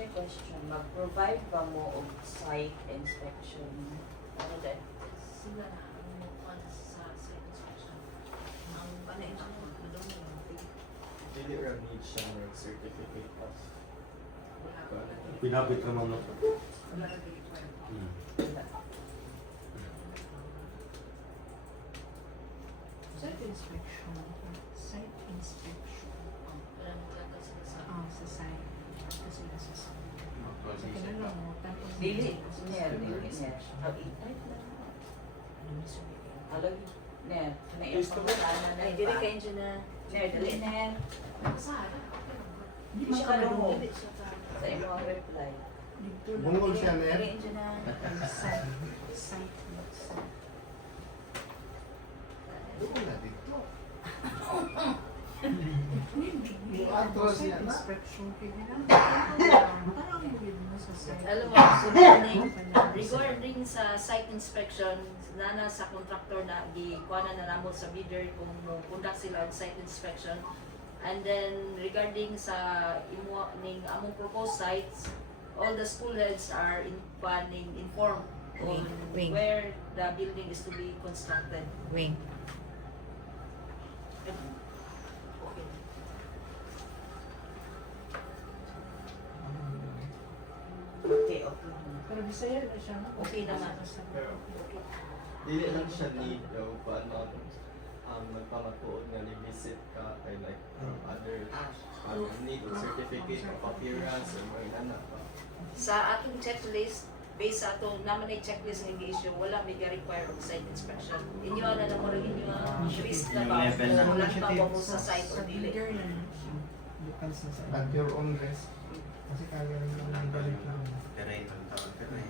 Teacher, question. Mag-provide ba mo og site inspection? Ano din? Sila na ang mukuan sa site inspection. Ang panayin ako, doon mo lang. Dili ra need siya ng certificate pass. Wala. Pinapit ka man. Wala na required. Site inspection. Site inspection. Wala na kasi sa site. Kasi nasa site. Sa kanila mo, tapos Dili. Ner, dili, ner. Type lang. Alam, ner. Naiyapangalan na Ay, dili ka engineer. Ner, dili, ner. Saan? Hindi siya kalungog Dili siya ka. sa imong reply. Dito lang. Bungol siya, Ner. Dili, engineer. Site. Site. Dito na dito. Yung atros niya na. inspection parang yun mo sa site. Alam mo, regarding sa site inspection, nana sa contractor na gikuha na namo sa bidder kung conduct sila og site inspection. And then regarding sa imo ning among proposed sites, all the school heads are informed on Wing. where the building is to be constructed. Wing. Okay. Okay, okay. Pero Bisaya na siya. Okay naman. Pero dili lang siya need daw paano nagpamatuod nga ni-visit ka kay like other need of certificate of appearance or mga anak pa. Sa atong checklist, based sa atong naman ay checklist ng issue, wala may require of site inspection. Inyo na mo rin inyo risk na ba? Level na. Wala pa mo sa site or dili. Depends na sa At your own risk. Kasi kaya rin yung nagalit lang. Terrain, ang tawag terrain.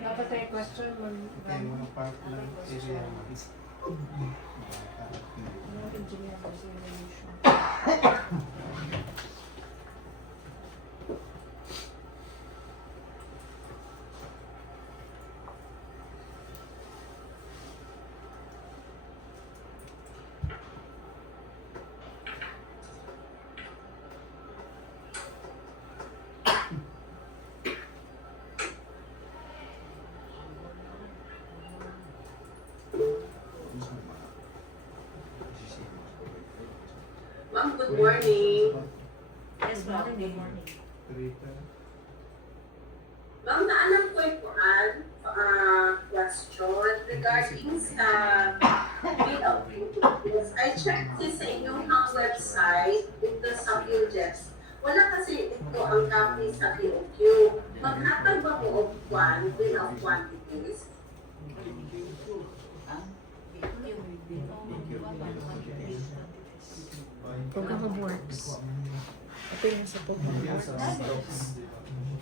Dapat tayo question mo. Kaya mo ng part ng area mo. Yung engineer kasi yung issue. Ma'am, good morning. Yes, ma'am. Good morning. Ma'am, naalam ko yung question regarding sa bill of utilities. I checked this sa inyong website dito sa PhilJets. Wala kasi ito ang copy sa POQ. Maghatag ba mo of bill of quantities? Program of Works. Ito yung sa program of Works.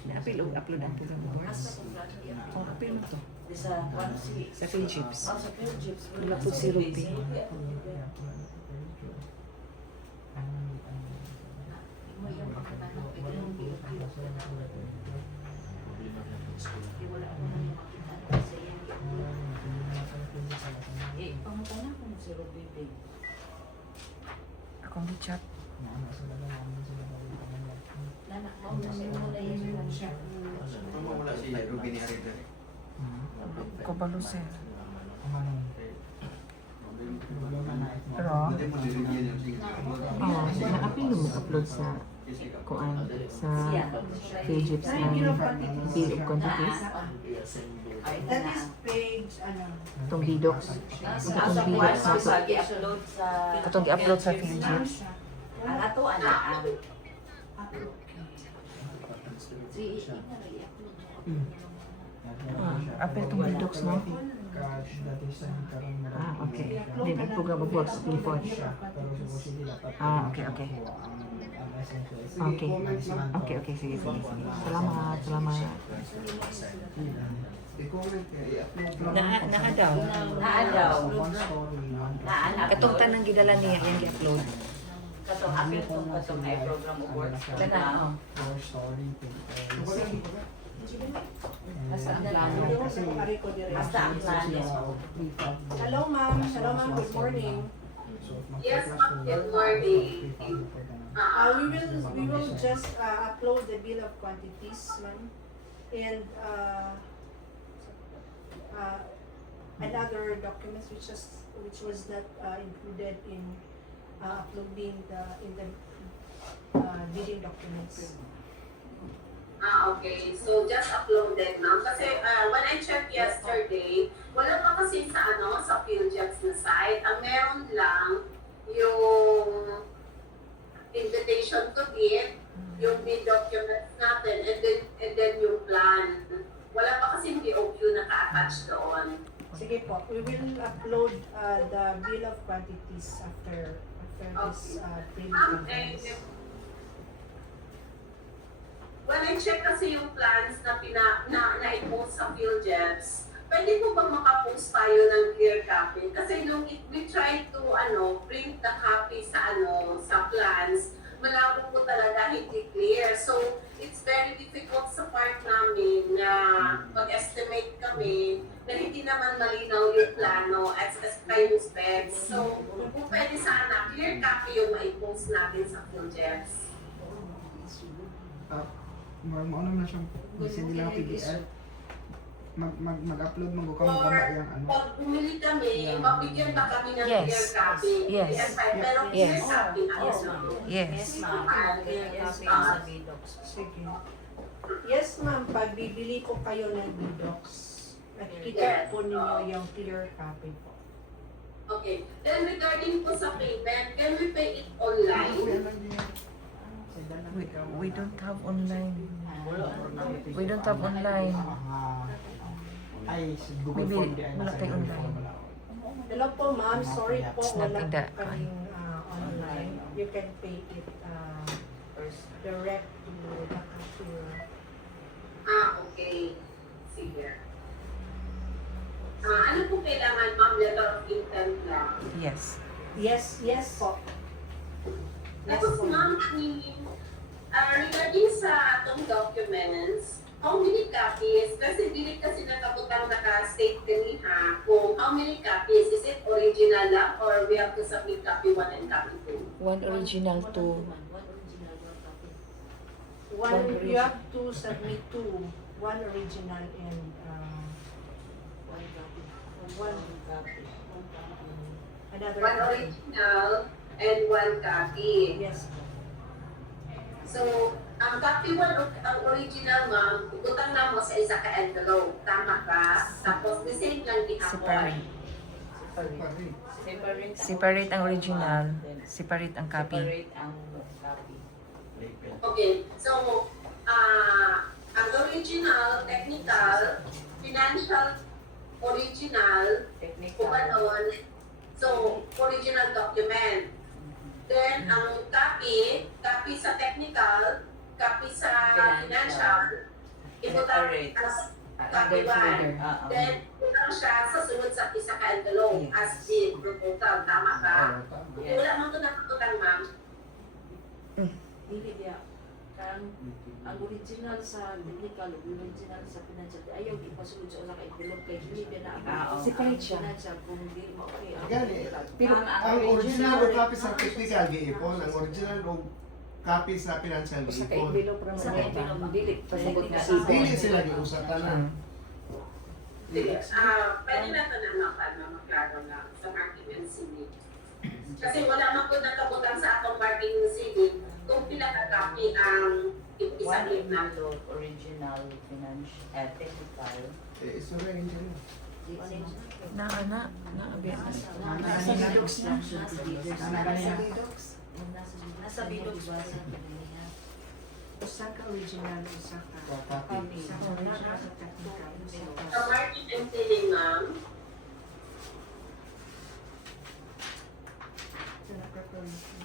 Na-appeal o upload ang program of Works. O, appeal mo to. Sa one si Sa PhilJips. sa PhilJips. Wala po si Ruby. Pangutana ko si Ruby Big. Akong chat. Nana, ma'am, mo na yun siya. Kung wala si Ruby ni Harry Derek. Kabalo sir. Pero, Hindi mo nireview yung sige. na-appeal mo upload sa kuan sa PhilJips ng bill of quantities. That is page, Itong DDocs. Sa Itong one DDocs na sa to. i-upload sa Itong i-upload sa PhilJips. ang ato ana ang Appeal itong DDocs mo. Ah, okay. Then, ang program of works, report. Ah, okay, okay. Okay. Okay, okay. Sige, sige, sige. Salamat, salamat. I-comment kaya i-upload mo. Naa daw. naa daw. Naa na. Katong tanang gidala niya, yung i-upload. Katong apil tong katong ay program of works. Tana, Basta ang plano. Ari ko dire. Basta ang plano. Hello ma'am, good morning. So, Yes, magpa-plus ma'am. po, Good morning. paano po ganun? We will just upload the bill of quantities, ma'am, and another documents which was not included in uploading in the bidding documents. Okay. So, just uploaded, ma'am. Kasi when I checked yesterday, wala pa kasi sa PhilJets na site. Ang meron lang yung invitation to bid, yung bid documents natin, and then yung plan. Wala pa kasi yung BOQ naka-attach doon. Sige po, we will upload the bill of quantities after this bidding And conference. when I check kasi yung plans na na-post sa PhilJets, pwede po bang makapost tayo ng clear copy? Kasi nung we try to print the copy sa plans, malabo po talaga hindi clear. So, it's very difficult sa part namin na mag-estimate kami na hindi naman malinaw yung plano at yung specs. So, kung pwede sana, clear copy yung ma-post natin sa PhilJets. Mauna na siyang isend nila ng PDF. Mag-upload mo kung magkama yung ano. Pag bumili kami, mabigyan ba kami ng Yes. clear copy? Yes. Pero clear Yes. copy na Yes, ako. ma'am. Yes. Yes, ma'am. Clear copy sa BDocs. Sige. Yes, ma'am. Pag bibili po kayo ng BDocs, nakikita Yes. po ninyo yung clear copy po. Okay. Then regarding po sa payment, can we pay it online? We don't have online. We don't have online. Ay, Google Maybe Form di ay wala nasa tayong Google online. Form. Hello po, ma'am. Sorry po, It's wala nothing po that kaming online. You can pay it direct to the cashier. Okay. Sige. Ano po kailangan, ma'am? Letter of intent lang. Yes. Yes po. Yes Tapos, po. ma'am, regarding sa atong documents, how many copies? Kasi dili kasi nakabutang naka-state kaniha kung how many copies. Is it original lang or we have to submit copy 1 and copy 2? One original to You have to submit two. One original and another One copy. original and 1 copy. Yes. So, ang copy 1, ang original, ma'am, ibutang na mo sa isa ka envelope. Tama ba? Tapos, the same lang di ako. separate. Separate ang original, separate ang copy. Separate ang copy. Okay, so, ang original, technical, financial, original, Technical. kung ano, so, original document. Then, ang copy sa technical, copy sa financial, ibutang Separate. as copy 1. Then, ibutang siya sa sunod sa isa ka envelope as the proposal. Tama ba? Kung wala mo ito nakatutang, ma'am. Dili dia. Ang original sa technical, original sa financial, ayaw di pasulod sa usa ka envelope kay dili dia na ang Separate siya. financial kung di mo okay. Gani, Pero ang original o copy sa technical giipon, ang original o copy sa financial sa giipon. ka-envelope ra Sa man envelope, dili pasabot nga Sa Dili sila giusatan na. Sige. Pwede na ito na maklaro na sa marketing and CV. Kasi wala man po nakabutang sa atong marketing and CV kung pila ka copy ang One isabit na. envelope, original, financial, technical. Isa rin yun. na abi. Nasa BDocs na. Nasa BDocs. Nasa BDocs ba sa kanya? Osaka original, Osaka Copy. Osaka technical, Osaka. Sa marketing and CV, ma'am, preparation.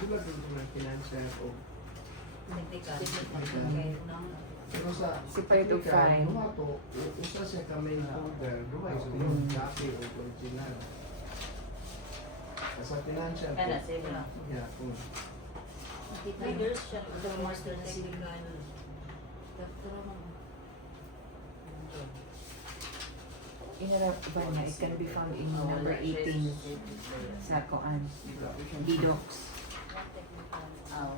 Di ba doon ng financial o Technical. pero sa Separate of technical, file. duha to, usa siya ka main folder, duha yung copy o original. Sa financial Kana, po, same lang. yeah, kung Leaders siya. The master technical. Inarapan na, it can be found in number 18 sa koan. Bidox.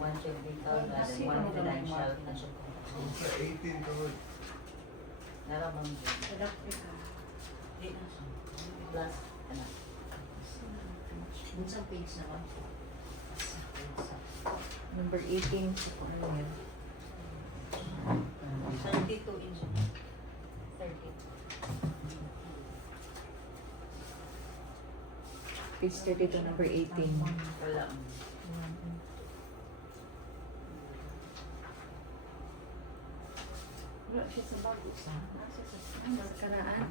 One technical and one financial. Sa 18 to Naramang plus, ano? Dun sa page naman. Number 18 sa koan yan. 32 inch. 30. Page 32, number 18. Wala. Wala siya sa bago sa. Sa karaan.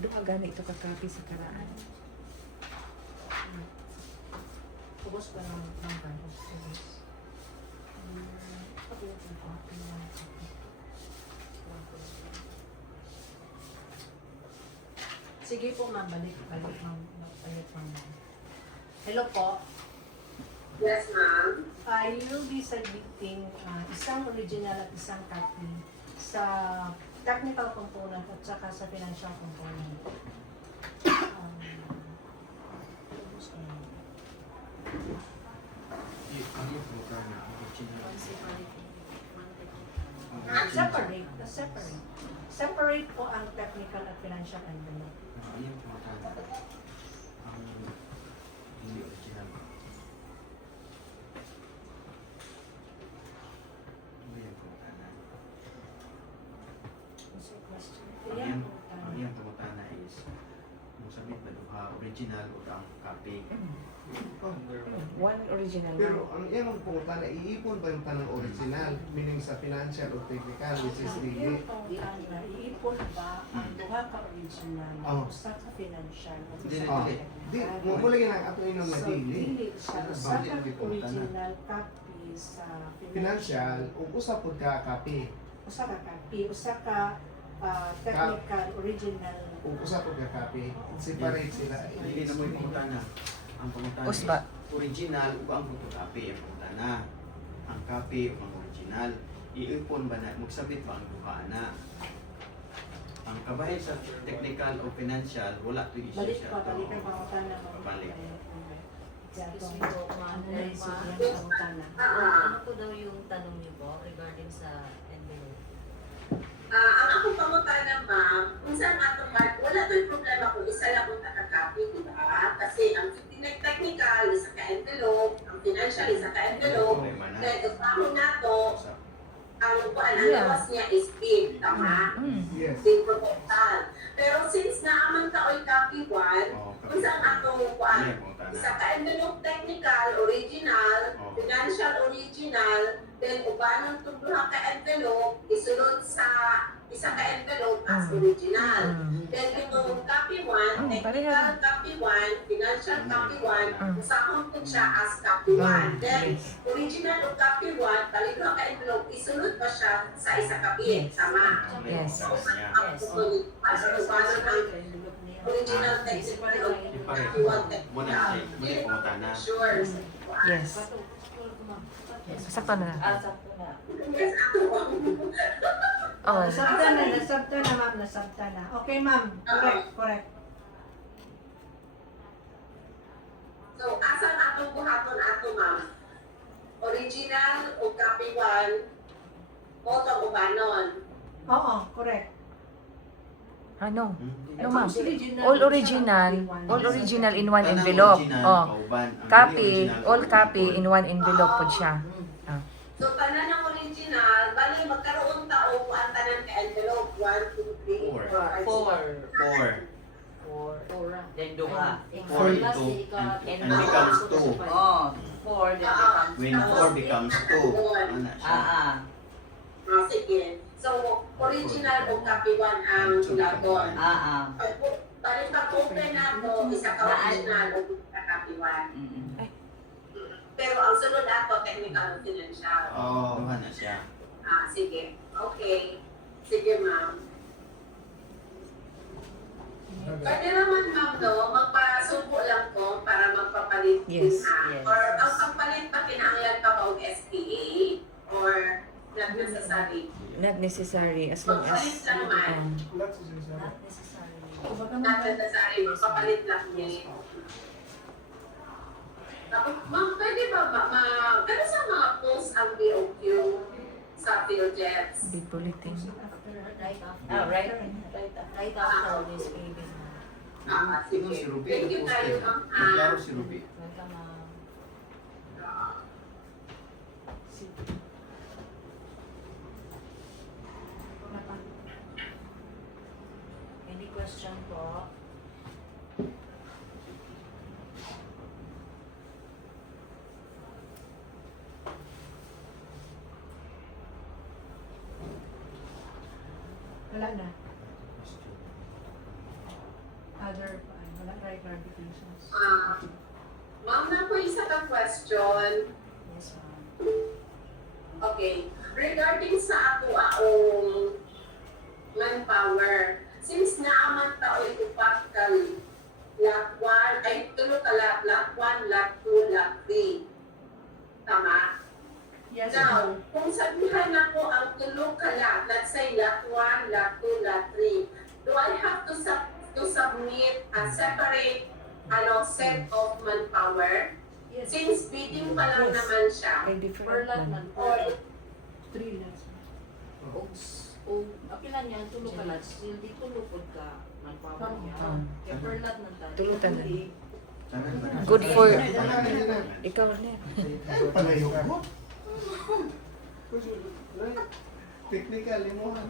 Duha gani ito kakapi sa karaan. Tubos pa ng bago. Sige po ma'am, balik ma'am. Hello po. Yes, ma'am. I will be submitting isang original at isang copy sa technical component at saka sa financial component. Separate. Separate po ang technical at financial envelope. Ayan po. Ang iyang pangutana is kung sabit na duha original o ang copy. One original. Pero ang iyang pangutana, iipon ba yung tanang original? Meaning sa financial o technical, which is Ang really... iyong pangutana, iipon ba ang duha ka original Oh. sa financial o Dili, sa Ah, dili. di, technical? mo lagi ng ato inom na So, dili. dili siya Ano sa ba? Dili pangutana. original copy sa Financial, o usap po ka copy. usa ka copy, usa ka technical original. O usap po ka copy. Separate sila. Hindi na mo yung pangutana. Ang pangutana Usba. is original o ang photocopy ang pangutana. Ang copy o ang original. Iipon ba na, magsabit ba ang duha na? Ang kabahin sa technical o financial, wala to issue Balik siya. pa, balik ang pangutana mo. Balik. Excuse me po, ma'am. Analyze Ma'am, yung pangutana. ano po daw yung tanong niyo po regarding sa envelope? Ang akong pangutana, ma'am, kung saan ato mark, wala do'y problema kung isa lang kung nakakopy, di ba? Kasi ang technical, isa ka-envelope, ang financial, isa ka-envelope, Problema na. then usahon na to, Usap. ang lawas niya is big, tama? Yes. Big proposal. Pero since naaman ka oy copy 1, Oh, kung saan atong Ano kuan, yung pangutana? isa ka-envelope technical, original, Oh. financial original, then ubanong itong duha ka-envelope, isunod sa isa ka-envelope as original. Then itong copy 1, technical copy 1, financial copy 1, usahon po siya as copy 1. Then original o copy 1, bali duha ka-envelope, isunod pa siya sa isa copy, sama. Yes. So, ang susunod, as ubanong ang original technical o copy 1 Muna technical. siya. Muna yung pangutana. Sure. Yes. Sakto na. Sakto na. Yes, ako. Oh, Nasabta na ma'am, nasabta na. Okay ma'am, correct. So, asan atong buhaton ato, ma'am? Original o copy 1, motong ubanon. Oo, correct. ano? Hmm? No, ma'am. All original in one envelope. Original, Oh. kauban. Ang Copy, original, all kauban. copy in one envelope po siya. So, tanan ng original, bali magkaroon tao kung ang tanan ka envelope. 1, 2, 3, Four. 4, 5, 6. 4. Then duha. 4 into and becomes 2. Oh, 4 then becomes When 4 becomes 2, ano siya? Sige. So, original o copy 1 ang gulaton. Bali pag-open na to, isa ka original o isa ka copy 1. Pero ang sunod ato, technical o financial. Oo, na siya. Sige. Okay. Sige, ma'am. Pwede naman, ma'am, no, magpasubo lang ko para magpapalit din Yes, ha. yes. Or ang pagpalit ba, kinahanglan pa ba og SPA? Or nagnesasan necessary. Not necessary as long Papalit as lang man. Not necessary. Not necessarily. Not necessary. Papalit lang din. Tapos, ma'am, pwede ba pero sa mga post ang BOQ sa PhilJets? Big bulletin. Right after. Right. Right after this baby. Ito si Sige. Ruby. Thank you tayo, ma'am. Klaro si Ruby. Welcome, ma'am. Any question po? Wala na. Other, wala right clarifications. Ma'am, na po isa ka question. Yes, ma'am. Okay. Regarding sa ako aong manpower, since naaman tao itupat ka lot 1, ay tulo ka lot 1, lot 2, lot 3. Tama? Yes, Now, kung sabihan ako ang tulo ka lot, let's say lot 1, lot 2, lot 3, do I have to submit a separate set of manpower? Yes. Since bidding pa lang Yes. naman siya, Ay, Per different lot man. man. or 3 lots. O, apilan niya, tulog ka lang. Hindi tulupod ka. Magpapaw niya. Kaya per lot man tayo. Tulutan na. Hindi. Good for Pangalan niya na. ikaw na. Ay, palayo ko. Technically mo na.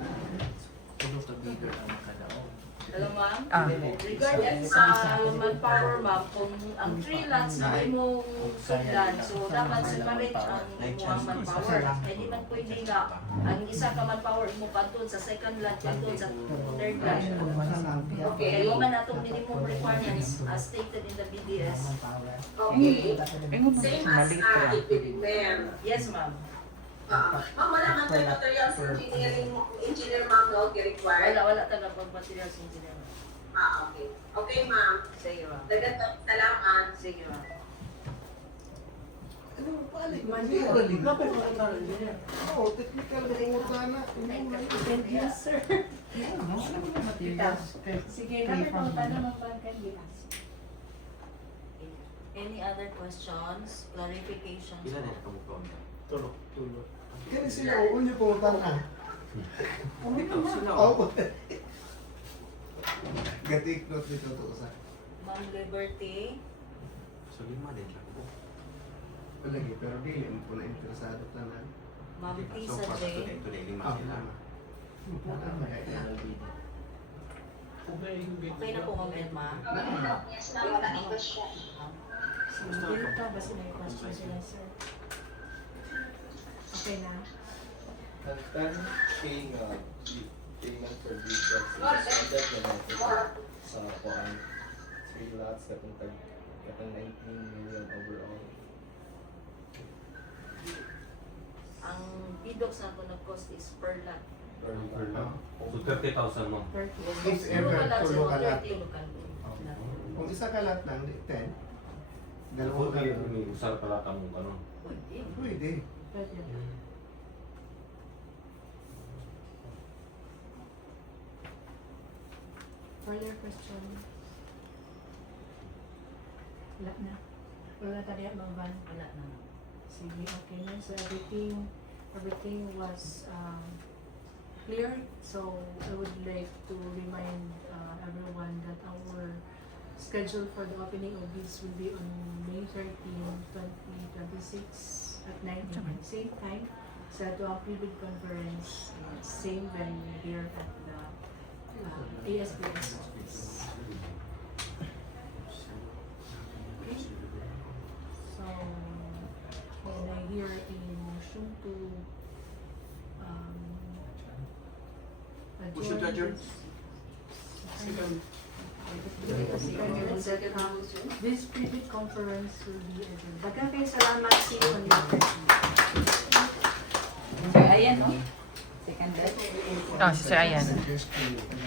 Hello, ma'am. Ah. Regarding sa manpower, ma'am, kung ang 3 lots hindi mo sundan, so dapat separate ang imuhang manpower. Hindi man pwede nga ang isa ka manpower mo kadun sa second lot, kadun sa third lot. okay. Kaya man atong minimum requirements as stated in the BDS. Okay. Ayun, Same as maliit pa. equipment. Yes, ma'am. Ma'am, wala man tayo materials engineer ma'am no required. Wala taga pag-materials engineer. Okay. Okay, ma'am. Sige, ma'am. Dagan tayo salamat. Sige, ma'am. Ano mo palik? Dapat makatara niya. Oo, technical na yung sana. Yes, sir. Sige, kami pang tanong ng bangkan yes. Any other questions, clarifications? Ilan na itong phone? Tulo. Kaya sila, uun niyo pumunta na. Sila. Oo. Gatik note dito to sa. Ma'am Liberty, So, 5 din siya. Palagi, pero dili mo po na interesado ka na. Ma'am So Tisa far, J, today, 5 Ah, sila. okay na po ma'am Edma. Yes, ma'am. Wala ni question. Sige, ito, basta may question sila, sir. Okay na. And then, paying payment for these jobs is standard na sa kuhaan 3 lots katong 19 million overall. Ang PDOX na ito nag-cost is per lot. Per lot. So 30,000 mo. If ever, tulo ka lahat. 30 local. Kung isa ka lahat lang, 10. Dalawa Dalawa ka kayo ni usal pala tamo ano. Pwede. Pwede. Further question? Wala na. Wala tayo mga van. Wala na. Sige, okay na. So everything was clear. So I would like to remind everyone that our schedule for the opening of this will be on May 13, 2026 at 9 p.m. Same time. So to our pre-bid conference, same venue here at the ASBS office. Okay. So when I hear a motion to Motion to adjourn. This pre-bid conference will be adjourned. Daghang kayo salamat, see you on your Sir, ayan, no? Second Oh, si Sir Ayan.